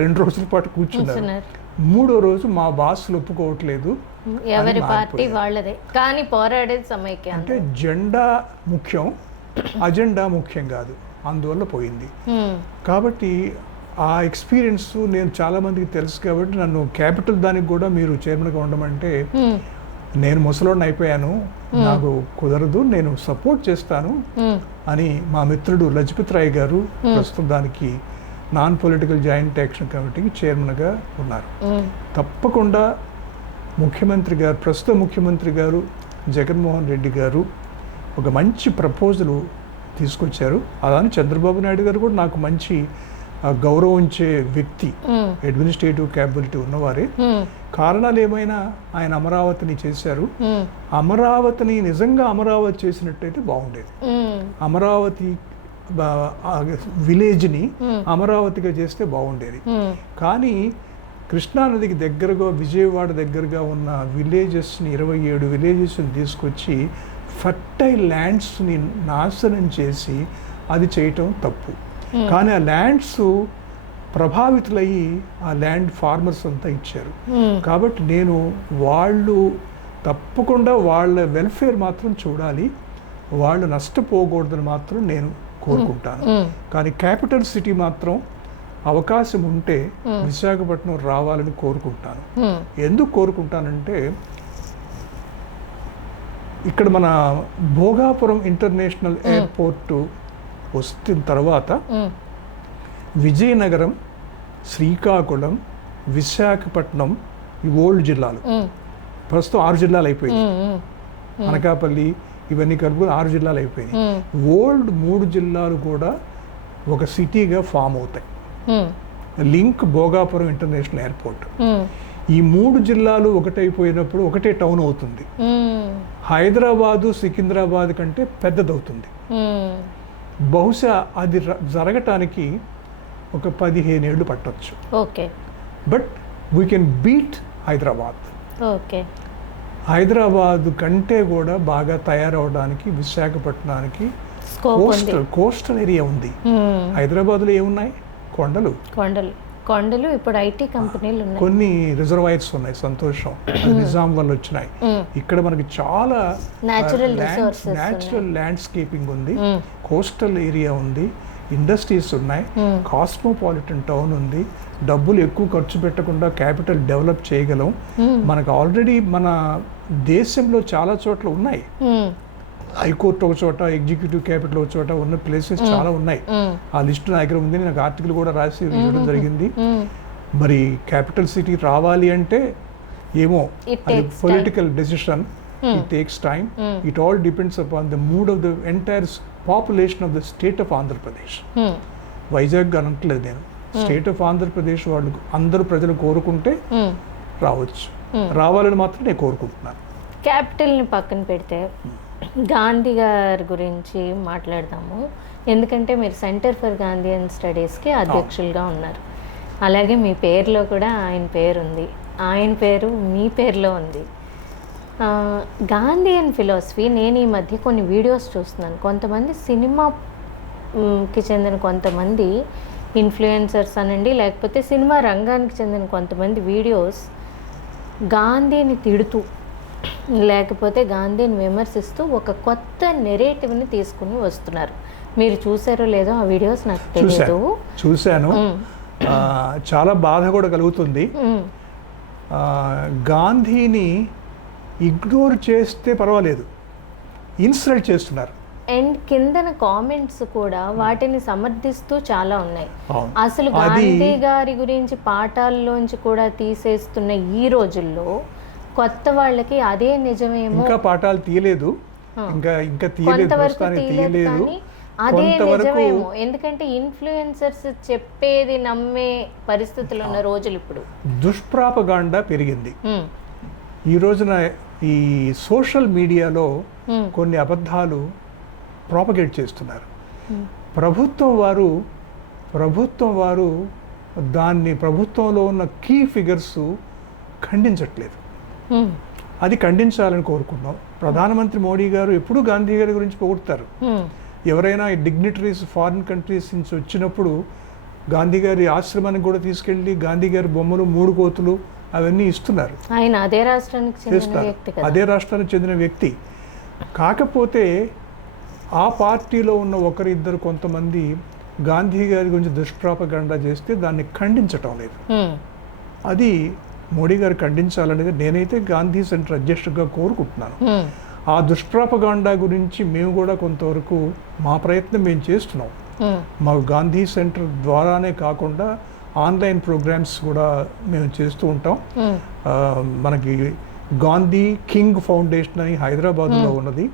2 రోజుల పాటు కూర్చున్నారు. 3వ రోజు మా బాసులు ఒప్పుకోవట్లేదు, ఎవరి పార్టీ వాళ్ళదే, కానీ పోరాడేది సమైక్య. అంటే జెండా ముఖ్యం, అజెండా ముఖ్యం కాదు, అందువల్ల పోయింది. కాబట్టి ఆ ఎక్స్పీరియన్స్ నేను చాలా మందికి తెలుసు కాబట్టి నన్ను క్యాపిటల్ దానికి కూడా మీరు చైర్మన్గా ఉండమంటే నేను ముసలోడిని అయిపోయాను, నాకు కుదరదు, నేను సపోర్ట్ చేస్తాను అని మా మిత్రుడు లజపత్ రాయ్ గారు ప్రస్తుతం దానికి నాన్ పొలిటికల్ జాయింట్ యాక్షన్ కమిటీకి చైర్మన్గా ఉన్నారు. తప్పకుండా ముఖ్యమంత్రి గారు, ప్రస్తుత ముఖ్యమంత్రి గారు జగన్మోహన్ రెడ్డి గారు ఒక మంచి ప్రపోజల్ తీసుకొచ్చారు. అలానే చంద్రబాబు నాయుడు గారు కూడా నాకు మంచి గౌరవించే వ్యక్తి, అడ్మినిస్ట్రేటివ్ క్యాపబిలిటీ ఉన్నవారే. కారణాలు ఏమైనా ఆయన అమరావతిని చేశారు. అమరావతిని నిజంగా అమరావతి చేసినట్టయితే బాగుండేది. అమరావతి విలేజ్ని అమరావతిగా చేస్తే బాగుండేది. కానీ కృష్ణానదికి దగ్గరగా, విజయవాడ దగ్గరగా ఉన్న విలేజెస్ని 27 విలేజెస్ని తీసుకొచ్చి ఫర్టైల్ ల్యాండ్స్ని నాశనం చేసి అది చేయటం తప్పు. కానీ ఆ ల్యాండ్స్ ప్రభావితులయ్యి ఆ ల్యాండ్ ఫార్మర్స్ అంతా ఇచ్చారు. కాబట్టి నేను వాళ్ళు తప్పకుండా వాళ్ళ వెల్ఫేర్ మాత్రం చూడాలి, వాళ్ళు నష్టపోకూడదని మాత్రం నేను కోరుకుంటాను. కానీ క్యాపిటల్ సిటీ మాత్రం అవకాశం ఉంటే విశాఖపట్నం రావాలని కోరుకుంటాను. ఎందుకు కోరుకుంటానంటే ఇక్కడ మన భోగాపురం ఇంటర్నేషనల్ ఎయిర్పోర్ట్ వస్తున్న తర్వాత విజయనగరం, శ్రీకాకుళం, విశాఖపట్నం ఈ ఓల్డ్ జిల్లాలు ప్రస్తుతం 6 జిల్లాలు అయిపోయినాయి. అనకాపల్లి ఇవన్నీ కలుపుకొని 6 జిల్లాలు అయిపోయినాయి. ఓల్డ్ 3 జిల్లాలు కూడా ఒక సిటీగా ఫామ్ అవుతాయి. Link Bhogapuram international airport. ఈ 3 జిల్లాలు ఒకటైపోయినప్పుడు ఒకటే టౌన్ అవుతుంది. హైదరాబాదు సికింద్రాబాద్ కంటే పెద్దదవుతుంది. బహుశా అది జరగటానికి ఒక 15 ఏళ్ళు పట్టొచ్చు. Okay, but we can beat Hyderabad. Okay, Hyderabad కంటే కూడా బాగా తయారవడానికి విశాఖపట్నానికి కోస్టల్ ఏరియా ఉంది. హైదరాబాద్లో ఏమున్నాయి? కొండలు. కొండలు ఇప్పుడు ఐటీ కంపెనీలు ఉన్నాయి, కొన్ని రిజర్వాయర్స్ ఉన్నాయి, సంతోషం, నిజాం వల్ల వచ్చినాయి. ఇక్కడ మనకి చాలా న్యాచురల్ ల్యాండ్స్కేపింగ్ ఉంది, కోస్టల్ ఏరియా ఉంది, ఇండస్ట్రీస్ ఉన్నాయి, కాస్మోపాలిటన్ టౌన్ ఉంది. డబ్బులు ఎక్కువ ఖర్చు పెట్టకుండా క్యాపిటల్ డెవలప్ చేయగలం. మనకు ఆల్రెడీ మన దేశంలో చాలా చోట్ల ఉన్నాయి. హైకోర్టు ఒక చోట, ఎగ్జిక్యూటివ్ క్యాపిటల్ ఒక చోట ఉన్న ప్లేసెస్ చాలా ఉన్నాయి. ఆ లిస్ట్ నా దగ్గర ఉంది, నాకు ఆర్టికల్ కూడా రాసి ఇవ్వడం జరిగింది. మరి క్యాపిటల్ సిటీ రావాలి అంటే ఏమో అది political decision. It takes time. It all depends upon the mood of the entire population of the state of Andhra Pradesh. Vizag అనట్లేదు నేను, స్టేట్ ఆఫ్ ఆంధ్రప్రదేశ్ వాళ్ళు అందరూ ప్రజలు కోరుకుంటే రావచ్చు, రావాలని మాత్రం నేను కోరుకుంటున్నాను. క్యాపిటల్ని పక్కన పెడితే గాంధీ గారి గురించి మాట్లాడదాము. ఎందుకంటే మీరు సెంటర్ ఫర్ గాంధీయన్ స్టడీస్కి అధ్యక్షులుగా ఉన్నారు. అలాగే మీ పేరులో కూడా ఆయన పేరు ఉంది, ఆయన పేరు మీ పేరులో ఉంది. గాంధీయన్ ఫిలాసఫీ, నేను ఈ మధ్య కొన్ని వీడియోస్ చూస్తున్నాను. కొంతమంది సినిమాకి చెందిన కొంతమంది ఇన్ఫ్లుయెన్సర్స్ అనండి, లేకపోతే సినిమా రంగానికి చెందిన కొంతమంది వీడియోస్ గాంధీని తిడుతూ లేకపోతే గాంధీని విమర్శిస్తూ ఒక కొత్త నెరేటివ్ని తీసుకుని వస్తున్నారు. మీరు చూసారో లేదో ఆ వీడియోస్ నాకు తెలియదు. చూశాను, చాలా బాధ కూడా కలుగుతుంది. గాంధీని ఇగ్నోర్ చేస్తే పర్వాలేదు, ఇన్సల్ట్ చేస్తున్నారు. అండ్ కిందన కామెంట్స్ కూడా వాటిని సమర్థిస్తూ చాలా ఉన్నాయి. అవును. అసలు గాంధీ గారి గురించి పాఠాల్లోంచి కూడా తీసేస్తున్న ఈ రోజుల్లో కొత్త వాళ్ళకి అదే నిజమేమో, ఇంకా పాఠాలు తీయలేదు, ఇంకా తీయలేదు, కొంతవరకు ప్రస్తుతానికి తీయలేదు. కానీ అదే నిజమేమో. ఎందుకంటే ఇన్ఫ్లుయెన్సర్స్ చెప్పేది నమ్మే పరిస్థితులు ఉన్న రోజులు ఇప్పుడు. దుష్ప్రాపగాండా పెరిగింది ఈ రోజున. ఈ సోషల్ మీడియాలో కొన్ని అబద్ధాలు ప్రాపగేట్ చేస్తున్నారు. ప్రభుత్వం వారు దాన్ని, ప్రభుత్వంలో ఉన్న కీ ఫిగర్స్ ఖండించట్లేదు. అది ఖండించాలని కోరుకున్నాం. ప్రధానమంత్రి మోడీ గారు ఎప్పుడూ గాంధీ గారి గురించి పొగుడుతారు. ఎవరైనా డిగ్నిటరీస్ ఫారిన్ కంట్రీస్ నుంచి వచ్చినప్పుడు గాంధీ గారి ఆశ్రమానికి కూడా తీసుకెళ్ళి గాంధీ గారి బొమ్మలు, 3 కోతులు అవన్నీ ఇస్తున్నారు. ఆయన అదే రాష్ట్రానికి చెందిన వ్యక్తి. కాకపోతే ఆ పార్టీలో ఉన్న ఒకరిద్దరు కొంతమంది గాంధీ గారి గురించి దుష్ప్రాపగండా చేస్తే దాన్ని ఖండించటం లేదు. అది మోడీ గారు ఖండించాలనేది నేనైతే గాంధీ సెంటర్ అధ్యక్షుడిగా కోరుకుంటున్నాను. ఆ దుష్ప్రాపగాండా గురించి మేము కూడా కొంతవరకు మా ప్రయత్నం మేము చేస్తున్నాం. మాకు గాంధీ సెంటర్ ద్వారానే కాకుండా ఆన్లైన్ ప్రోగ్రామ్స్ కూడా మేము చేస్తూ ఉంటాం. మనకి గాంధీ కింగ్ ఫౌండేషన్ అని హైదరాబాద్లో ఉన్నది.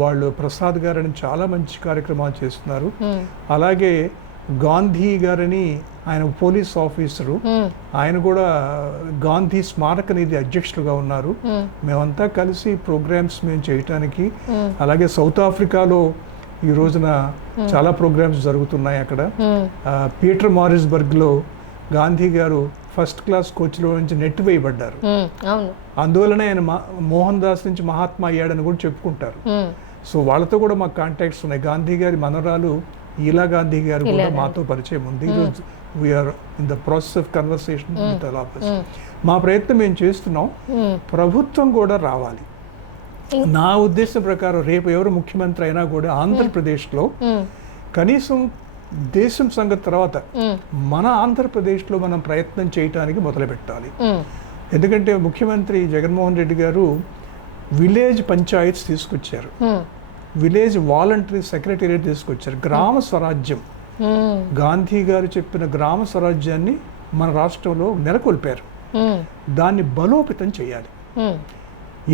వాళ్ళు ప్రసాద్ గారని చాలా మంచి కార్యక్రమాలు చేస్తున్నారు. అలాగే గాంధీ గారని ఆయన పోలీస్ ఆఫీసరు, ఆయన కూడా గాంధీ స్మారక నిధి అధ్యక్షులుగా ఉన్నారు. మేమంతా కలిసి ప్రోగ్రామ్స్ మేము చేయటానికి, అలాగే సౌత్ ఆఫ్రికాలో ఈ రోజున చాలా ప్రోగ్రామ్స్ జరుగుతున్నాయి. అక్కడ పీటర్ మారిస్బర్గ్లో గాంధీ గారు ఫస్ట్ క్లాస్ కోచ్లో నుంచి నెట్టివేయబడ్డారు. అందువలనే ఆయన మోహన్ దాస్ నుంచి మహాత్మా అయ్యాడని కూడా చెప్పుకుంటారు. సో వాళ్ళతో కూడా మాకు కాంటాక్ట్స్ ఉన్నాయి. గాంధీ గారి మనవరాలు ఈలా గాంధీ గారు కూడా మాతో పరిచయం ఉంది. ఈరోజు we're in the process of conversation with all of us. మా ప్రయత్నం మేము చేస్తున్నాం. ప్రభుత్వం కూడా రావాలి. నా ఉద్దేశం ప్రకారం రేపు ఎవరు ముఖ్యమంత్రి అయినా కూడా ఆంధ్రప్రదేశ్లో కనీసం దేశం సంగతి తర్వాత మన ఆంధ్రప్రదేశ్లో మనం ప్రయత్నం చేయటానికి మొదలు పెట్టాలి. ఎందుకంటే ముఖ్యమంత్రి జగన్మోహన్ రెడ్డి గారు విలేజ్ పంచాయత్స్ తీసుకొచ్చారు, విలేజ్ వాలంటరీ సెక్రటేరియట్ తీసుకొచ్చారు, గ్రామ స్వరాజ్యం. గాంధీ గారు చెప్పిన గ్రామ స్వరాజ్యాన్ని మన రాష్ట్రంలో నెలకొల్పారు. దాన్ని బలోపేతం చేయాలి.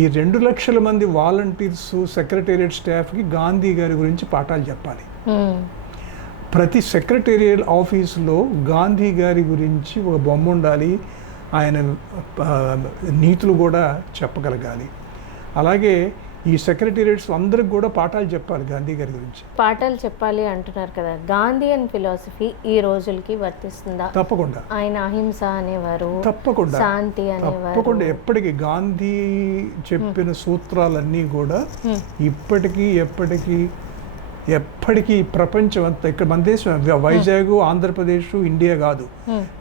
ఈ 2 లక్షల మంది వాలంటీర్స్, సెక్రటేరియట్ స్టాఫ్కి గాంధీ గారి గురించి పాఠాలు చెప్పాలి. ప్రతి సెక్రటేరియల్ ఆఫీసులో గాంధీ గారి గురించి ఒక బొమ్మ ఉండాలి, ఆయన నీతులు కూడా చెప్పగలగాలి. అలాగే ఈ సెక్రటేరియట్స్ అందరికి కూడా పాఠాలు చెప్పాలి గాంధీ గారి గురించి. పాఠాలు చెప్పాలి అంటున్నారు కదా, గాంధీయన్ ఫిలాసఫీ ఈ రోజులకి వర్తిస్తుందా? తప్పకుండా. ఆయన అహింస అనేవారు, తప్పకుండా శాంతి అనేవారు. తప్పకుండా. ఎప్పటికీ గాంధీ చెప్పిన సూత్రాలన్నీ కూడా ఎప్పటికీ ప్రపంచం అంతా, ఇక్కడ మన దేశం వైజాగ్, ఆంధ్రప్రదేశ్, ఇండియా కాదు,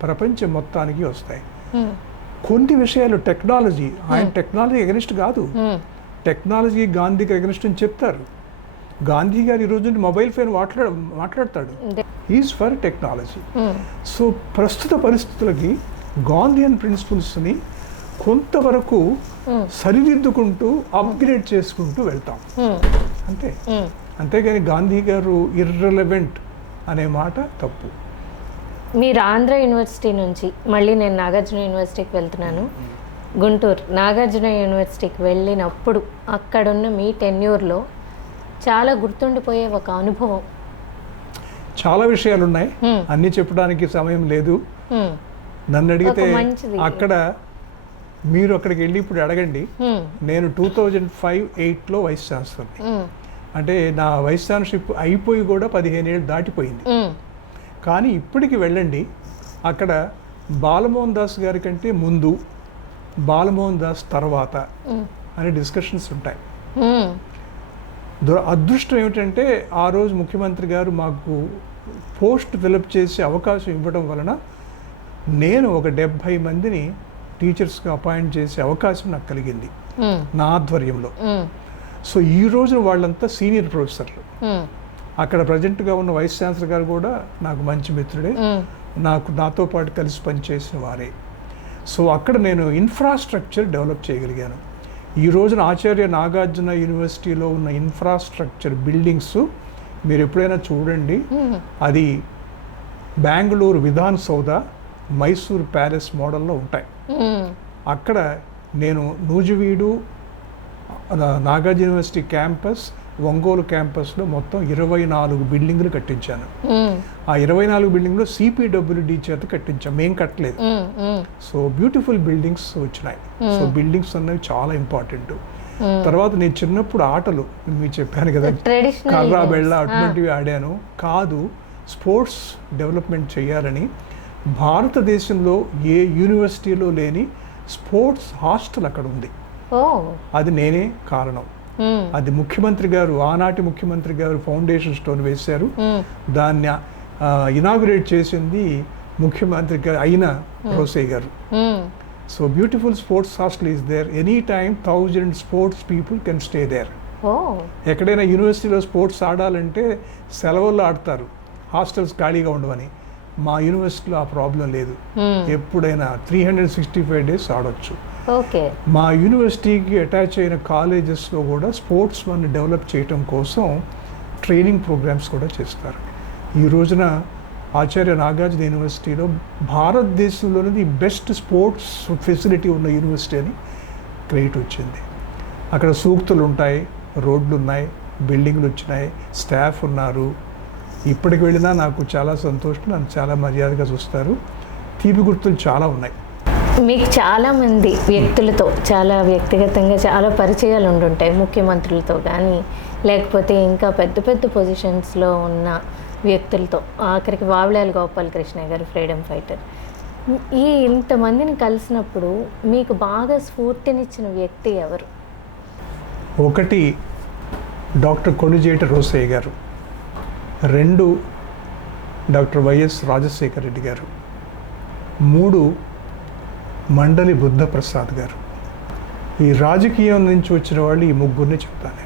ప్రపంచం మొత్తానికి వస్తాయి. కొన్ని విషయాలు టెక్నాలజీ, ఆయన టెక్నాలజీ ఎగనిస్ట్ కాదు, టెక్నాలజీ గాంధీకి ఎగనిస్ట్ అని చెప్తారు. గాంధీ గారు ఈరోజు మొబైల్ ఫోన్ మాట్లాడతాడు, ఈజ్ ఫర్ టెక్నాలజీ. సో ప్రస్తుత పరిస్థితులకి గాంధీయన్ ప్రిన్సిపల్స్ని కొంతవరకు సరిదిద్దుకుంటూ అప్గ్రేడ్ చేసుకుంటూ వెళ్తాం అంతే. అంతేగాని గాంధీ గారు ఇర్రెలవెంట్ అనే మాట తప్పు. మీరు ఆంధ్ర యూనివర్సిటీ నుంచి మళ్ళీ నేను నాగార్జున యూనివర్సిటీకి వెళ్తున్నాను. గుంటూరు నాగార్జున యూనివర్సిటీకి వెళ్ళినప్పుడు అక్కడున్న మీ టెన్యూర్లో చాలా గుర్తుండిపోయే ఒక అనుభవం. చాలా విషయాలు ఉన్నాయి, అన్నీ చెప్పడానికి సమయం లేదు. నన్ను అడిగితే అక్కడ మీరు అక్కడికి వెళ్ళి ఇప్పుడు అడగండి. నేను 2005-08లో వైస్ ఛాన్సలర్ని. అంటే నా వైస్ ఛాన్సలర్షిప్ అయిపోయి కూడా 15 ఏళ్ళు దాటిపోయింది. కానీ ఇప్పటికి వెళ్ళండి, అక్కడ బాలమోహన్ దాస్ గారి కంటే ముందు, బాలమోహన్ దాస్ తర్వాత అనే డిస్కషన్స్ ఉంటాయి. అదృష్టం ఏమిటంటే ఆ రోజు ముఖ్యమంత్రి గారు మాకు పోస్ట్ ఫిలప్ చేసే అవకాశం ఇవ్వడం వలన నేను ఒక 70 మందిని టీచర్స్గా అపాయింట్ చేసే అవకాశం నాకు కలిగింది నా ఆధ్వర్యంలో. సో ఈ రోజున వాళ్ళంతా సీనియర్ ప్రొఫెసర్లు. అక్కడ ప్రజెంట్గా ఉన్న వైస్ ఛాన్సలర్ గారు కూడా నాకు మంచి మిత్రుడే, నాతో పాటు కలిసి పనిచేసిన వారే. సో అక్కడ నేను ఇన్ఫ్రాస్ట్రక్చర్ డెవలప్ చేయగలిగాను. ఈ రోజున ఆచార్య నాగార్జున యూనివర్సిటీలో ఉన్న ఇన్ఫ్రాస్ట్రక్చర్ బిల్డింగ్స్ మీరు ఎప్పుడైనా చూడండి. అది బెంగళూరు విధాన్ సౌధ, మైసూర్ ప్యాలెస్ మోడల్లో ఉంటాయి. అక్కడ నేను నూజివీడు, నాగార్జున యూనివర్సిటీ క్యాంపస్, ఒంగోలు క్యాంపస్లో మొత్తం 24 బిల్డింగ్లు కట్టించాను. ఆ 24 బిల్డింగ్లో CPWD చేత కట్టించాం, మేం కట్టలేదు. సో బ్యూటిఫుల్ బిల్డింగ్స్ వచ్చినాయి. సో బిల్డింగ్స్ అనేవి చాలా ఇంపార్టెంట్. తర్వాత నేను చిన్నప్పుడు ఆటలు మీకు చెప్పాను కదా, కర్రా బెళ్ళ అటువంటివి ఆడాను. కాదు, స్పోర్ట్స్ డెవలప్మెంట్ చేయాలని భారతదేశంలో ఏ యూనివర్సిటీలో లేని స్పోర్ట్స్ హాస్టల్ అక్కడ ఉంది. అది నేనే కారణం. అది ముఖ్యమంత్రి గారు, ఆనాటి ముఖ్యమంత్రి గారు ఫౌండేషన్ స్టోన్ వేశారు. దాన్ని ఇనాగ్రేట్ చేసింది ముఖ్యమంత్రి అయిన Rosaiah garu. So beautiful sports hostel is there. Any time 1000 sports people can stay there. ఎక్కడైనా యూనివర్సిటీలో స్పోర్ట్స్ ఆడాలంటే సెలవుల్లో ఆడతారు, హాస్టల్స్ ఖాళీగా ఉండవని. మా యూనివర్సిటీలో ఆ ప్రాబ్లం లేదు. ఎప్పుడైనా 365 days ఆడొచ్చు. మా యూనివర్సిటీకి అటాచ్ అయిన కాలేజెస్లో కూడా స్పోర్ట్స్ వన్ డెవలప్ చేయటం కోసం ట్రైనింగ్ ప్రోగ్రామ్స్ కూడా చేస్తారు. ఈ రోజున ఆచార్య నాగార్జున యూనివర్సిటీలో భారతదేశంలోనే ది బెస్ట్ స్పోర్ట్స్ ఫెసిలిటీ ఉన్న యూనివర్సిటీ అని క్రెడిట్ వచ్చింది. అక్కడ సూక్తులు ఉంటాయి, రోడ్లు ఉన్నాయి, బిల్డింగ్లు వచ్చినాయి, స్టాఫ్ ఉన్నారు. ఇప్పటికి వెళ్ళినా నాకు చాలా సంతోషం, నన్ను చాలా మర్యాదగా చూస్తారు. తీపి గుర్తులు చాలా ఉన్నాయి. మీకు చాలామంది వ్యక్తులతో చాలా వ్యక్తిగతంగా చాలా పరిచయాలు ఉండుంటాయి, ముఖ్యమంత్రులతో కానీ లేకపోతే ఇంకా పెద్ద పెద్ద పొజిషన్స్లో ఉన్న వ్యక్తులతో. ఆఖరికి వావిలాల గోపాలకృష్ణ గారు, ఫ్రీడమ్ ఫైటర్. ఈ ఇంతమందిని కలిసినప్పుడు మీకు బాగా స్ఫూర్తినిచ్చిన వ్యక్తి ఎవరు? ఒకటి డాక్టర్ కొణిజేటి రోసయ్య గారు, 2 డాక్టర్ వైఎస్ రాజశేఖర రెడ్డి గారు, 3 మండలి బుద్ధప్రసాద్ గారు. ఈ రాజకీయం నుంచి వచ్చిన వాళ్ళు ఈ ముగ్గురిని చెప్తాను.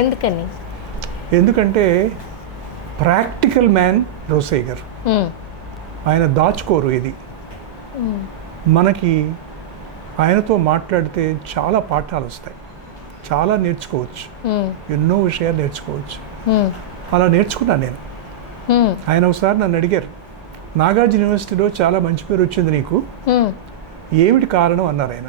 ఎందుకని? ఎందుకంటే ప్రాక్టికల్ మ్యాన్ రోసయ్య గారు. ఆయన దాచుకోరు ఇది. మనకి ఆయనతో మాట్లాడితే చాలా పాఠాలు వస్తాయి, చాలా నేర్చుకోవచ్చు, ఎన్నో విషయాలు నేర్చుకోవచ్చు. అలా నేర్చుకున్నాను నేను. ఆయన ఒకసారి నన్ను అడిగారు, నాగార్జున యూనివర్సిటీలో చాలా మంచి పేరు వచ్చింది నీకు, ఏమిటి కారణం అన్నారు ఆయన.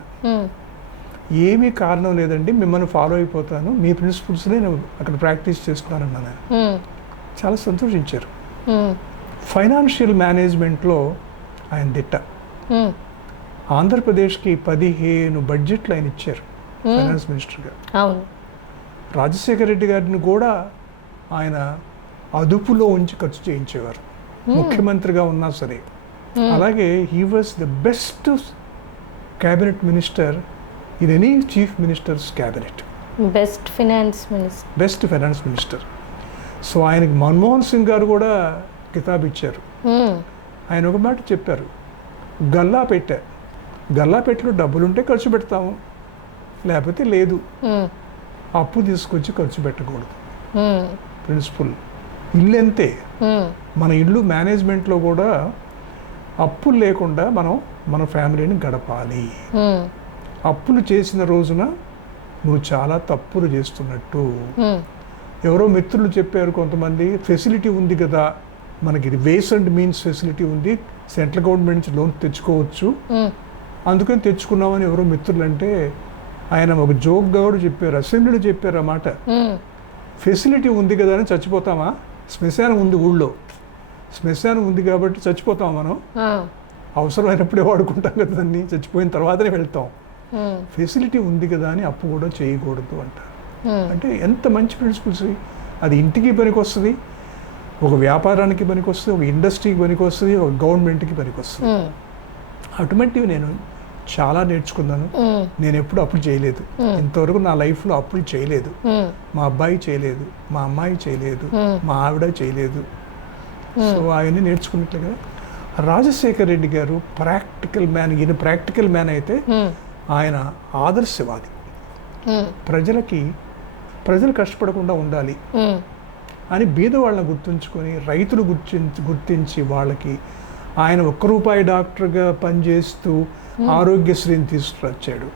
ఏమీ కారణం లేదండి, మిమ్మల్ని ఫాలో అయిపోతాను, మీ ప్రిన్సిపల్స్ని నేను అక్కడ ప్రాక్టీస్ చేస్తున్నానన్నాను. చాలా సంతోషించారు. ఫైనాన్షియల్ మేనేజ్మెంట్లో ఆయన దిట్ట. ఆంధ్రప్రదేశ్కి 15 బడ్జెట్లు ఆయన ఇచ్చారు ఫైనాన్స్ మినిస్టర్గా. రాజశేఖర రెడ్డి గారిని కూడా ఆయన అదుపులో ఉంచి ఖర్చు చేయించేవారు, ముఖ్యమంత్రిగా ఉన్నా సరే. అలాగే he was the best cabinet minister in any chief ministers cabinet. Best finance minister. So ఆయనకి మన్మోహన్ సింగ్ గారు కూడా కితాబ్ ఇచ్చారు. ఆయన ఒక మాట చెప్పారు, గల్లాపెట్టలో డబ్బులుంటే ఖర్చు పెడతాము, లేకపోతే లేదు. అప్పు తీసుకొచ్చి ఖర్చు పెట్టకూడదు. ప్రిన్సిపల్. ఇల్లు అంతే. మన ఇల్లు మేనేజ్మెంట్లో కూడా అప్పులు లేకుండా మన ఫ్యామిలీని గడపాలి. అప్పులు చేసిన రోజున నువ్వు చాలా తప్పులు చేస్తున్నట్టు. ఎవరో మిత్రులు చెప్పారు కొంతమంది, ఫెసిలిటీ ఉంది కదా మనకి, వేస్ అండ్ మీన్స్ ఫెసిలిటీ ఉంది, సెంట్రల్ గవర్నమెంట్ నుంచి లోన్ తెచ్చుకోవచ్చు, అందుకని తెచ్చుకున్నామని ఎవరో మిత్రులు అంటే, ఆయన ఒక జోక్గా కూడా చెప్పారు, అసెంబ్లీలో చెప్పారు అన్నమాట. ఫెసిలిటీ ఉంది కదా అని చచ్చిపోతామా? శ్మశానం ఉంది ఊళ్ళో, శ్మశానం ఉంది కాబట్టి చచ్చిపోతాం మనం, అవసరమైనప్పుడే వాడుకుంటాం కదా దాన్ని, చచ్చిపోయిన తర్వాతనే వెళ్తాం. ఫెసిలిటీ ఉంది కదా అని అప్పు కూడా చేయకూడదు అంటారు. అంటే ఎంత మంచి ప్రిన్సిపల్స్. అది ఇంటికి పనికి వస్తుంది, ఒక వ్యాపారానికి పనికి వస్తుంది, ఒక ఇండస్ట్రీకి పనికి వస్తుంది, ఒక గవర్నమెంట్కి పనికి వస్తుంది. అటువంటివి నేను చాలా నేర్చుకున్నాను. నేను ఎప్పుడు అప్పులు చేయలేదు, ఇంతవరకు నా లైఫ్లో అప్పులు చేయలేదు. మా అబ్బాయి చేయలేదు, మా అమ్మాయి చేయలేదు, మా ఆవిడ చేయలేదు. సో అవన్నీ నేర్చుకున్నట్లుగా రాజశేఖర రెడ్డి గారు ప్రాక్టికల్ మ్యాన్. ఈయన ప్రాక్టికల్ మ్యాన్ అయితే ఆయన ఆదర్శవాది. ప్రజలు కష్టపడకుండా ఉండాలి అని బీదవాళ్ళని గుర్తుంచుకొని, రైతులు గుర్తించి వాళ్ళకి ఆయన ₹1 డాక్టర్గా పనిచేస్తూ ఆరోగ్యశ్రీని తీసుకువచ్చాడు.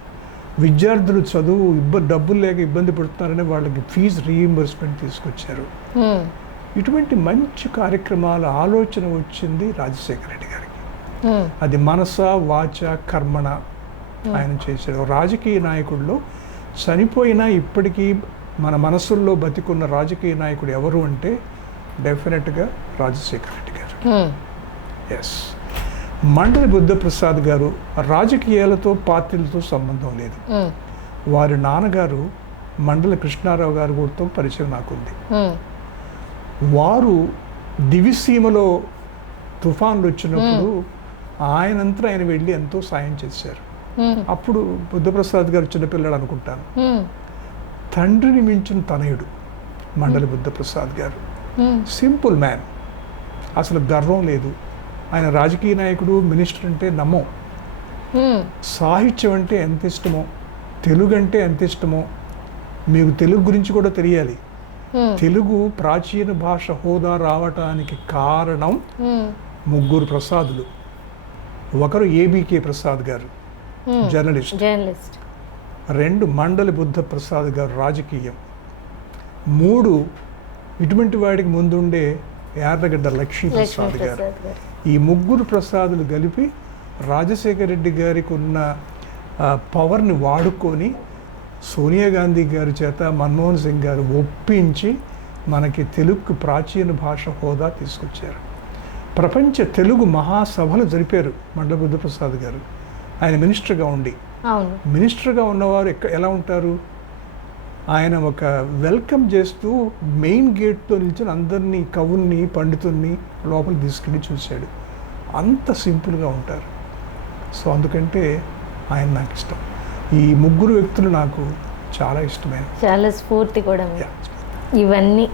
విద్యార్థులు చదువు డబ్బులు లేక ఇబ్బంది పడుతున్నారని వాళ్ళకి ఫీజు రీయింబర్స్మెంట్ తీసుకొచ్చారు. ఇటువంటి మంచి కార్యక్రమాల ఆలోచన వచ్చింది రాజశేఖర రెడ్డి గారికి. అది మనస వాచ కర్మణ ఆయన చేశాడు. రాజకీయ నాయకుల్లో చనిపోయినా ఇప్పటికీ మన మనసుల్లో బతికున్న రాజకీయ నాయకుడు ఎవరు అంటే డెఫినెట్గా రాజశేఖర రెడ్డి గారు. ఎస్. మండలి బుద్ధప్రసాద్ గారు రాజకీయాలతో పార్టీలతో సంబంధం లేదు. వారి నాన్నగారు మండలి కృష్ణారావు గారు కూడా పరిచయం నాకుంది. వారు దివిసీమలో తుఫాన్లు వచ్చినప్పుడు ఆయనంతా ఆయన వెళ్ళి ఎంతో సాయం చేశారు. అప్పుడు బుద్ధప్రసాద్ గారు చిన్నపిల్లడు అనుకుంటాను. తండ్రిని మించిన తనయుడు మండలి బుద్ధప్రసాద్ గారు. సింపుల్ మ్యాన్, అసలు గర్వం లేదు. ఆయన రాజకీయ నాయకుడు, మినిస్టర్ అంటే నమ్మం. సాహిత్యం అంటే ఎంత ఇష్టమో, తెలుగు అంటే ఎంత ఇష్టమో. మీకు తెలుగు గురించి కూడా తెలియాలి. తెలుగు ప్రాచీన భాష హోదా రావటానికి కారణం ముగ్గురు ప్రసాదులు. ఒకరు ఏబికే ప్రసాద్ గారు, జర్నలిస్ట్. 2 మండలి బుద్ధ ప్రసాద్ గారు, రాజకీయం. 3 ఇటువంటి వాడికి ముందుండే యార్లగడ్డ లక్ష్మీ ప్రసాద్ గారు. ఈ ముగ్గురు ప్రసాదులు కలిపి రాజశేఖర రెడ్డి గారికి ఉన్న పవర్ని వాడుకొని సోనియా గాంధీ గారి చేత మన్మోహన్ సింగ్ గారు ఒప్పించి మనకి తెలుగుకు ప్రాచీన భాష హోదా తీసుకొచ్చారు. ప్రపంచ తెలుగు మహాసభలు జరిపారు మండలి బుద్ధప్రసాద్ గారు. ఆయన మినిస్టర్గా ఉండి. మినిస్టర్గా ఉన్నవారు ఎలా ఉంటారు? ఆయన ఒక వెల్కమ్ చేస్తూ మెయిన్ గేట్తో నిల్చొని అందరినీ, కవుల్ని, పండితుల్ని లోపల తీసుకెళ్ళి చూశాడు. అంత సింపుల్గా ఉంటారు. సో అందుకంటే ఆయన నాకు ఇష్టం. ఈ ముగ్గురు వ్యక్తులు నాకు చాలా ఇష్టమైన, చాలా స్ఫూర్తి కూడా. ఇవన్నీ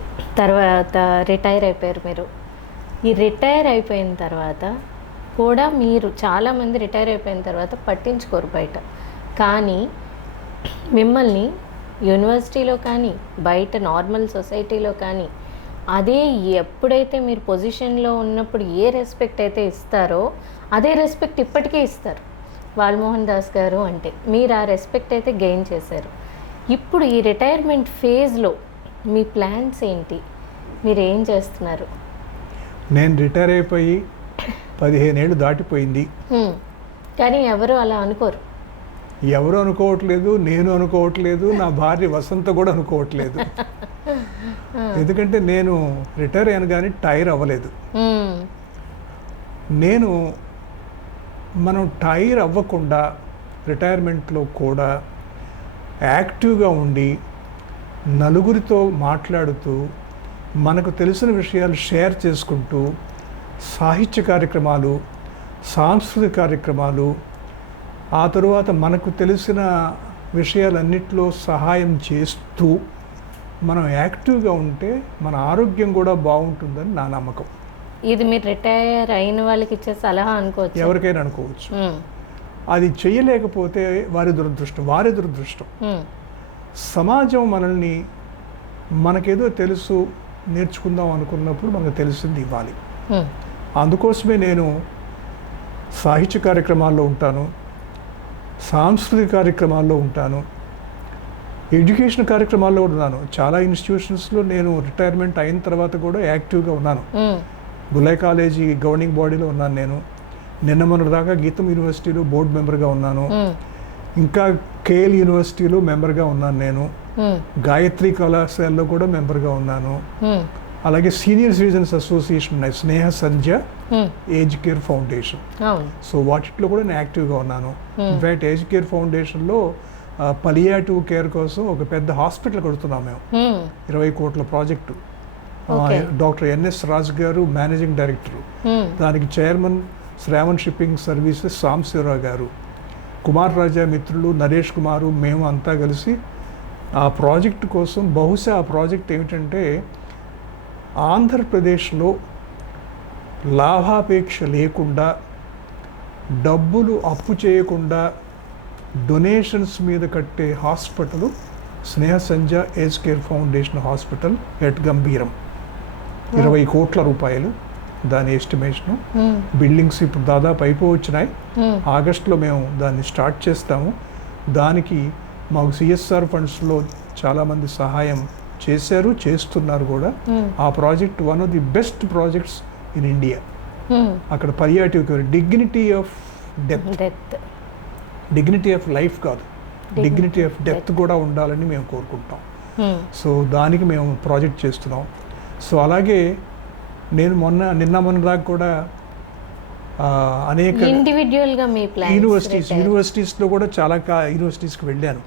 తర్వాత రిటైర్ అయిపోయారు మీరు. ఈ రిటైర్ అయిపోయిన తర్వాత కూడా మీరు చాలామంది రిటైర్ అయిపోయిన తర్వాత పట్టించుకోరు బయట. కానీ మిమ్మల్ని యూనివర్సిటీలో కానీ బయట నార్మల్ సొసైటీలో కానీ అదే ఎప్పుడైతే మీరు పొజిషన్లో ఉన్నప్పుడు ఏ రెస్పెక్ట్ అయితే ఇస్తారో అదే రెస్పెక్ట్ ఇప్పటికే ఇస్తారు బాల్మోహన్ దాస్ గారు అంటే. మీరు ఆ రెస్పెక్ట్ అయితే గెయిన్ చేశారు. ఇప్పుడు ఈ రిటైర్మెంట్ ఫేజ్లో మీ ప్లాన్స్ ఏంటి? మీరు ఏం చేస్తున్నారు? నేను రిటైర్ అయిపోయి 15 ఏళ్ళు దాటిపోయింది. కానీ ఎవరు అలా అనుకోరు. ఎవరు అనుకోవట్లేదు, నేను అనుకోవట్లేదు, నా భార్య వసంత కూడా అనుకోవట్లేదు. ఎందుకంటే నేను రిటైర్ అయ్యాను కానీ టైర్ అవ్వలేదు. మనం టైర్ అవ్వకుండా రిటైర్మెంట్లో కూడా యాక్టివ్గా ఉండి నలుగురితో మాట్లాడుతూ మనకు తెలిసిన విషయాలు షేర్ చేసుకుంటూ సాహిత్య కార్యక్రమాలు, సాంస్కృతిక కార్యక్రమాలు, ఆ తరువాత మనకు తెలిసిన విషయాలన్నిటిలో సహాయం చేస్తూ మనం యాక్టివ్గా ఉంటే మన ఆరోగ్యం కూడా బాగుంటుందని నా నమ్మకం. ఇది మీరు రిటైర్ అయిన వాళ్ళకి ఇచ్చే సలహా అనుకోవచ్చు, ఎవరికైనా అనుకోవచ్చు. అది చేయలేకపోతే వారి దురదృష్టం. సమాజం మనల్ని, మనకేదో తెలుసు నేర్చుకుందాం అనుకున్నప్పుడు మనకు తెలిసింది ఇవ్వాలి. అందుకోసమే నేను సాహిత్య కార్యక్రమాల్లో ఉంటాను, సాంస్కృతిక కార్యక్రమాల్లో ఉంటాను, ఎడ్యుకేషన్ కార్యక్రమాల్లో కూడా ఉన్నాను. చాలా ఇన్స్టిట్యూషన్స్లో నేను రిటైర్మెంట్ అయిన తర్వాత కూడా యాక్టివ్గా ఉన్నాను. బులై కాలేజీ గవర్నింగ్ బాడీలో ఉన్నాను నేను. నిన్న మొన్నటి దాకా గీతం యూనివర్సిటీలో బోర్డు మెంబర్గా ఉన్నాను. ఇంకా కేఎల్ యూనివర్సిటీలో మెంబర్గా ఉన్నాను నేను. గాయత్రి కళాశాలలో కూడా మెంబర్గా ఉన్నాను. అలాగే సీనియర్ సిటిజన్స్ అసోసియేషన్ ఉన్నాయి, స్నేహ Sandhya, age care foundation. So వాటిలో కూడా నేను యాక్టివ్గా ఉన్నాను. ఇన్ఫ్యాక్ట్ ఏజ్ కేర్ ఫౌండేషన్లో పలియాటివ్ కేర్ కోసం ఒక పెద్ద హాస్పిటల్ కడుతున్నాం మేము. 20 కోట్ల ప్రాజెక్టు. డాక్టర్ ఎన్ఎస్ రాజు గారు మేనేజింగ్ డైరెక్టర్. దానికి chairman Shravan shipping services Sambasivarao గారు, కుమార్ రాజా మిత్రులు నరేష్ కుమారు, మేము అంతా కలిసి ఆ ప్రాజెక్టు కోసం, బహుశా ఆ ప్రాజెక్ట్ ఏమిటంటే ఆంధ్రప్రదేశ్లో లాభాపేక్ష లేకుండా, డబ్బులు అప్పు చేయకుండా డొనేషన్స్ మీద కట్టే hospital Sneha Sandhya age care foundation hospital at Gambhiram. 20 కోట్ల రూపాయలు దాని ఎస్టిమేషను. బిల్డింగ్స్ ఇప్పుడు దాదాపు అయిపోవచ్చినాయి. ఆగస్టులో మేము దాన్ని స్టార్ట్ చేస్తాము. దానికి మాకు సిఎస్ఆర్ ఫండ్స్లో చాలామంది సహాయం చేశారు, చేస్తున్నారు కూడా. ఆ project one of the best projects in India. అక్కడ పర్యాటిక్ dignity of death, dignity of life కాదు, డిగ్నిటీ ఆఫ్ డెత్ కూడా ఉండాలని మేము కోరుకుంటాం. సో దానికి మేము ప్రాజెక్ట్ చేస్తున్నాం. సో అలాగే నేను నిన్న దాకా కూడా అనేక ఇండివిడ్యువల్గా మీ ప్లాన్ యూనివర్సిటీస్లో కూడా చాలా యూనివర్సిటీస్కి వెళ్ళాను.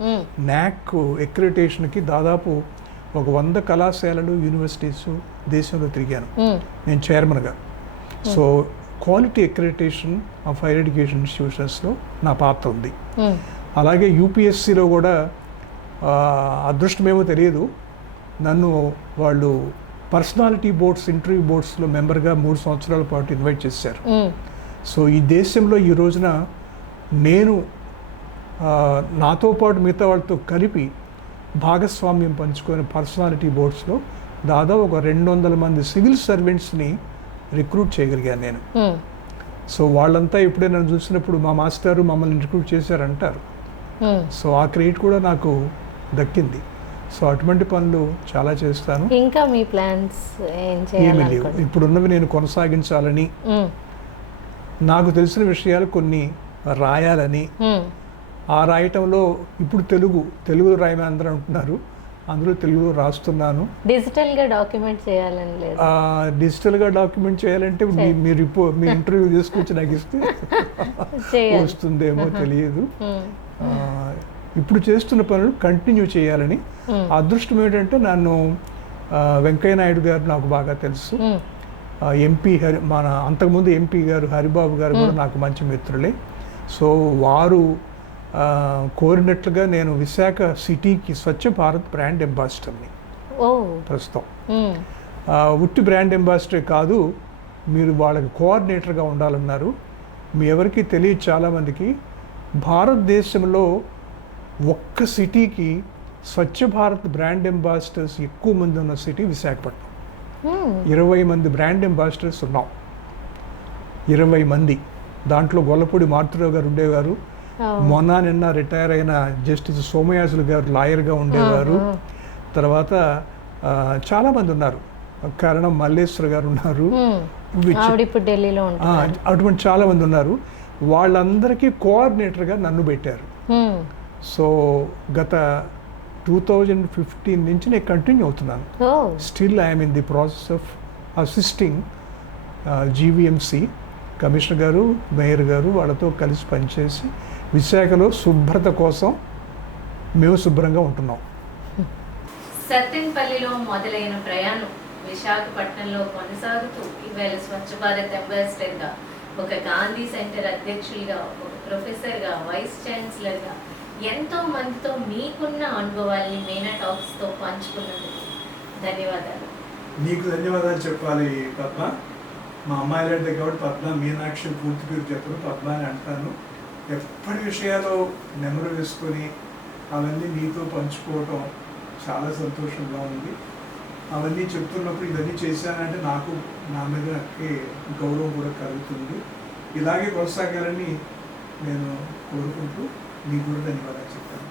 నాక్ అక్రిడిటేషన్కి దాదాపు ఒక 100 కళాశాలలు, యూనివర్సిటీస్ దేశంలో తిరిగాను నేను చైర్మన్గా. So quality accreditation of higher education ఇన్స్టిట్యూషన్స్లో నా పాత్ర ఉంది. అలాగే యూపీఎస్సీలో కూడా అదృష్టమేమో తెలియదు, నన్ను వాళ్ళు పర్సనాలిటీ బోర్డ్స్, ఇంటర్వ్యూ బోర్డ్స్లో మెంబర్గా 3 సంవత్సరాల పాటు ఇన్వైట్ చేశారు. సో ఈ దేశంలో ఈ రోజున నేను నాతో పాటు మిగతా వాళ్ళతో కలిపి భాగస్వామ్యం పంచుకొని పర్సనాలిటీ బోర్డ్స్లో దాదాపు ఒక 200 మంది సివిల్ సర్వెంట్స్ని రిక్రూట్ చేయగలిగాను నేను. సో వాళ్ళంతా ఇప్పుడే నన్ను చూసినప్పుడు మా మాస్టారు మమ్మల్ని రిక్రూట్ చేశారంటారు. సో ఆ క్రెడిట్ కూడా నాకు దక్కింది. సో అటువంటి పనులు చాలా చేస్తాను. ఇంకా మీ ప్లాన్స్ ఏమీ లేవు, ఇప్పుడున్నవి నేను కొనసాగించాలని, నాకు తెలిసిన విషయాలు కొన్ని రాయాలని. ఆ రాయటంలో ఇప్పుడు తెలుగు రాయమని అందరూ అంటున్నారు, అందులో తెలుగులో రాస్తున్నాను. డిజిటల్గా డాక్యుమెంట్ చేయాలని లేదు, డిజిటల్గా డాక్యుమెంట్ చేయాలంటే మీ ఇంటర్వ్యూ తీసుకొచ్చి నాకు ఇస్తే వస్తుందేమో తెలియదు. ఇప్పుడు చేస్తున్న పనులు కంటిన్యూ చేయాలని. అదృష్టం ఏంటంటే నన్ను వెంకయ్య నాయుడు గారు నాకు బాగా తెలుసు, ఎంపీ మన అంతకుముందు ఎంపీ గారు హరిబాబు గారు కూడా నాకు మంచి మిత్రులే. సో వారు కోరినట్లుగా నేను విశాఖ సిటీకి స్వచ్ఛ భారత్ బ్రాండ్ అంబాసిడర్ని ప్రస్తుతం. ఉట్టి బ్రాండ్ అంబాసిడర్ కాదు, మీరు వాళ్ళకి కోఆర్డినేటర్గా ఉండాలన్నారు. మీ ఎవరికి తెలియదు చాలామందికి, భారతదేశంలో ఒక్క సిటీకి స్వచ్ఛ భారత్ బ్రాండ్ అంబాసిడర్స్ ఎక్కువ మంది ఉన్న సిటీ విశాఖపట్నం. 20 మంది బ్రాండ్ అంబాసిడర్స్ ఉన్నాం, 20 మంది. దాంట్లో గొల్లపూడి మారుతిరావు గారు ఉండేవారు, నిన్న రిటైర్ అయిన జస్టిస్ సోమయాజులు గారు లాయర్గా ఉండేవారు. తర్వాత చాలామంది ఉన్నారు, కారణం మల్లేశ్వర గారు ఉన్నారు, అటువంటి చాలామంది ఉన్నారు. వాళ్ళందరికీ కోఆర్డినేటర్గా నన్ను పెట్టారు. సో గత 2015 నుంచి నేను కంటిన్యూ అవుతున్నాను. Still I'm in the process of assisting GVMC commissioner గారు, మేయర్ గారు వాళ్ళతో కలిసి పనిచేసి విశాఖలో శుభ్రత కోసం మేము శుభ్రంగా ఉంటున్నాం. సత్తెనపల్లిలో మొదలైన ప్రయాణం విశాఖపట్నంలో కొనసాగుతూ ఇవాళ స్వచ్ఛ భారత్ అంబాసిడర్గా, ఒక గాంధీ సెంటర్ అధ్యక్షులుగా, ఒక ప్రొఫెసర్గా, వైస్ ఛాన్సలర్గా ఎంతో మందితో మీకున్న అనుభవాల్ని మీనా టాక్స్తో పంచుకున్నందుకు ధన్యవాదాలు. నీకు ధన్యవాదాలు చెప్పాలి పద్మ. మా అమ్మాయిలు అంటే కాబట్టి పద్మ మీనాక్షి పూర్తి పేరు చెప్పను, పద్మ అని అంటాను. ఎప్పటి విషయాలు నెమరు వేసుకొని అవన్నీ మీతో పంచుకోవటం చాలా సంతోషంగా ఉంది. అవన్నీ చెప్తున్నప్పుడు ఇవన్నీ చేశానంటే నాకు నా మీద గౌరవం కూడా కలుగుతుంది. ఇలాగే కొనసాగాలని నేను కోరుకుంటూ మీకు కూడా ధన్యవాదాలు చెప్తాను.